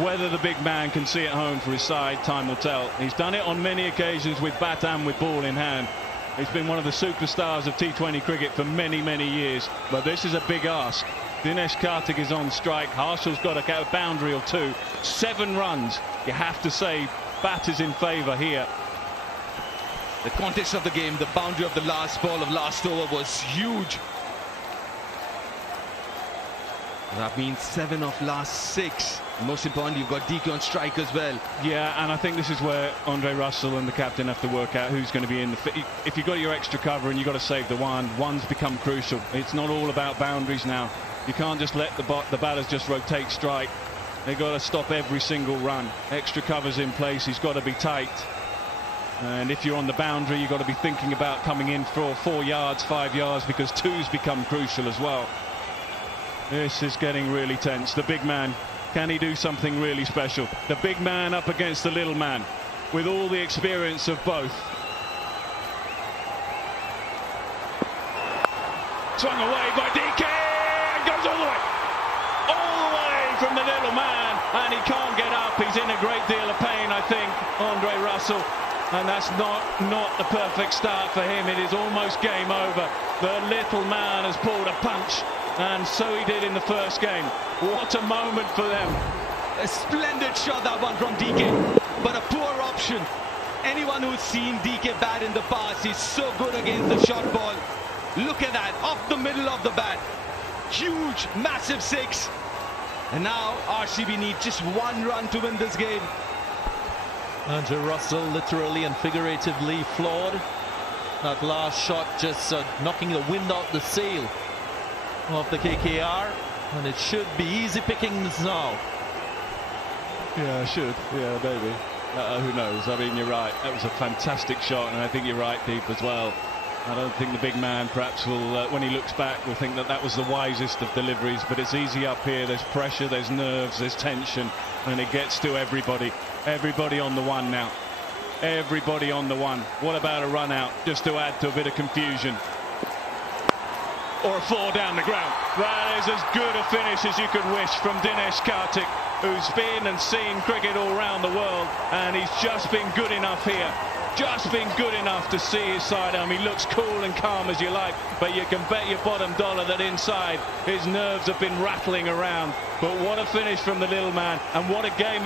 Whether the big man can see it home for his side, time will tell. He's done it on many occasions with bat and with ball in hand. He's been one of the superstars of T20 cricket for many, many years. But this is a big ask. Dinesh Karthik is on strike. Harshal's got a boundary or 2. 7 runs. You have to say bat is in favour here. The context of the game, the boundary of the last ball of last over was huge. That means 7 of last 6. Most importantly, you've got DK on strike as well. Yeah, and I think this is where Andre Russell and the captain have to work out who's going to be in the... If you've got your extra cover and you've got to save the one's become crucial. It's not all about boundaries now. You can't just let the batters just rotate strike. They've got to stop every single run. Extra cover's in place. He's got to be tight. And if you're on the boundary, you've got to be thinking about coming in for 4 yards, 5 yards, because 2's become crucial as well. This is getting really tense. The big man, can he do something really special? The big man up against the little man, with all the experience of both. Swung away by DK, and goes all the way from the little man. Andre Russell, and that's not the perfect start for him. It is almost game over. The little man has pulled a punch, and so he did in the first game. What a moment for them. A splendid shot, that one from DK, but a poor option. Anyone who's seen DK bat in the past, he's so good against the short ball. Look at that, off the middle of the bat. Huge, massive six. And now RCB need just one run to win this game. Andre Russell literally and figuratively flawed. That last shot just knocking the wind out the sail of the KKR. And it should be easy pickings now. Yeah, should. Yeah, maybe. Who knows? I mean, you're right. That was a fantastic shot, and I think you're right, Deep, as well. I don't think the big man perhaps will, when he looks back, will think that that was the wisest of deliveries, but it's easy up here. There's pressure, there's nerves, there's tension, and it gets to everybody. Everybody on the one now. Everybody on the one. What about a run out, just to add to a bit of confusion? Or a four down the ground. That is as good a finish as you could wish from Dinesh Karthik, who's been and seen cricket all around the world, and he's just been good enough here. Just been good enough to see his sidearm. He looks cool and calm as you like, but you can bet your bottom dollar that inside his nerves have been rattling around. But what a finish from the little man, and what a game.